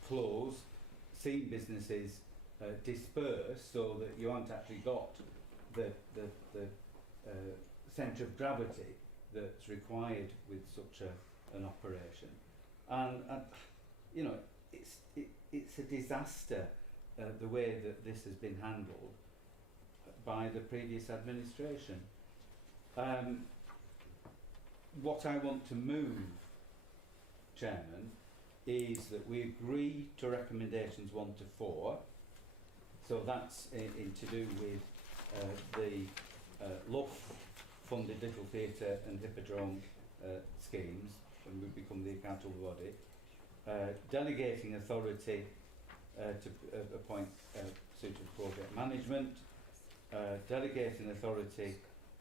close, seeing businesses disperse, so that you haven't actually got the centre of gravity that's required with such an operation. And you know, it's a disaster the way that this has been handled by the previous administration. What I want to move, Chairman, is that we agree to recommendations 1 to 4. So that's in to do with the LUF funded Little Theatre and Hippodrome schemes, and we become the accountable body. Delegating authority to appoint suitable project management. Delegating authority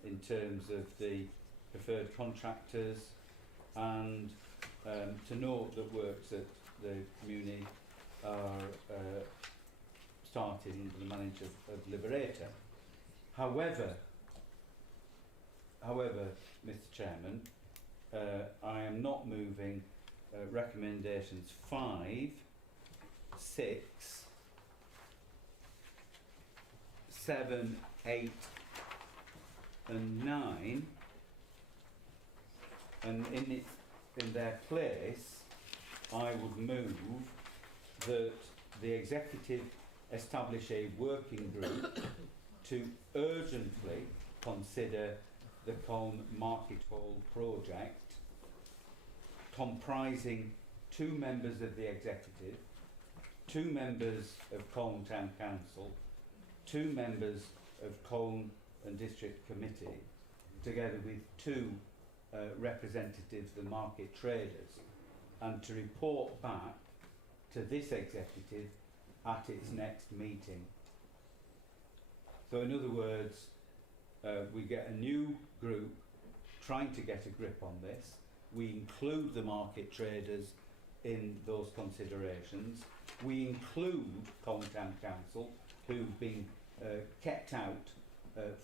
in terms of the preferred contractors, and to note that works at the community are started under the management of Liberator. However, Mr. Chairman, I am not moving recommendations 5, 6, 7, 8 and 9, and in their place I would move that the executive establish a working group to urgently consider the Colne Market Hall project, comprising 2 members of the executive, 2 members of Colne Town Council, 2 members of Colne and District Committee, together with 2 representatives of the market traders, and to report back to this executive at its next meeting. So in other words, we get a new group trying to get a grip on this. We include the market traders in those considerations. We include Colne Town Council, who've been kept out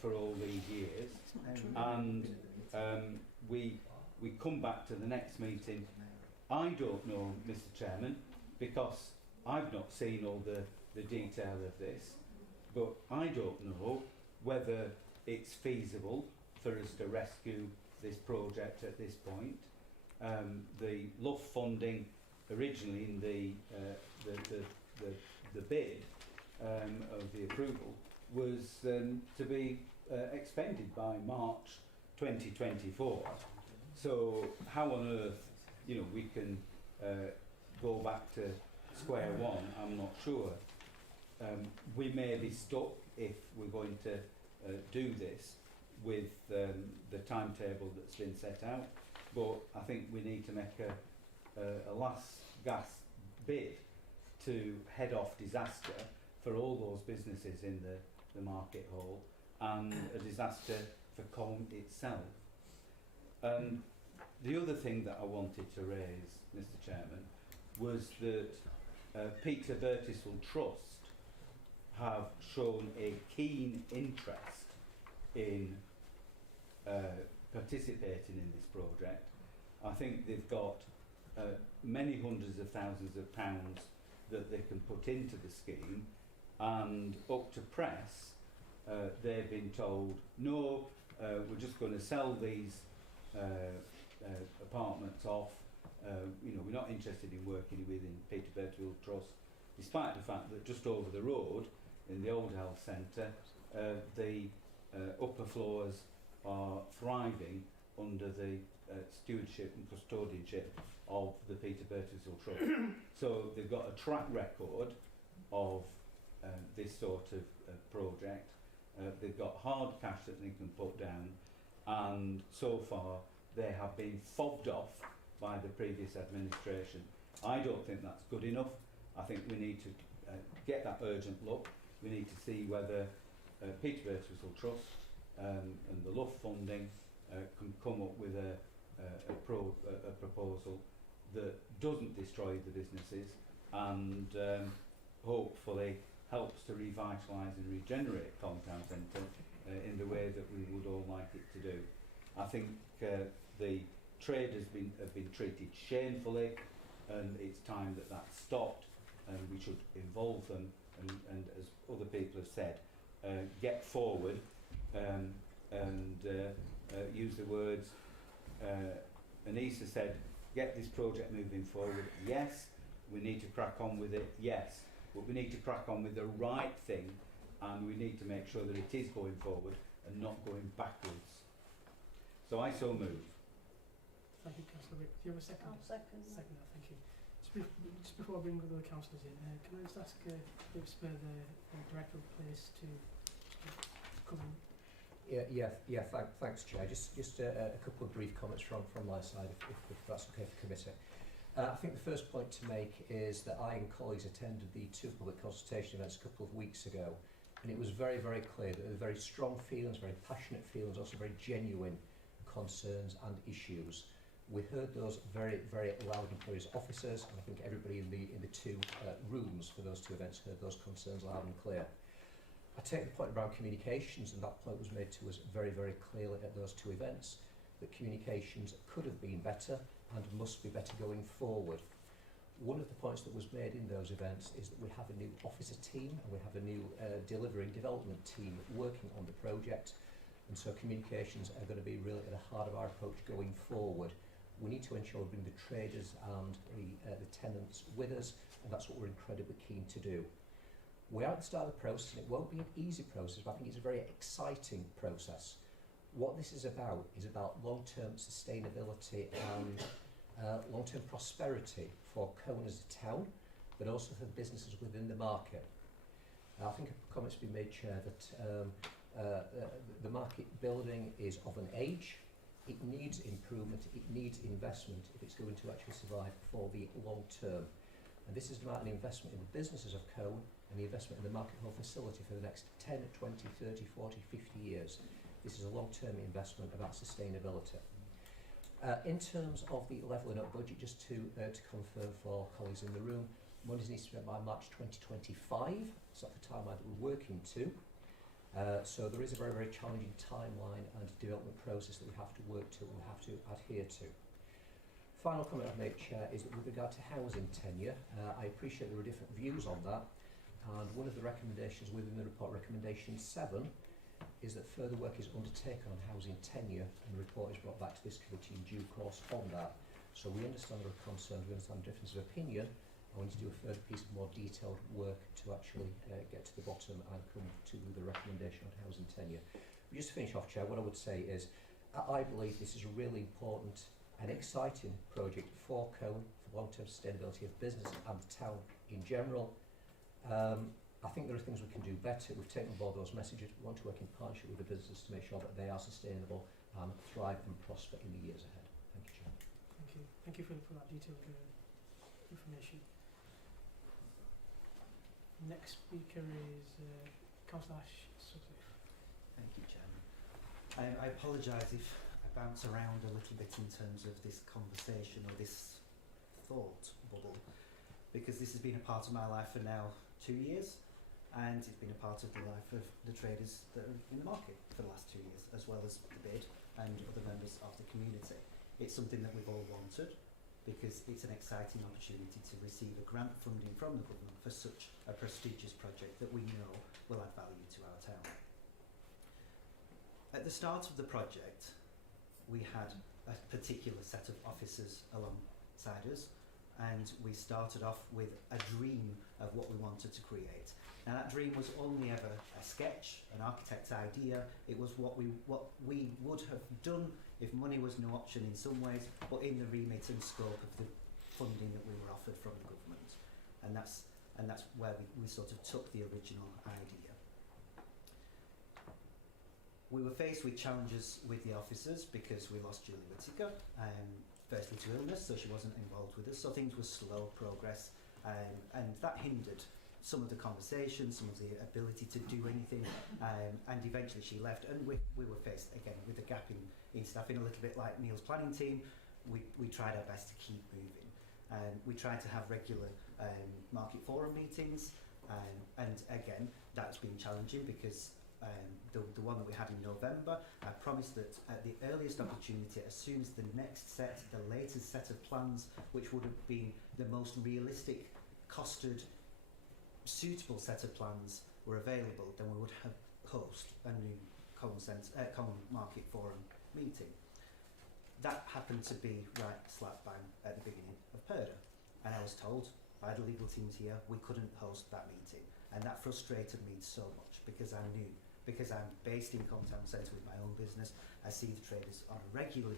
for all these years, and we come back to the next meeting. I don't know, Mr. Chairman, because I've not seen all the detail of this, but I don't know whether it's feasible for us to rescue this project at this point. The LUF funding originally in the bid of the approval was to be expended by March 2024. So how on earth, you know, we can go back to square one, I'm not sure. We may be stuck if we're going to do this with the timetable that's been set out, but I think we need to make a last gasp bid to head off disaster for all those businesses in the market hall, and a disaster for Colne itself. The other thing that I wanted to raise, Mr. Chairman, was that Peter Bertisel Trust have shown a keen interest in participating in this project. I think they've got many hundreds of thousands of pounds that they can put into the scheme, and up to press they've been told, no, we're just going to sell these apartments off. You know, we're not interested in working within Peter Bertisel Trust, despite the fact that just over the road in the old health centre, the upper floors are thriving under the stewardship and custodianship of the Peter Bertisel Trust. So they've got a track record of this sort of project. They've got hard cash that they can put down, and so far they have been fobbed off by the previous administration. I don't think that's good enough. I think we need to get that urgent look. We need to see whether Peter Bertisel Trust and the LUF funding can come up with a proposal that doesn't destroy the businesses and hopefully helps to revitalise and regenerate Colne Town Centre in the way that we would all like it to do. I think the trade have been treated shamefully, and it's time that that stopped, and we should involve them and as other people have said, get forward and use the words Anissa said, get this project moving forward. Yes, we need to crack on with it, yes, but we need to crack on with the right thing, and we need to make sure that it is going forward and not going backwards. So I so move. Thank you, Councillor Wick. Do you have a second? I'll second that. Second that, thank you. Just before I bring the other councillors in, can I just ask the Director of Police to come in? Thanks, Chair. Just a couple of brief comments from my side, if that's okay for committee. I think the first point to make is that I and colleagues attended the 2 public consultation events a couple of weeks ago, and it was very, very clear that there were very strong feelings, very passionate feelings, also very genuine concerns and issues. We heard those very, very loud and clear as officers, and I think everybody in the 2 rooms for those 2 events heard those concerns loud and clear. I take the point around communications, and that point was made to us very, very clearly at those 2 events, that communications could have been better and must be better going forward. One of the points that was made in those events is that we have a new officer team and we have a new delivery and development team working on the project, and so communications are going to be really at the heart of our approach going forward. We need to ensure we bring the traders and the tenants with us, and that's what we're incredibly keen to do. We are at the start of the process, and it won't be an easy process, but I think it's a very exciting process. What this is about long-term sustainability and long-term prosperity for Colne as a town, but also for businesses within the market. I think a comment's been made, Chair, that the market building is of an age. It needs improvement, it needs investment if it's going to actually survive for the long term. And this is about an investment in the businesses of Cone and the investment in the market hall facility for the next 10, 20, 30, 40, 50 years. This is a long-term investment about sustainability. In terms of the levelling up budget, just to confirm for colleagues in the room, money needs to be spent by March 2025. So that's the timeline that we're working to. So there is a very, very challenging timeline and development process that we have to work to and we have to adhere to. Final comment I've made, Chair, is that with regard to housing tenure, I appreciate there are different views on that, and one of the recommendations within the report, recommendation 7, is that further work is undertaken on housing tenure, and the report is brought back to this committee in due course on that. So we understand there are concerns, we understand difference of opinion, and we need to do a further piece of more detailed work to actually get to the bottom and come to the recommendation on housing tenure. But just to finish off, Chair, what I would say is I believe this is a really important and exciting project for Cone, for long-term sustainability of business and the town in general. I think there are things we can do better. We've taken on board those messages. We want to work in partnership with the businesses to make sure that they are sustainable and thrive and prosper in the years ahead. Thank you, Chair. Thank you. Thank you for that detailed information. Next speaker is Councillor Sutcliffe. Thank you, Chairman. I apologise if I bounce around a little bit in terms of this conversation or this thought bubble, because this has been a part of my life for now 2 years, and it's been a part of the life of the traders that are in the market for the last 2 years, as well as the bid and other members of the community. It's something that we've all wanted, because it's an exciting opportunity to receive a grant funding from the government for such a prestigious project that we know will add value to our town. At the start of the project, we had a particular set of officers alongside us, and we started off with a dream of what we wanted to create. Now that dream was only ever a sketch, an architect's idea. It was what we would have done if money was no option in some ways, but in the remit and scope of the funding that we were offered from the government. And that's where we sort of took the original idea. We were faced with challenges with the officers because we lost Julie Whittaker, firstly to illness, so she wasn't involved with us, so things were slow progress, and that hindered some of the conversation, some of the ability to do anything, and eventually she left, and we were faced again with a gap in staffing, a little bit like Neil's planning team. We tried our best to keep moving. We tried to have regular market forum meetings, and again that's been challenging because the one that we had in November, I promised that at the earliest opportunity, as soon as the latest set of plans, which would have been the most realistic, costed, suitable set of plans were available, then we would have host a new common market forum meeting. That happened to be right slap bang at the beginning of Purdah, and I was told by the legal teams here we couldn't host that meeting, and that frustrated me so much because I knew, because I'm based in Cone Town Centre with my own business, I see the traders on a regular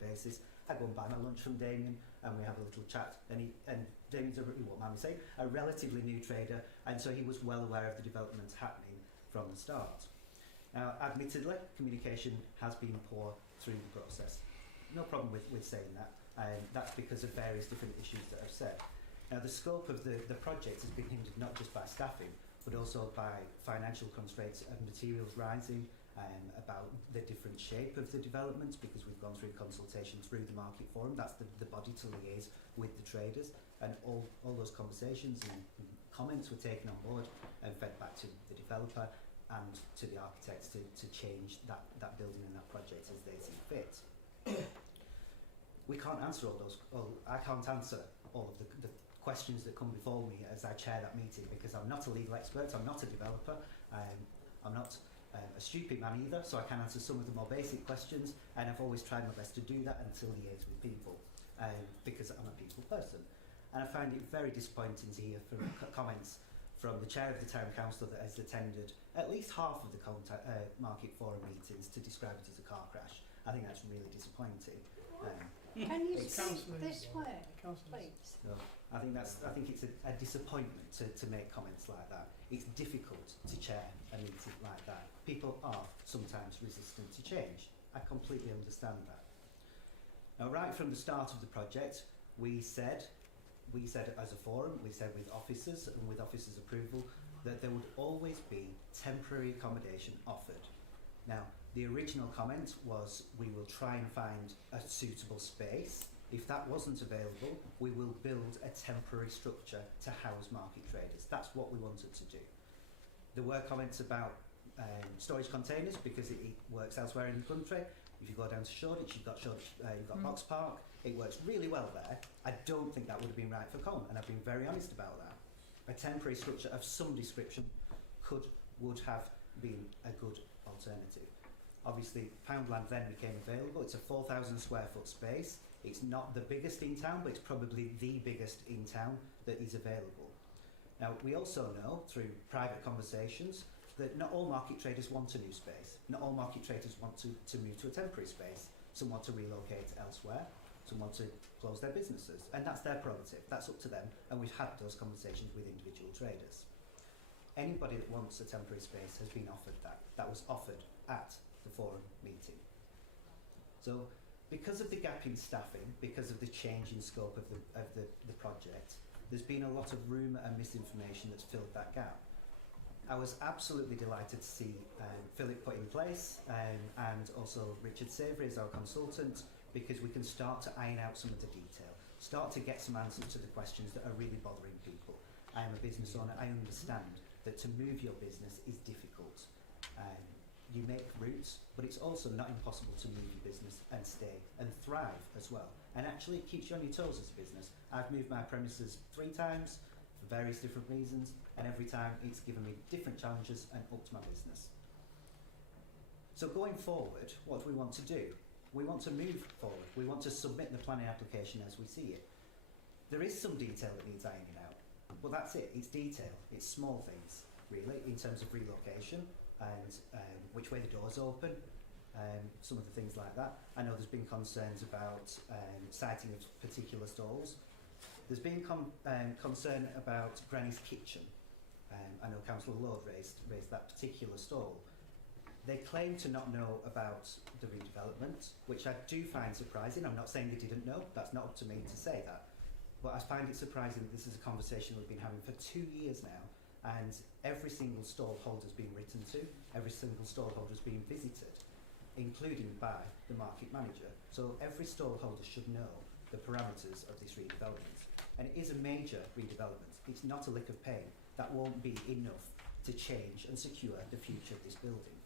basis. I go and buy my lunch from Damien and we have a little chat, and Damien's a relatively new trader, and so he was well aware of the developments happening from the start. Now admittedly communication has been poor through the process, no problem with saying that, and that's because of various different issues that I've said. Now the scope of the project has been hindered not just by staffing but also by financial constraints and materials rising, about the different shape of the developments, because we've gone through consultation through the market forum. That's the body to liaise with the traders, and all those conversations and comments were taken on board and fed back to the developer and to the architects to change that building and that project as they see fit. We can't answer I can't answer all of the questions that come before me as I chair that meeting, because I'm not a legal expert, I'm not a developer, I'm not a stupid man either, so I can answer some of the more basic questions, and I've always tried my best to do that until liaise with people, because I'm a people person. And I find it very disappointing to hear from comments from the chair of the town council that has attended at least half of the market forum meetings to describe it as a car crash. I think that's really disappointing. Can you It's- speak this way, Councillors. please? No, I think it's a disappointment to make comments like that. It's difficult to chair a meeting like that. People are sometimes resistant to change. I completely understand that. Now, right from the start of the project, we said as a forum, we said with officers and with officers' approval, that there would always be temporary accommodation offered. Now, the original comment was we will try and find a suitable space. If that wasn't available, we will build a temporary structure to house market traders. That's what we wanted to do. There were comments about storage containers because it works elsewhere in the country. If you go down to Shoreditch, you've got Box Park. It works really well there. I don't think that would have been right for Colne, and I've been very honest about that. A temporary structure of some description would have been a good alternative. Obviously, Poundland then became available. It's a 4,000 square foot space. It's not the biggest in town, but it's probably the biggest in town that is available. Now, we also know through private conversations that not all market traders want a new space. Not all market traders want to move to a temporary space. Some want to relocate elsewhere. Some want to close their businesses. And that's their prerogative. That's up to them. And we've had those conversations with individual traders. Anybody that wants a temporary space has been offered that. That was offered at the forum meeting. So, because of the gap in staffing, because of the change in scope of the project, there's been a lot of rumour and misinformation that's filled that gap. I was absolutely delighted to see Philip put in place and also Richard Savory as our consultant, because we can start to iron out some of the detail, start to get some answers to the questions that are really bothering people. I am a business owner, I understand that to move your business is difficult. You make roots, but it's also not impossible to move your business and stay and thrive as well. And actually it keeps you on your toes as a business. I've moved my premises 3 times for various different reasons, and every time it's given me different challenges and upped my business. So going forward, what do we want to do? We want to move forward. We want to submit the planning application as we see it. There is some detail that needs ironing out, but that's it. It's detail. It's small things, really, in terms of relocation and which way the doors open, some of the things like that. I know there's been concerns about siting of particular stalls. There's been concern about Granny's Kitchen. I know Councillor Lord raised that particular stall. They claim to not know about the redevelopment, which I do find surprising. I'm not saying they didn't know. That's not up to me to say that. But I find it surprising that this is a conversation we've been having for 2 years now, and every single stallholder's been written to, every single stallholder's been visited, including by the market manager. So every stallholder should know the parameters of this redevelopment. And it is a major redevelopment. It's not a lick of pain. That won't be enough to change and secure the future of this building.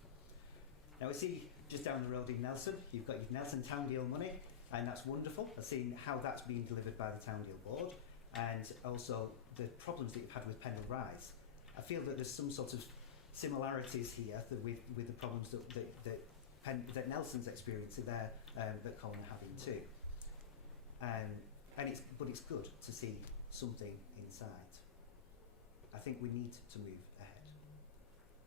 Now we see just down the road in Nelson, you've got your Nelson Town Deal money, and that's wonderful. I've seen how that's being delivered by the Town Deal Board, and also the problems that you've had with Pendle Rise. I feel that there's some sort of similarities here with the problems that Nelson's experiencing there, that Colne are having too. But it's good to see something inside. I think we need to move ahead.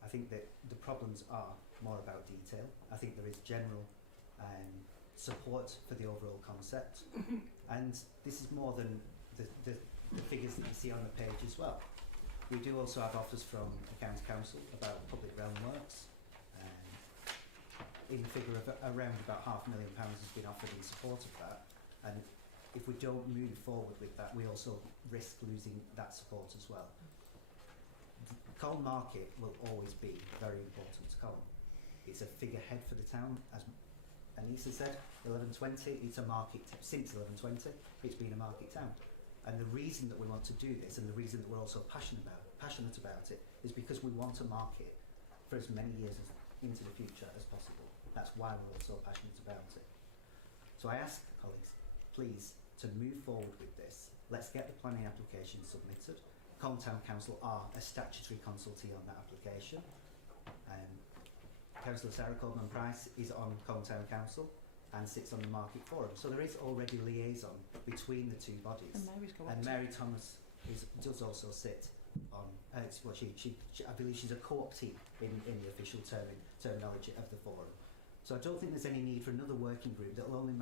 I think that the problems are more about detail. I think there is general support for the overall concept, and this is more than the figures that you see on the page as well. We do also have offers from the County Council about public realm works. In the figure of around about £500,000 has been offered in support of that, and if we don't move forward with that, we also risk losing that support as well. Colne Market will always be very important to Colne. It's a figurehead for the town, as Anissa said. 1120, it's a market. Since 1120, it's been a market town. And the reason that we want to do this, and the reason that we're also passionate about it, is because we want a market for as many years into the future as possible. That's why we're all so passionate about it. So I ask colleagues, please, to move forward with this. Let's get the planning application submitted. Colne Town Council are a statutory consultee on that application. Councillor Sarah Coleman-Price is on Colne Town Council and sits on the Market Forum. So there is already liaison between the two bodies. And Mary Thomas does also sit on, I believe she's a co-optee in the official terminology of the forum. So I don't think there's any need for another working group that will only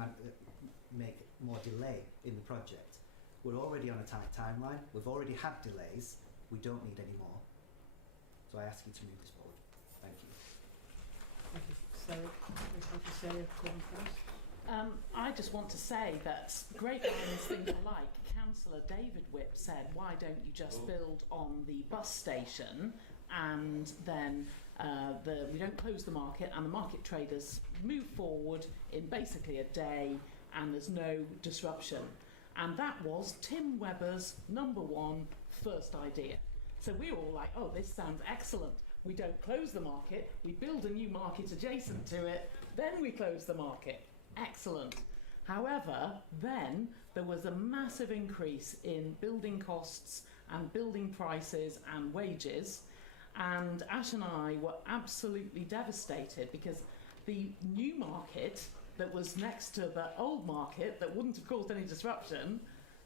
make more delay in the project. We're already on a tight timeline. We've already had delays. We don't need any more. So I ask you to move this forward. Thank you. Thank you. Sarah, thank you, Sarah. Going first. I just want to say that great minds think alike. Councillor David Whip said, why don't you just build on the bus station and then we don't close the market and the market traders move forward in basically a day and there's no disruption. And that was Tim Webber's #1 first idea. So we were all like, oh, this sounds excellent. We don't close the market, we build a new market adjacent to it, then we close the market. Excellent. However, then there was a massive increase in building costs and building prices and wages, and Ash and I were absolutely devastated because the new market that was next to the old market that wouldn't have caused any disruption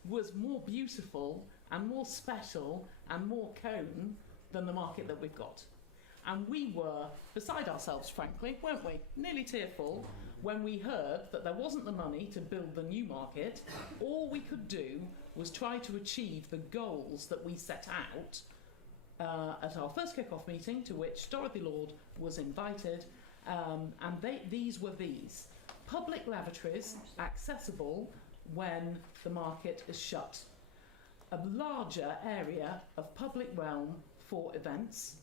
was more beautiful and more special and more cone than the market that we've got. And we were beside ourselves, frankly, weren't we? Nearly tearful when we heard that there wasn't the money to build the new market. All we could do was try to achieve the goals that we set out at our first kick-off meeting, to which Dorothy Lord was invited, and these were these. Public lavatories accessible when the market is shut. A larger area of public realm for events.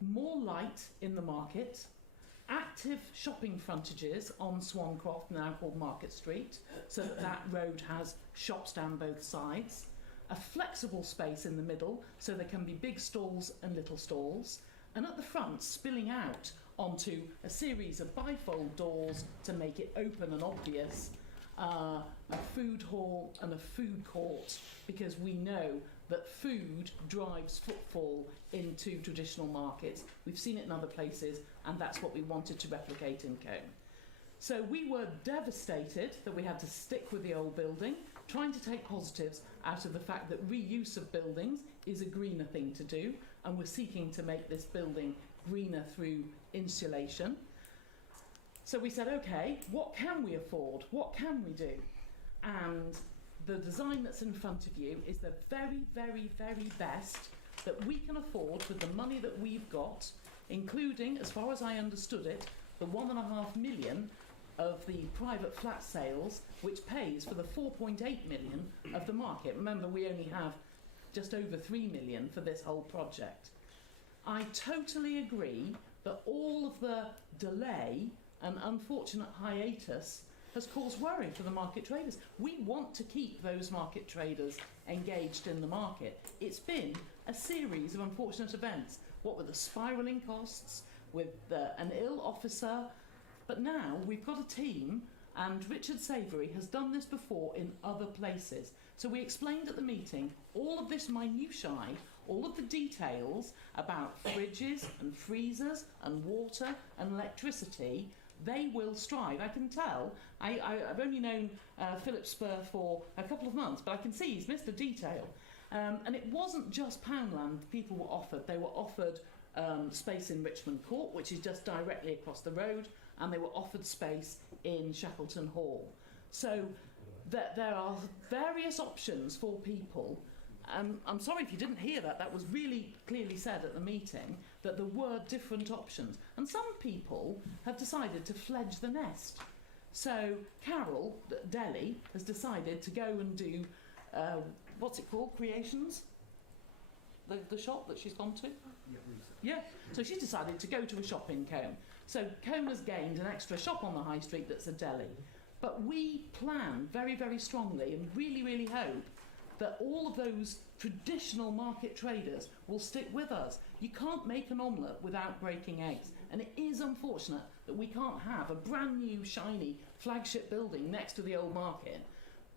More light in the market. Active shopping frontages on Swancroft, now called Market Street, so that road has shops down both sides. A flexible space in the middle, so there can be big stalls and little stalls. And at the front, spilling out onto a series of bifold doors to make it open and obvious, a food hall and a food court, because we know that food drives footfall into traditional markets. We've seen it in other places, and that's what we wanted to replicate in Combe. So we were devastated that we had to stick with the old building, trying to take positives out of the fact that reuse of buildings is a greener thing to do, and we're seeking to make this building greener through insulation. So we said, okay, what can we afford? What can we do? And the design that's in front of you is the very, very, very best that we can afford with the money that we've got, including, as far as I understood it, the 1.5 million of the private flat sales, which pays for the 4.8 million of the market. Remember, we only have just over 3 million for this whole project. I totally agree that all of the delay and unfortunate hiatus has caused worry for the market traders. We want to keep those market traders engaged in the market. It's been a series of unfortunate events. What were the spiralling costs with an ill officer? But now we've got a team, and Richard Savoury has done this before in other places. So we explained at the meeting all of this minutiae, all of the details about fridges and freezers and water and electricity. They will strive. I can tell. I've only known Philip Spur for a couple of months, but I can see he's missed a detail. And it wasn't just Poundland people were offered. They were offered space in Richmond Court, which is just directly across the road, and they were offered space in Shackleton Hall. So there are various options for people. I'm sorry if you didn't hear that. That was really clearly said at the meeting, that there were different options. And some people have decided to fledge the nest. So Carol Delhi has decided to go and do, what's it called, Creations? The shop that she's gone to? Yeah. So she's decided to go to a shop in Combe. So Combe has gained an extra shop on the high street that's a deli. But we plan very, very strongly and really, really hope that all of those traditional market traders will stick with us. You can't make an omelette without breaking eggs. And it is unfortunate that we can't have a brand new, shiny flagship building next to the old market.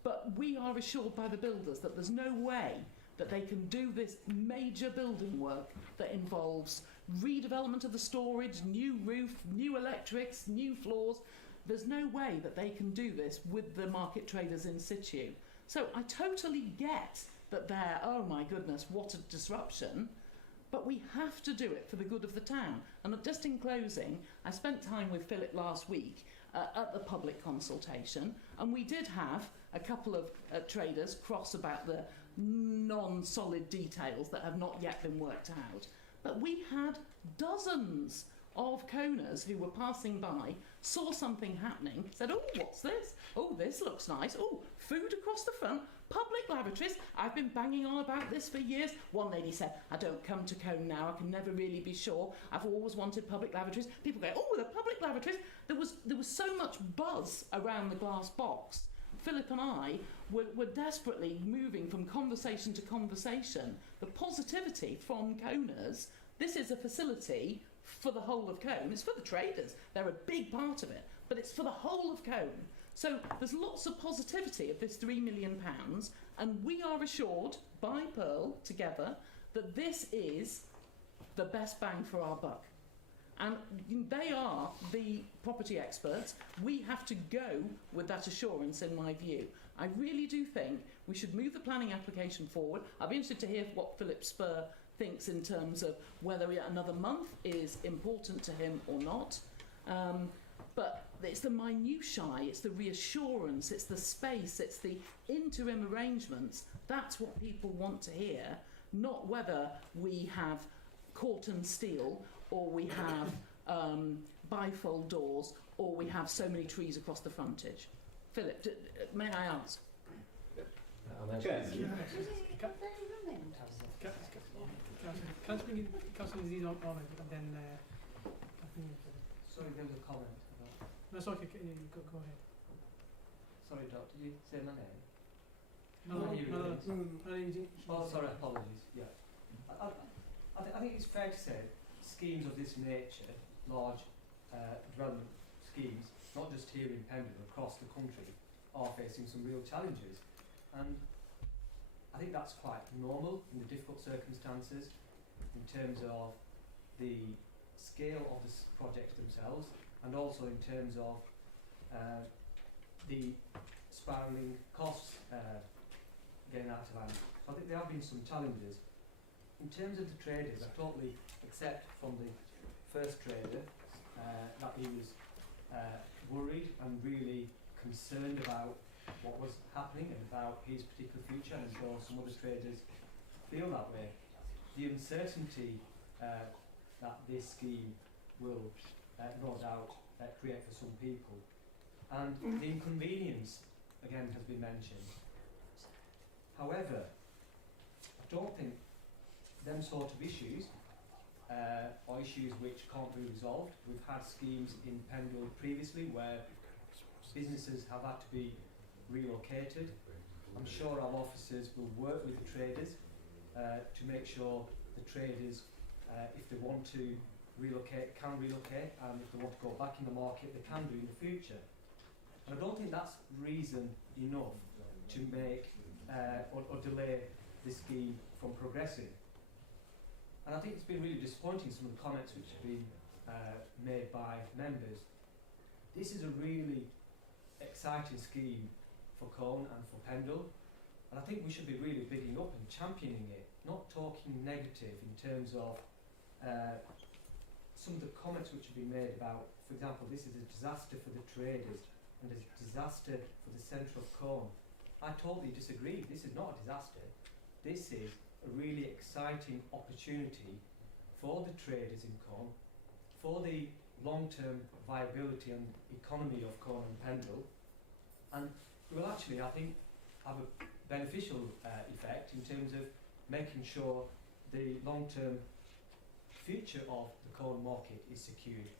But we are assured by the builders that there's no way that they can do this major building work that involves redevelopment of the storage, new roof, new electrics, new floors. There's no way that they can do this with the market traders in situ. So I totally get that oh my goodness, what a disruption. but we have to do it for the good of the town. And just in closing, I spent time with Philip last week at the public consultation, and we did have a couple of traders cross about the non-solid details that have not yet been worked out. But we had dozens of Coners who were passing by, saw something happening, said, oh, what's this? Oh, this looks nice. Oh, food across the front, public lavatories. I've been banging on about this for years. One lady said, I don't come to Cone now, I can never really be sure. I've always wanted public lavatories. People go, oh, the public lavatories. There was so much buzz around the glass box. Philip and I were desperately moving from conversation to conversation. The positivity from Coners, this is a facility for the whole of Cone. It's for the traders. They're a big part of it, but it's for the whole of Cone. So there's lots of positivity of this £3 million, and we are assured by Pearl together that this is the best bang for our buck. And they are the property experts. We have to go with that assurance, in my view. I really do think we should move the planning application forward. I'd be interested to hear what Philip Spur thinks in terms of whether another month is important to him or not. But it's the minutiae, it's the reassurance, it's the space, it's the interim arrangements. That's what people want to hear, not whether we have Corten steel or we have bifold doors or we have so many trees across the frontage. Philip, may I ask? Can I speak in Councillor Aziz on it, and then I think... Sorry, there was a comment about... No, it's okay, go ahead. Sorry, Doc, did you say my name? No. Oh, sorry, apologies, yeah. I think it's fair to say schemes of this nature, large development schemes, not just here in Pendle, across the country, are facing some real challenges. And I think that's quite normal in the difficult circumstances in terms of the scale of the projects themselves, and also in terms of the spiralling costs getting out of hand. So I think there have been some challenges. In terms of the traders, I totally accept from the first trader that he was worried and really concerned about what was happening and about his particular future, and I'm sure some other traders feel that way. The uncertainty that this scheme will no doubt create for some people, and the inconvenience again has been mentioned. However, I don't think them sort of issues are issues which can't be resolved. We've had schemes in Pendle previously where businesses have had to be relocated. I'm sure our officers will work with the traders to make sure the traders, if they want to relocate, can relocate, and if they want to go back in the market, they can do in the future. And I don't think that's reason enough to make or delay this scheme from progressing. And I think it's been really disappointing, some of the comments which have been made by members. This is a really exciting scheme for Colne and for Pendle, and I think we should be really bigging up and championing it, not talking negative in terms of some of the comments which have been made about, for example, this is a disaster for the traders and a disaster for the centre of Colne. I totally disagree. This is not a disaster. This is a really exciting opportunity for the traders in Colne, for the long-term viability and economy of Colne and Pendle, and it will actually, I think, have a beneficial effect in terms of making sure the long-term future of the Colne market is secured.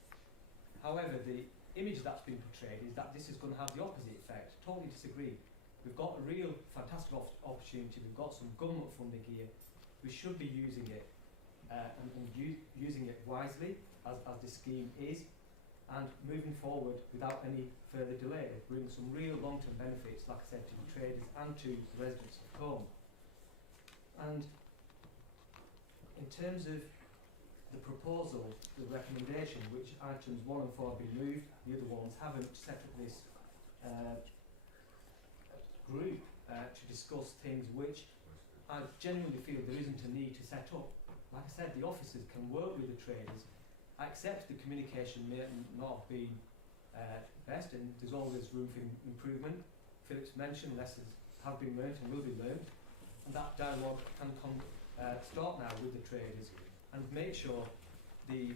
However, the image that's been portrayed is that this is going to have the opposite effect. Totally disagree. We've got a real fantastic opportunity. We've got some government funding here. We should be using it and using it wisely, as this scheme is, and moving forward without any further delay, bring some real long-term benefits, like I said, to the traders and to the residents of Colne. And in terms of the proposal, the recommendation, which items 1 and 4 have been moved, the other ones haven't, set up this group to discuss things which I genuinely feel there isn't a need to set up. like I said, the officers can work with the traders. I accept the communication may not have been best, and there's always room for improvement. Philip's mentioned lessons have been learned and will be learned, and that dialogue can start now with the traders and make sure the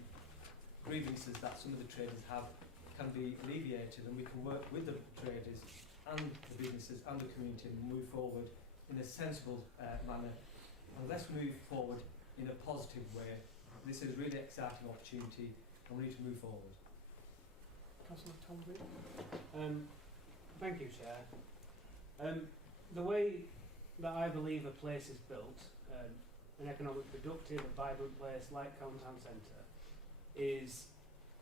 grievances that some of the traders have can be alleviated, and we can work with the traders and the businesses and the community and move forward in a sensible manner. And let's move forward in a positive way. This is a really exciting opportunity and we need to move forward. Councillor Tom Green. Thank you, Chair. The way that I believe a place is built, an economic, productive, and vibrant place like Colne Town Centre, is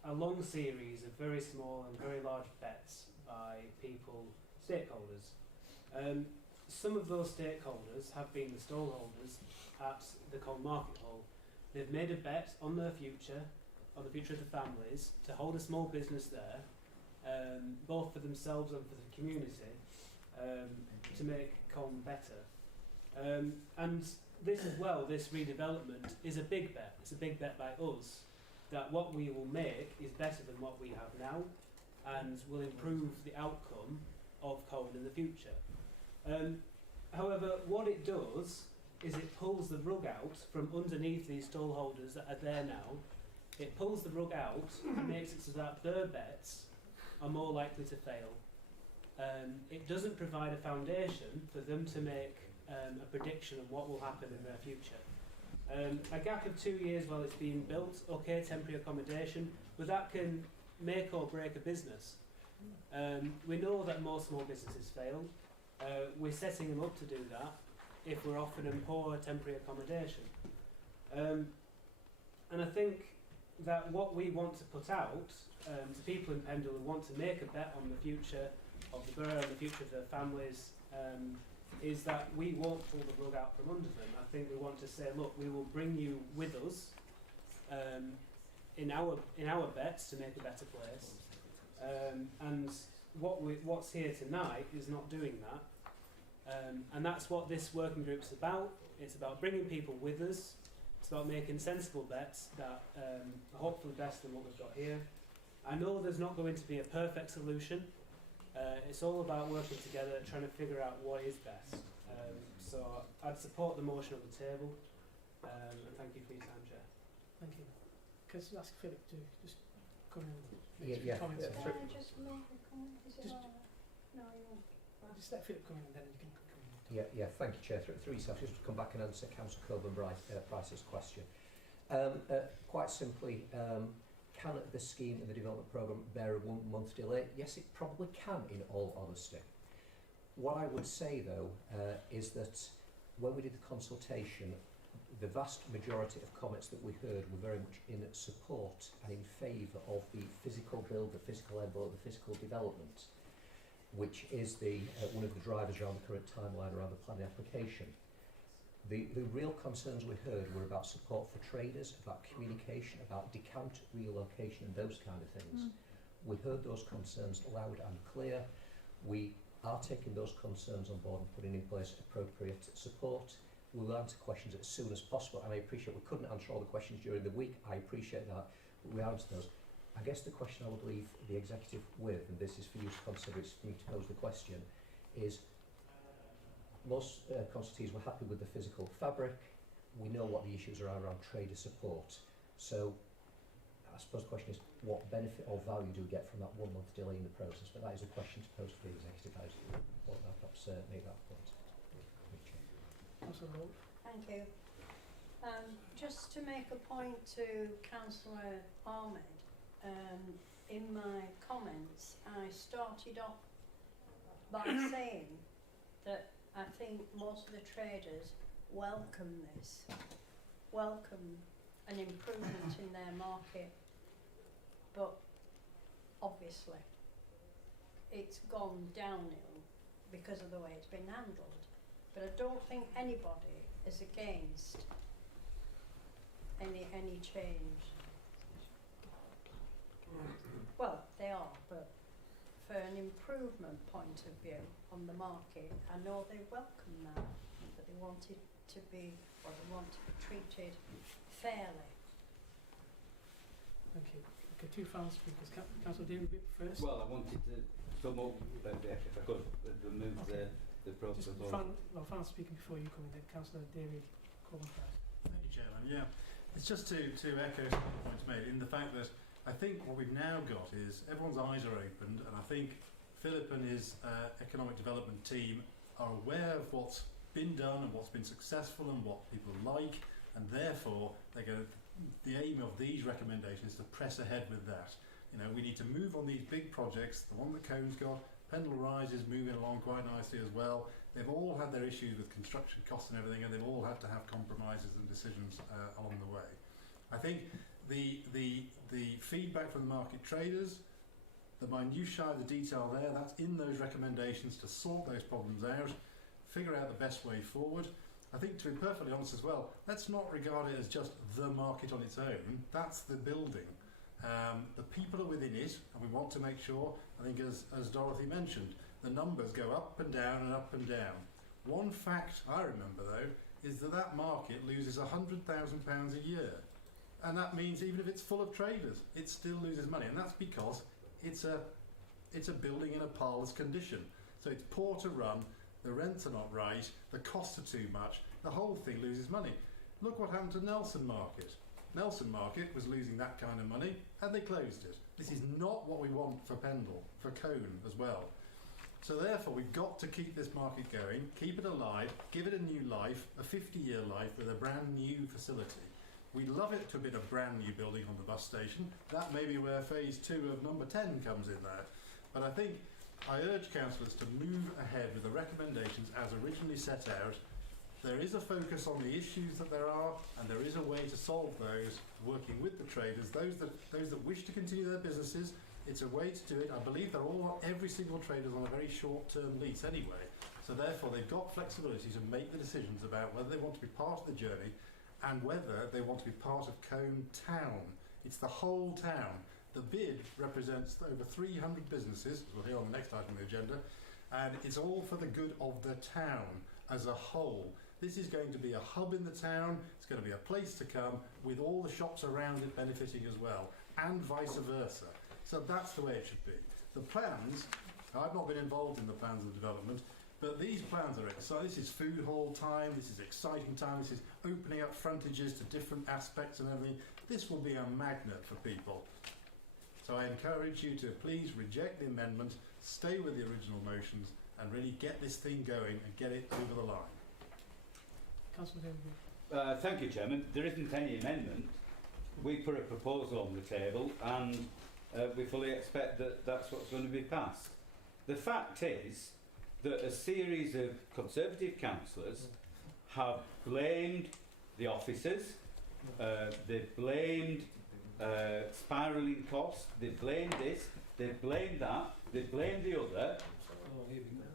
a long series of very small and very large bets by people, stakeholders. Some of those stakeholders have been the stallholders at the Colne Market Hall. They've made a bet on their future, on the future of the families, to hold a small business there, both for themselves and for the community, to make Colne better. And this as well, this redevelopment, is a big bet. It's a big bet by us that what we will make is better than what we have now and will improve the outcome of Colne in the future. However, what it does is it pulls the rug out from underneath these stallholders that are there now. It pulls the rug out and makes it so that their bets are more likely to fail. It doesn't provide a foundation for them to make a prediction of what will happen in their future. A gap of 2 years while it's being built, okay, temporary accommodation, but that can make or break a business. We know that most small businesses fail. We're setting them up to do that if we're offering them poor temporary accommodation. And I think that what we want to put out to people in Pendle who want to make a bet on the future of the borough and the future of their families is that we won't pull the rug out from under them. I think we want to say, look, we will bring you with us in our bets to make a better place. And what's here tonight is not doing that. And that's what this working group's about. It's about bringing people with us. It's about making sensible bets that are hopefully better than what we've got here. I know there's not going to be a perfect solution. It's all about working together, trying to figure out what is best. So I'd support the motion on the table. And thank you for your time, Chair. Thank you. Can I ask Philip to just come in and Yeah, make yeah. some comments? Can I just make a comment? Is it Just- all right? No, you won't. Just let Philip come in and then you can come in. Yeah, thank you, Chair. Through yourself, just to come back and answer Councillor Price's question. Quite simply, can the scheme and the development programme bear a 1 month delay? Yes, it probably can, in all honesty. What I would say, though, is that when we did the consultation, the vast majority of comments that we heard were very much in support and in favour of the physical build, the physical envelope, the physical development, which is one of the drivers around the current timeline around the planning application. The real concerns we heard were about support for traders, about communication, about decant relocation and those kind of things. We heard those concerns loud and clear. We are taking those concerns on board and putting in place appropriate support. We will answer questions as soon as possible, and I appreciate we couldn't answer all the questions during the week. I appreciate that, but we answer those. I guess the question I would leave the executive with, and this is for you to consider, it's for me to pose the question, is most consultees were happy with the physical fabric. We know what the issues are around trader support. So I suppose the question is, what benefit or value do we get from that 1 month delay in the process? But that is a question to pose for the executive house. What I'll perhaps make that point. Councillor Rowe. Thank you. Just to make a point to Councillor Ahmed, in my comments I started off by saying that I think most of the traders welcome this, welcome an improvement in their market, but obviously it's gone downhill because of the way it's been handled. But I don't think anybody is against any change. Well, they are, but for an improvement point of view on the market, I know they welcome that, but they want it to be, or they want to be treated fairly. Thank you. Okay, two final speakers. Councillor David first. Well, I wanted to sum up, if I could, remove Okay. the process. Just final speaker before you come in. Councillor David Corbyn first. Thank you, Chairman. Yeah, it's just to echo some of the points made in the fact that I think what we've now got is everyone's eyes are opened, and I think Philip and his economic development team are aware of what's been done and what's been successful and what people like, and therefore they're going to, the aim of these recommendations is to press ahead with that. You know, we need to move on these big projects. The one that Cone's got, Pendle Rise is moving along quite nicely as well. They've all had their issues with construction costs and everything, and they've all had to have compromises and decisions along the way. I think the feedback from the market traders, the minutiae, the detail there, that's in those recommendations to sort those problems out, figure out the best way forward. I think, to be perfectly honest as well, let's not regard it as just the market on its own. That's the building. The people are within it, and we want to make sure, I think as Dorothy mentioned, the numbers go up and down and up and down. One fact I remember though is that market loses £100,000 a year, and that means even if it's full of traders, it still loses money, and that's because it's a building in a parlous condition. So it's poor to run, the rents are not right, the costs are too much, the whole thing loses money. Look what happened to Nelson Market. Nelson Market was losing that kind of money, and they closed it. This is not what we want for Pendle, for Cone as well. So therefore we've got to keep this market going, keep it alive, give it a new life, a 50-year life with a brand new facility. We'd love it to have been a brand new building on the bus station. That may be where phase 2 of number 10 comes in there. But I think I urge councillors to move ahead with the recommendations as originally set out. There is a focus on the issues that there are, and there is a way to solve those, working with the traders, those that wish to continue their businesses. It's a way to do it. I believe every single trader is on a very short-term lease anyway, so therefore they've got flexibility to make the decisions about whether they want to be part of the journey and whether they want to be part of Cone Town. It's the whole town. The bid represents over 300 businesses, as we'll hear on the next item on the agenda, and it's all for the good of the town as a whole. This is going to be a hub in the town, it's going to be a place to come with all the shops around it benefiting as well, and vice versa. So that's the way it should be. The plans, I've not been involved in the plans of the development, but these plans are exciting. This is food hall time, this is exciting time, this is opening up frontages to different aspects and everything. This will be a magnet for people. So I encourage you to please reject the amendment, stay with the original motions, and really get this thing going and get it over the line. Councillor David. Thank you, Chairman. There isn't any amendment. We put a proposal on the table, and we fully expect that that's what's going to be passed. The fact is that a series of Conservative councillors have blamed the officers, they've blamed spiralling costs, they've blamed this, they've blamed that, they've blamed the other,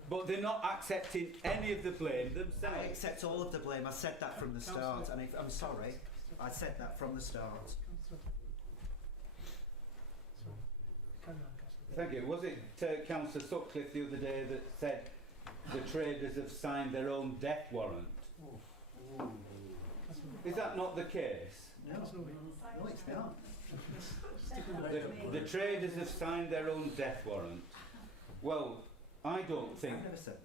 but they're not accepting any of the blame themselves. I accept all of the blame. I said that from the start, and I'm sorry, I said that from the start. Thank you. Was it Councillor Sutcliffe the other day that said the traders have signed their own death warrant? Is that not the case? No, it's not. The traders have signed their own death warrant. Well, I don't think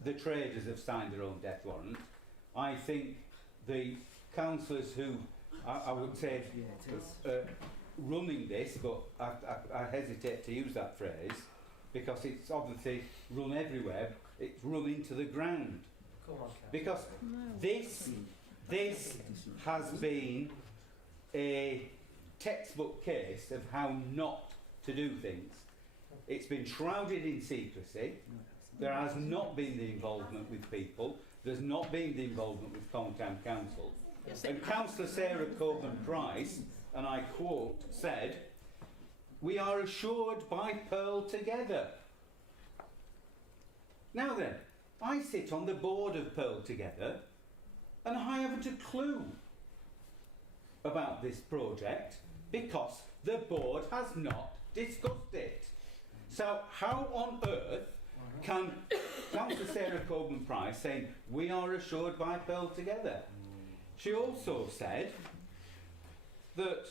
the traders have signed their own death warrant. I think the councillors who, I would say, running this, but I hesitate to use that phrase because it's obviously run everywhere. It's run into the ground. Because this has been a textbook case of how not to do things. It's been shrouded in secrecy. There has not been the involvement with people. There's not been the involvement with Common Town Council. And Councillor Sarah Coburn-Price, and I quote, said, "We are assured by Pearl Together." Now then, I sit on the board of Pearl Together, and I haven't a clue about this project because the board has not discussed it. So how on earth can Councillor Sarah Coburn-Price saying, "We are assured by Pearl Together"? She also said that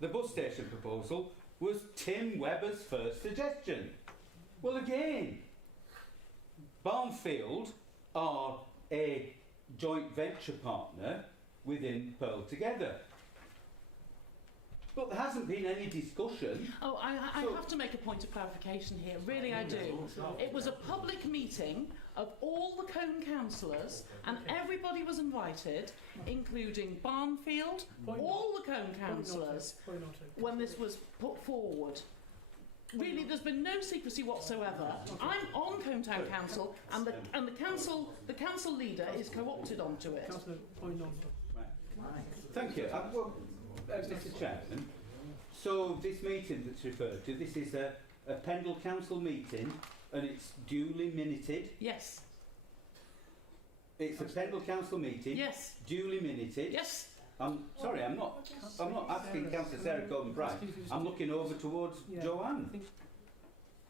the bus station proposal was Tim Webber's first suggestion. Well, again, Barnfield are a joint venture partner within Pearl Together. But there hasn't been any discussion. Oh, I have to make a point of clarification here. Really, I do. It was a public meeting of all the Cone councillors, and everybody was invited, including Barnfield, all the Cone councillors, when this was put forward. Really, there's been no secrecy whatsoever. I'm on Cone Town Council, and the council leader is co-opted onto it. Thank you. Mr. Chairman, so this meeting that's referred to, this is a Pendle Council meeting, and it's duly minuted. Yes. It's a Pendle Council meeting. Yes. Duly minuted. Yes. I'm sorry, I'm not asking Councillor Sarah Coburn-Price. I'm looking over towards Joanne.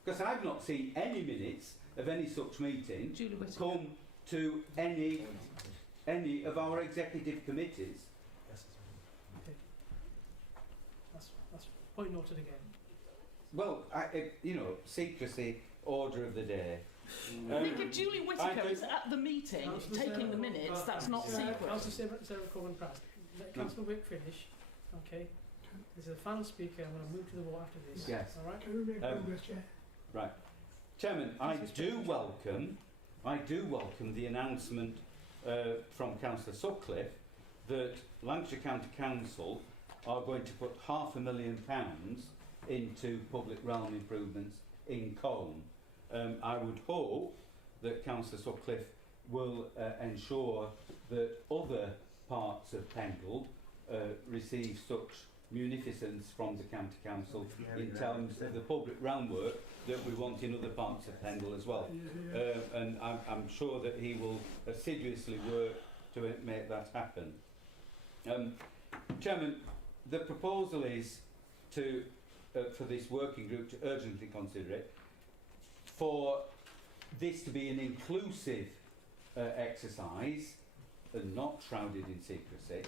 Because I've not seen any minutes of any such meeting come to any of our executive committees. That's point noted again. Well, secrecy, order of the day. I think if Julie Whittaker is at the meeting taking the minutes, that's not secret. Councillor Sarah Coburn-Price, let Councillor Wick finish. Okay. This is the final speaker. I'm going to move to the vote after this. Yes. All right. Can we make progress, Chair? Right, Chairman, I do welcome the announcement from Councillor Sutcliffe that Lancashire County Council are going to put £500,000 into public realm improvements in Colne. I would hope that Councillor Sutcliffe will ensure that other parts of Pendle receive such munificence from the County Council in terms of the public realm work that we want in other parts of Pendle as well. And I'm sure that he will assiduously work to make that happen. Chairman, the proposal is to for this working group to urgently consider it, for this to be an inclusive exercise and not shrouded in secrecy,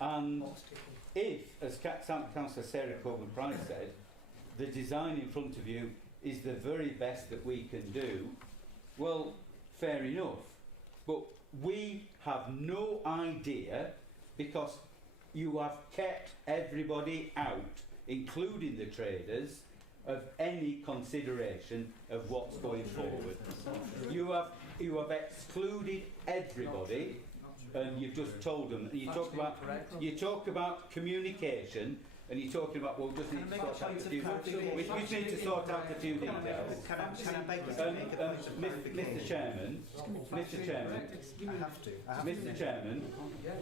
and if, as Councillor Sarah Coburn-Price said, the design in front of you is the very best that we can do, well, fair enough. But we have no idea, because you have kept everybody out, including the traders, of any consideration of what's going forward. You have excluded everybody, and you've just told them. And you talk about communication, and you're talking about, well, just need to sort out a few details. We need to sort out a few details. Can I beg you to make a point of clarification? Mr. Chairman,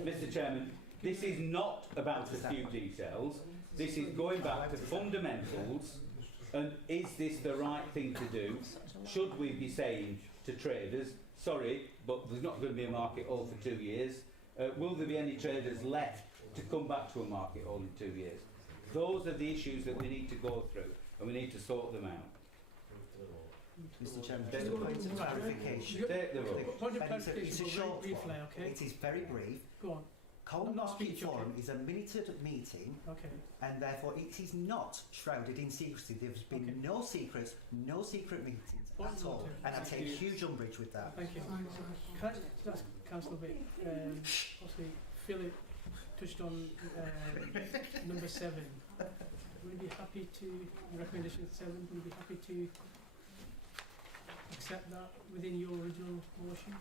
Mr. Chairman, this is not about a few details. This is going back to fundamentals. And is this the right thing to do? Should we be saying to traders, sorry, but there's not going to be a market hall for 2 years? Will there be any traders left to come back to a market hall in 2 years? Those are the issues that we need to go through, and we need to sort them out. Mr. Chairman, just a point of clarification. Point of clarification, it's a short briefly, one. okay? It is very brief. Go on. Colne Market Forum is a minuted meeting, and therefore it is not shrouded in secrecy. There's been no secret meetings at all, and I take huge umbrage with that. Thank you. Can I ask Councillor Wick, obviously Philip touched on number 7. Would you be happy to, recommendation 7, would you be happy to accept that within your original motion?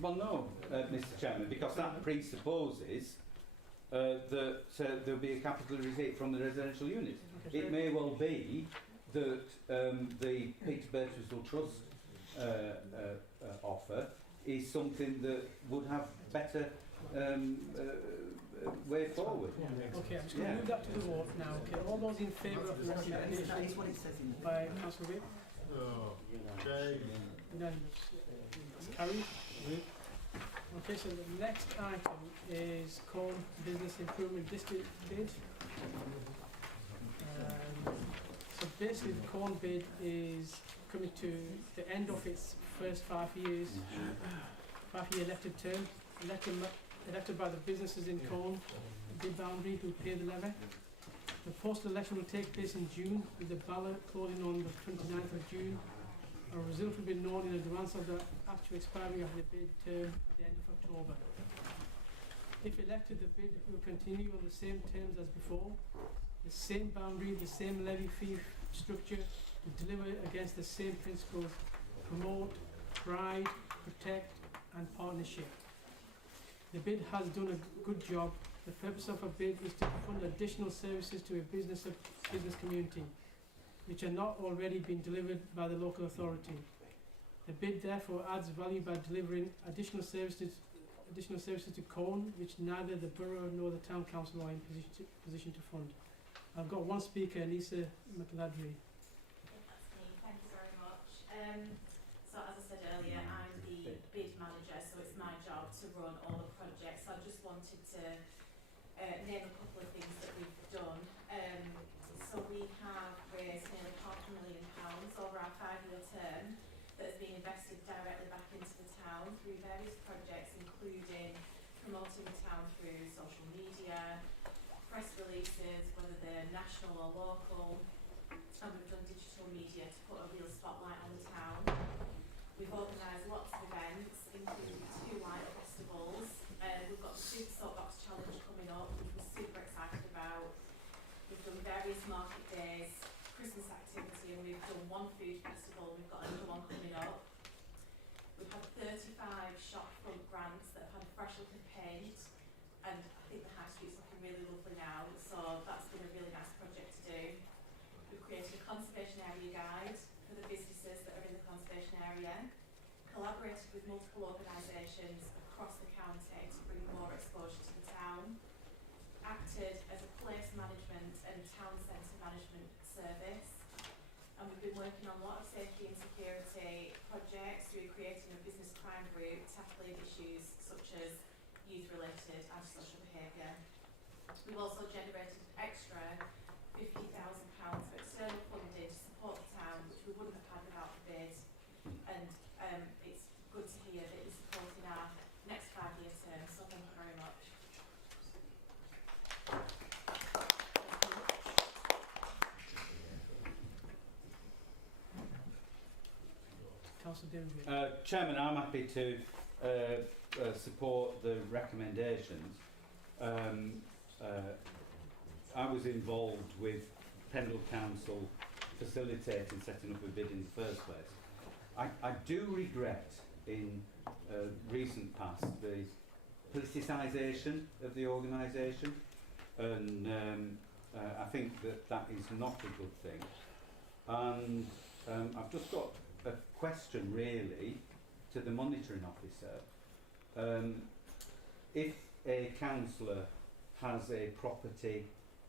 Well, no, Mr. Chairman, because that presupposes that there'll be a capital receipt from the residential unit. It may well be that the Peter Birtwistle Trust offer is something that would have better way forward. Okay, I'm just going to move that to the vote now. Okay, all those in favour of the recommendation by Councillor Wick? Unanimous. It's carried. Okay, so the next item is Colne Business Improvement District bid. So basically the Colne bid is coming to the end of its first 5 years, 5-year elected term. elected by the businesses in Colne, the bid boundary who pay the levy. The postal election will take place in June, with the ballot closing on the 29th of June. A result will be known in advance of the actual expiry of the bid term at the end of October. If elected, the bid will continue on the same terms as before, the same boundary, the same levy fee structure, to deliver against the same principles: promote, pride, protect and partnership. The bid has done a good job. The purpose of a bid is to fund additional services to a business community, which are not already being delivered by the local authority. The bid therefore adds value by delivering additional services to Colne, which neither the borough nor the town council are in position to fund. I've got one speaker, Lisa McLadry. That's me. Thank you very much. So as I said earlier, I'm the bid manager, so it's my job to run all the projects. I just wanted to name a couple of things that we've done. So we have raised nearly £500,000 over our 5-year term that has been invested directly back into the town through various projects, including promoting the town through social media, press releases, whether they're national or local, and we've done digital media to put a real spotlight on the town. We've organised lots of events, including 2 light festivals. We've got the Super Soapbox Challenge coming up, which we're super excited about. We've done various market days, Christmas activity, and we've done one food festival. We've got another one coming up. We've had 35 shop front grants that have had fresh look of paint, and I think the high street's looking really lovely now, so that's been a really nice project to do. We've created a conservation area guide for the businesses that are in the conservation area, collaborated with multiple organisations across the county to bring more exposure to the town, acted as a place management and town centre management service, and we've been working on a lot of safety and security projects through creating a business crime group tackling issues such as youth-related antisocial behaviour. We've also generated extra £50,000 for external funding to support the town, which we wouldn't have had without the bid, and it's good to hear that you're supporting our next 5-year term, so thank you very much. Chairman, I'm happy to support the recommendations. I was involved with Pendle Council facilitating setting up a bid in the first place. I do regret in recent past the politicisation of the organisation, and I think that is not a good thing. And I've just got a question really to the monitoring officer. If a councillor has a property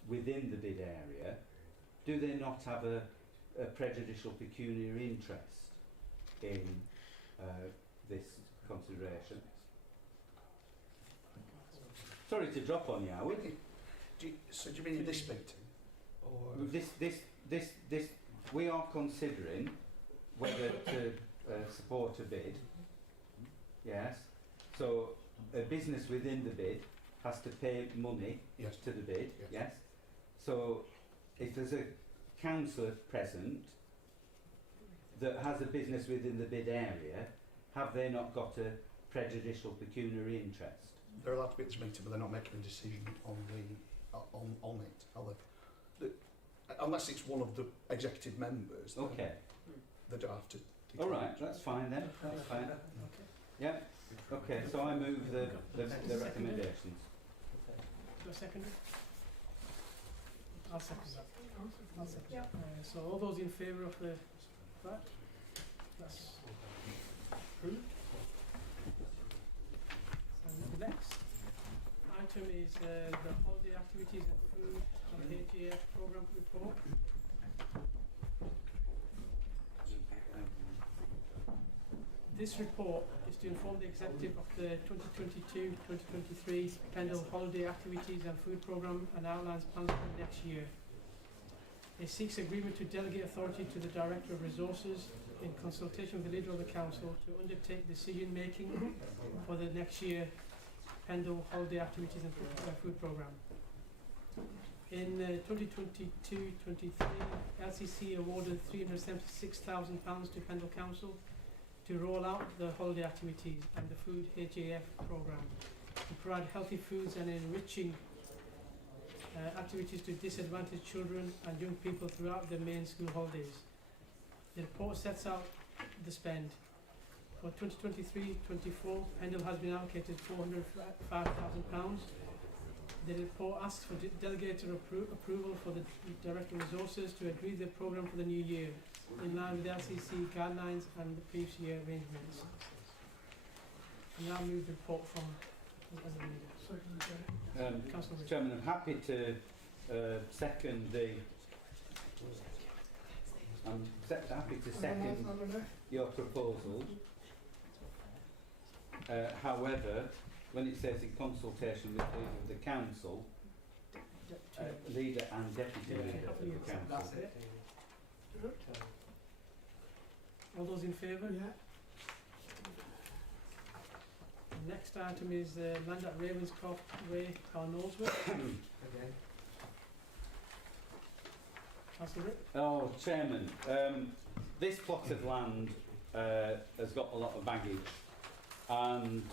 within the bid area, do they not have a prejudicial pecuniary interest in this consideration? Sorry to drop on you, Howard. So do you mean in this meeting? Or This we are considering whether to support a bid. Yes. So a business within the bid has to pay money to the bid. Yes. So if there's a councillor present that has a business within the bid area, have they not got a prejudicial pecuniary interest? they're allowed to be at this meeting, but they're not making a decision on it, are they? Unless it's one of the executive members. Okay. They don't have to. All right, that's fine then. That's fine. Yeah. Okay. So I move the recommendations. Do I second it? I'll second that. I'll second it. So all those in favour of that? That's approved. And the next item is the holiday activities and food on the HGF programme report. This report is to inform the executive of the 2022-2023 Pendle holiday activities and food programme and outlines plans for the next year. It seeks agreement to delegate authority to the Director of Resources in consultation with the Leader of the Council to undertake decision making for the next year Pendle holiday activities and food programme. In 2022-23, LCC awarded £376,000 to Pendle Council to roll out the holiday activities and the food HAF programme to provide healthy foods and enriching activities to disadvantaged children and young people throughout the main school holidays. The report sets out the spend. For 2023-24, Pendle has been allocated £405,000. The report asks for delegated approval for the Director of Resources to agree the programme for the new year, in line with the LCC guidelines and the previous year arrangements. I now move the report from as a leader. Councillor Richard. Chairman, I'm happy to second the. Happy to second your proposal. However, when it says in consultation with the council, leader and deputy leader of the council. That's it. All those in favour? Yeah. The next item is land at Ravenscroft Way, Barnoldswick. Again. Councillor Rick? Oh, Chairman, this plot of land has got a lot of baggage, and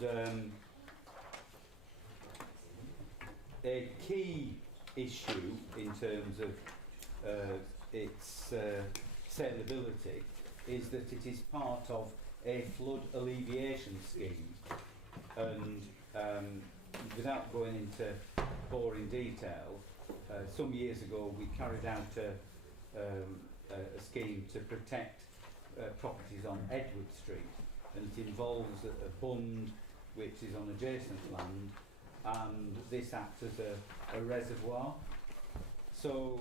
a key issue in terms of its saleability is that it is part of a flood alleviation scheme, and without going into boring detail, some years ago we carried out a scheme to protect properties on Edward Street, and it involves a bund which is on adjacent land, and this acts as a reservoir. So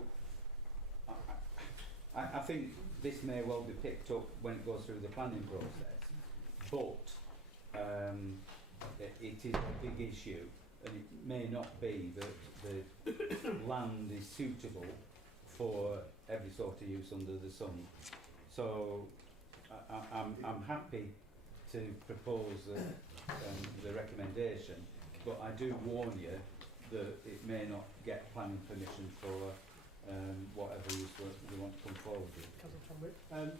I think this may well be picked up when it goes through the planning process, but it is a big issue, and it may not be that the land is suitable for every sort of use under the sun. So I'm happy to propose the recommendation, but I do warn you that it may not get planning permission for whatever use we want to come forward with.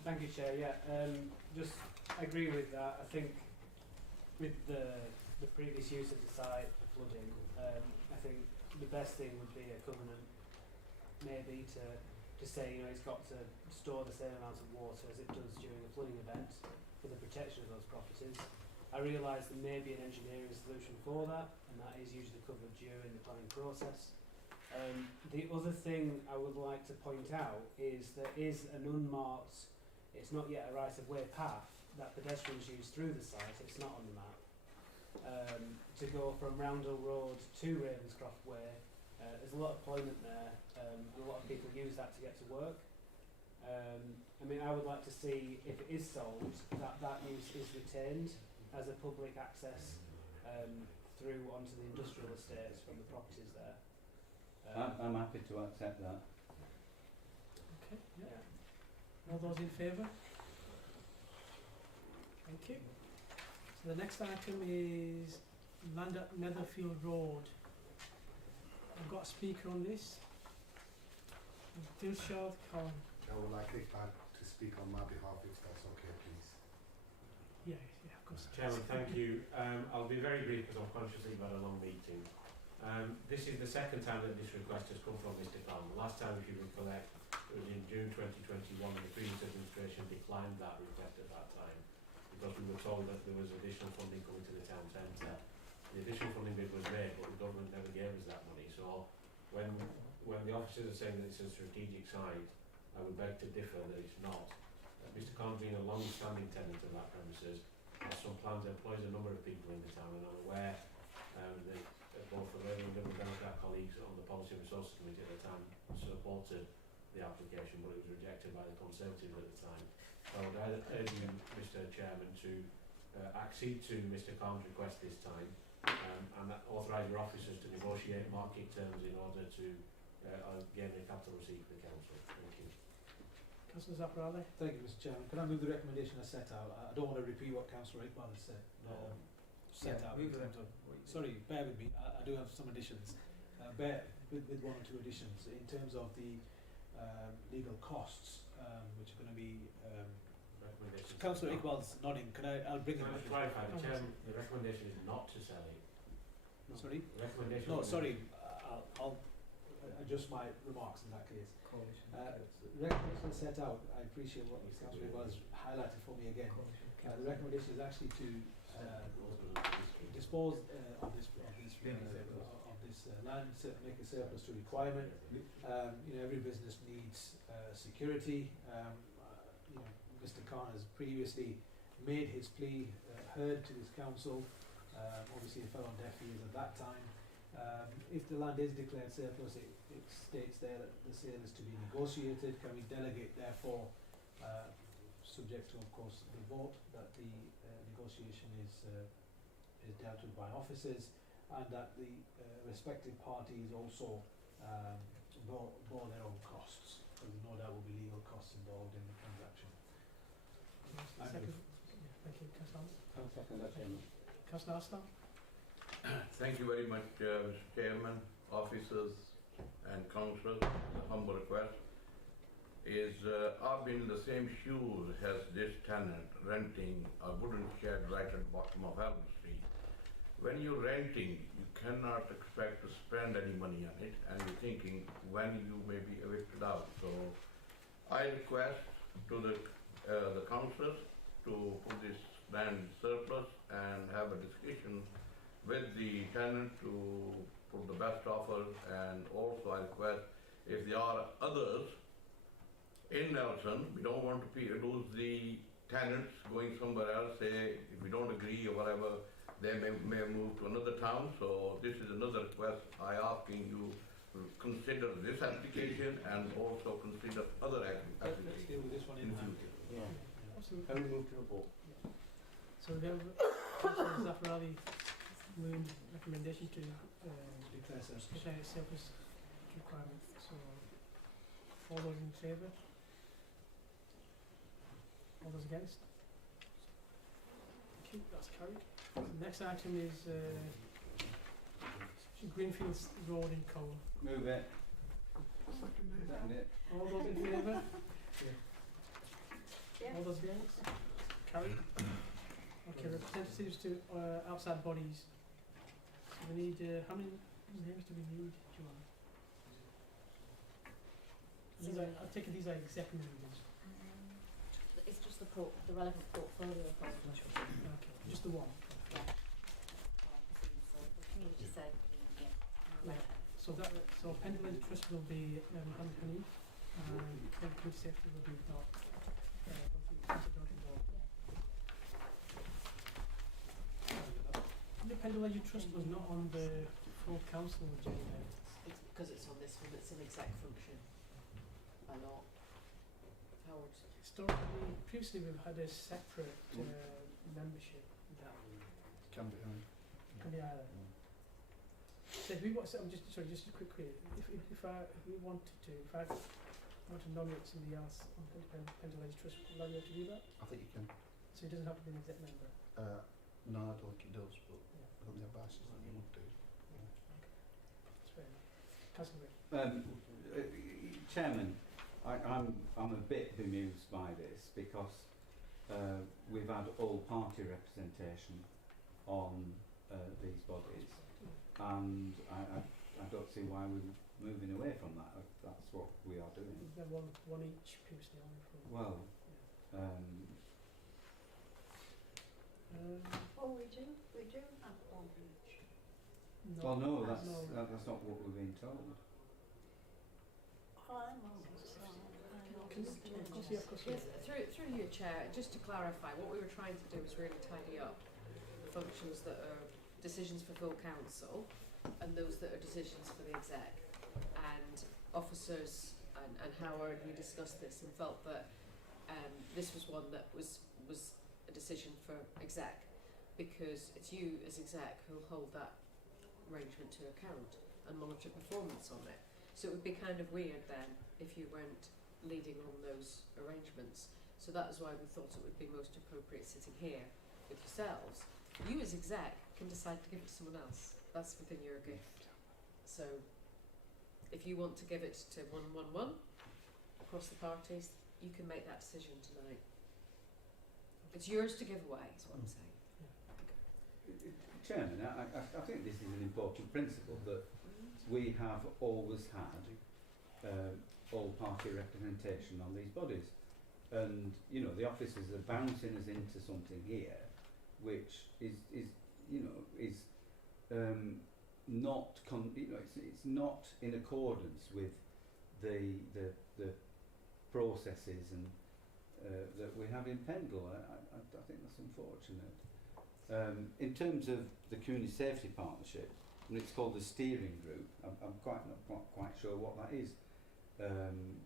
Thank you, Chair. Yeah, just agree with that. I think with the previous use of the site for flooding, I think the best thing would be a covenant, maybe to say, you know, it's got to store the same amount of water as it does during a flooding event for the protection of those properties. I realise there may be an engineering solution for that, and that is usually covered during the planning process. The other thing I would like to point out is there is an unmarked, it's not yet a right-of-way path that pedestrians use through the site, it's not on the map. To go from Roundel Road to Ravenscroft Way, there's a lot of employment there, and a lot of people use that to get to work. I mean, I would like to see, if it is sold, that use is retained as a public access through onto the industrial estates from the properties there. I'm happy to accept that. Okay, yeah. All those in favour? Thank you. So the next item is land at Netherfield Road. I've got a speaker on this. Dilshad Khan. I would like to speak on my behalf, if that's okay, please. Yeah, of course. Chairman, thank you. I'll be very brief because I'm conscious that you've had a long meeting. This is the second time that this request has come from Mr. Khan. Last time, if you recollect, it was in June 2021, and the previous administration declined that request at that time because we were told that there was additional funding coming to the town centre. The additional funding bid was made, but the government never gave us that money. So when the officers are saying that it's a strategic site, I would beg to differ that it's not. Mr. Khan's been a long-standing tenant of that premises, has some plans, employs a number of people in the town, and I'm aware that both the Labour and Liberal Democrat colleagues on the Policy and Resources Committee at the time supported the application, but it was rejected by the Conservatives at the time. So I would urge you, Mr. Chairman, to accede to Mr. Khan's request this time, and authorise your officers to negotiate market terms in order to gain a capital receipt for the council. Thank you. Councillor Zaparale. Thank you, Mr. Chairman. Can I move the recommendation I set out? I don't want to repeat what Councillor Iqbal has said. set out in terms of. Sorry, bear with me. I do have some additions. Bear with one or two additions in terms of the legal costs, which are going to be. Councillor Iqbal's nodding. I'll bring it up. To clarify, the Chairman, the recommendation is not to sell it. No. Sorry? The recommendation. No, sorry. I'll adjust my remarks in that case. The recommendation is set out. I appreciate what Councillor Iqbal's highlighted for me again. The recommendation is actually to dispose of this land, make a surplus to requirement. Every business needs security. Mr. Khan has previously made his plea heard to this council. Obviously, it fell on deaf ears at that time. If the land is declared surplus, it states there that the sale is to be negotiated. Can we delegate, therefore, subject to, of course, the vote, that the negotiation is dealt with by officers, and that the respective parties also bore their own costs. Because no doubt will be legal costs involved in the transaction. Thank you, Councillor. I'll second that, Chairman. Councillor Aslam. Thank you very much, Mr. Chairman, officers and councillors. A humble request is I've been in the same shoes as this tenant renting a wooden shed right at the bottom of Elm Street. When you're renting, you cannot expect to spend any money on it, and you're thinking when you may be evicted out. So I request to the councillors to put this land in surplus and have a discussion with the tenant to put the best offer, and also I request if there are others in Nelson, we don't want to lose the tenants going somewhere else, say if we don't agree or whatever, they may move to another town. So this is another request I asking you to consider this application and also consider other applications. Let's deal with this one in future. Yeah. Absolutely. Can we move to a vote? So we have Councillor Zafrali moving recommendation to Declare surplus. declare surplus requirement. So all those in favour? All those against? Okay, that's carried. The next item is Greenfields Road in Cole. Move it. Second it. All those in favour? Yeah. All those against? Carried. Okay, representatives to outside bodies. So we need, how many names do we need, Joanne? I take it these are exec members. It's just the relevant portfolio of Okay, just the one. Community said, Yeah. So Pendle Trust will be Anthony, and Community Safety will be Doc. The Pendle Trust was not on the full council agenda. It's because it's on this one, it's an exec function. Or not. Howard. Historically, previously we've had a separate membership that Can be, can be either. So if we want, I'm just sorry, just a quick query. If we wanted to, if I want to nominate somebody else on Pendle Trust, will I be able to do that? I think you can. So it doesn't have to be an exec member. No, I don't think it does, but I think the advice is that you would do. That's fair enough. Councillor Chairman, I'm a bit bemused by this because we've had all party representation on these bodies, and I don't see why we're moving away from that. That's what we are doing. We've got one each previously on from. Well, Oh, we do have one each. well, no, that's not what we're being told. Oh, I'm on it, so Through you, Chair, just to clarify, what we were trying to do was really tidy up the functions that are decisions for full council and those that are decisions for the exec. And officers and Howard, we discussed this and felt that this was one that was a decision for exec, because it's you as exec who'll hold that arrangement to account and monitor performance on it. So it would be kind of weird then if you weren't leading on those arrangements. So that is why we thought it would be most appropriate sitting here with yourselves. You as exec can decide to give it to someone else. That's within your gift. So if you want to give it to 111 across the parties, you can make that decision tonight. It's yours to give away, is what I'm saying. Chairman, I think this is an important principle that we have always had all party representation on these bodies, and you know the officers are bouncing us into something here, which is not it's not in accordance with the processes and that we have in Pendle. I think that's unfortunate. In terms of the community safety partnership, and it's called the steering group. I'm not quite sure what that is.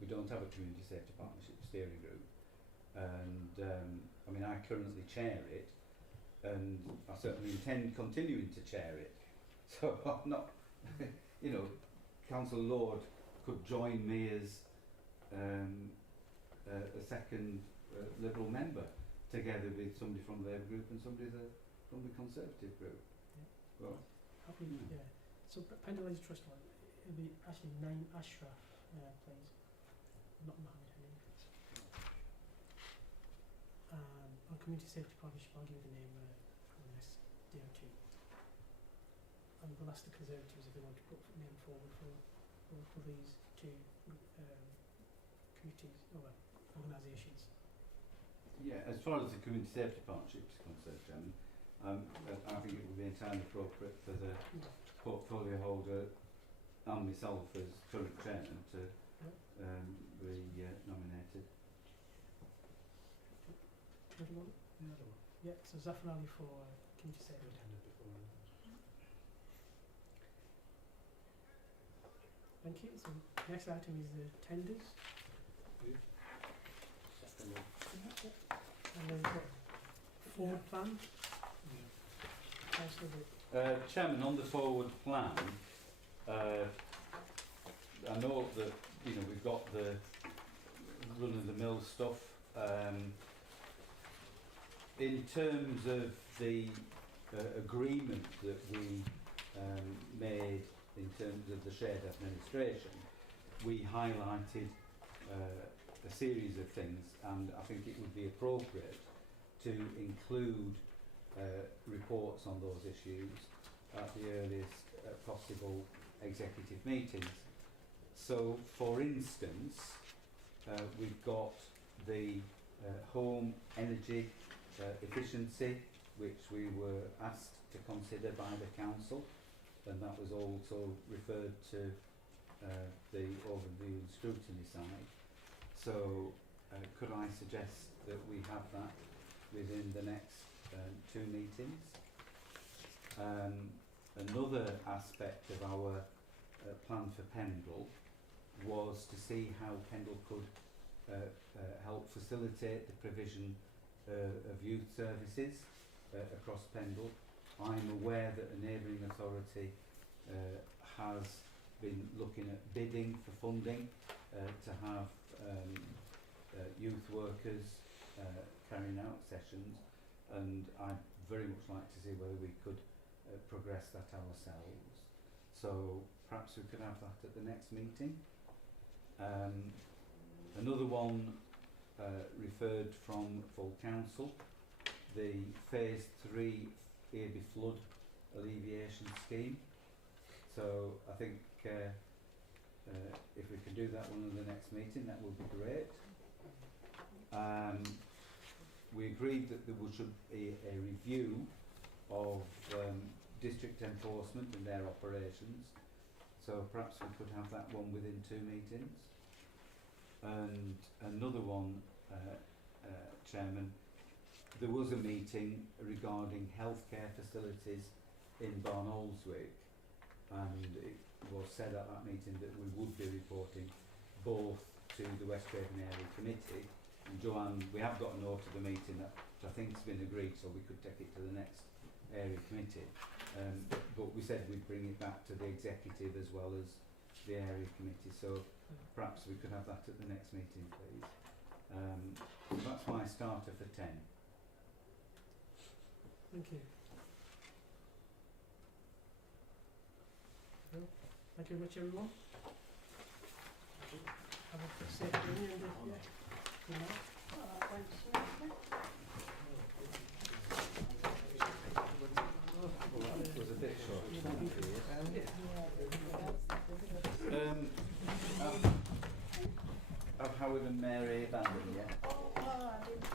We don't have a community safety partnership steering group, and I mean I currently chair it, and I certainly intend continuing to chair it. So I'm not, you know, Councillor Lord could join me as a second Liberal member, together with somebody from the Labour group and somebody from the Conservative group. Yeah. Well, yeah. So Pendle is trust one. It'll be actually 9 Ashraf plays, not Mohammed Hanif. On community safety partnership, I'll give you the name for the next day or two. And we'll ask the Conservatives if they want to put a name forward for these two committees or organisations. yeah, as far as the community safety partnership is concerned, Chairman, I think it would be entirely appropriate for the portfolio holder and myself as current chairman to be nominated. Another one? Another one. Yeah, so Zafar Ali for community safety. Thank you. So next item is the tenders. And then the forward plan. Chairman, on the forward plan, I know that we've got the run-of-the-mill stuff. In terms of the agreement that we made in terms of the shared administration, we highlighted a series of things, and I think it would be appropriate to include reports on those issues at the earliest possible executive meetings. So, for instance, we've got the home energy efficiency, which we were asked to consider by the council, and that was also referred to the overview and scrutiny side. So, could I suggest that we have that within the next 2 meetings? Another aspect of our plan for Pendle was to see how Pendle could help facilitate the provision of youth services across Pendle. I'm aware that a neighbouring authority has been looking at bidding for funding to have youth workers carrying out sessions, and I'd very much like to see whether we could progress that ourselves. So perhaps we could have that at the next meeting. Another one referred from full council, the phase 3 Earby flood alleviation scheme. So I think if we can do that one in the next meeting, that would be great. We agreed that there should be a review of district enforcement and their operations. So perhaps we could have that one within 2 meetings. And another one, Chairman, there was a meeting regarding healthcare facilities in Barnoldswick, and it was said at that meeting that we would be reporting both to the West Craven Area Committee. And Joanne, we have got a note of the meeting that I think has been agreed, so we could take it to the next area committee. But we said we'd bring it back to the executive as well as the area committee, so perhaps we could have that at the next meeting, please. So that's my starter for 10. Thank you. Cool. Thank you very much, everyone. Have a safe journey and yeah. Good night. Well, that went smoothly. It was a bit short. Have Howard and Mary abandoned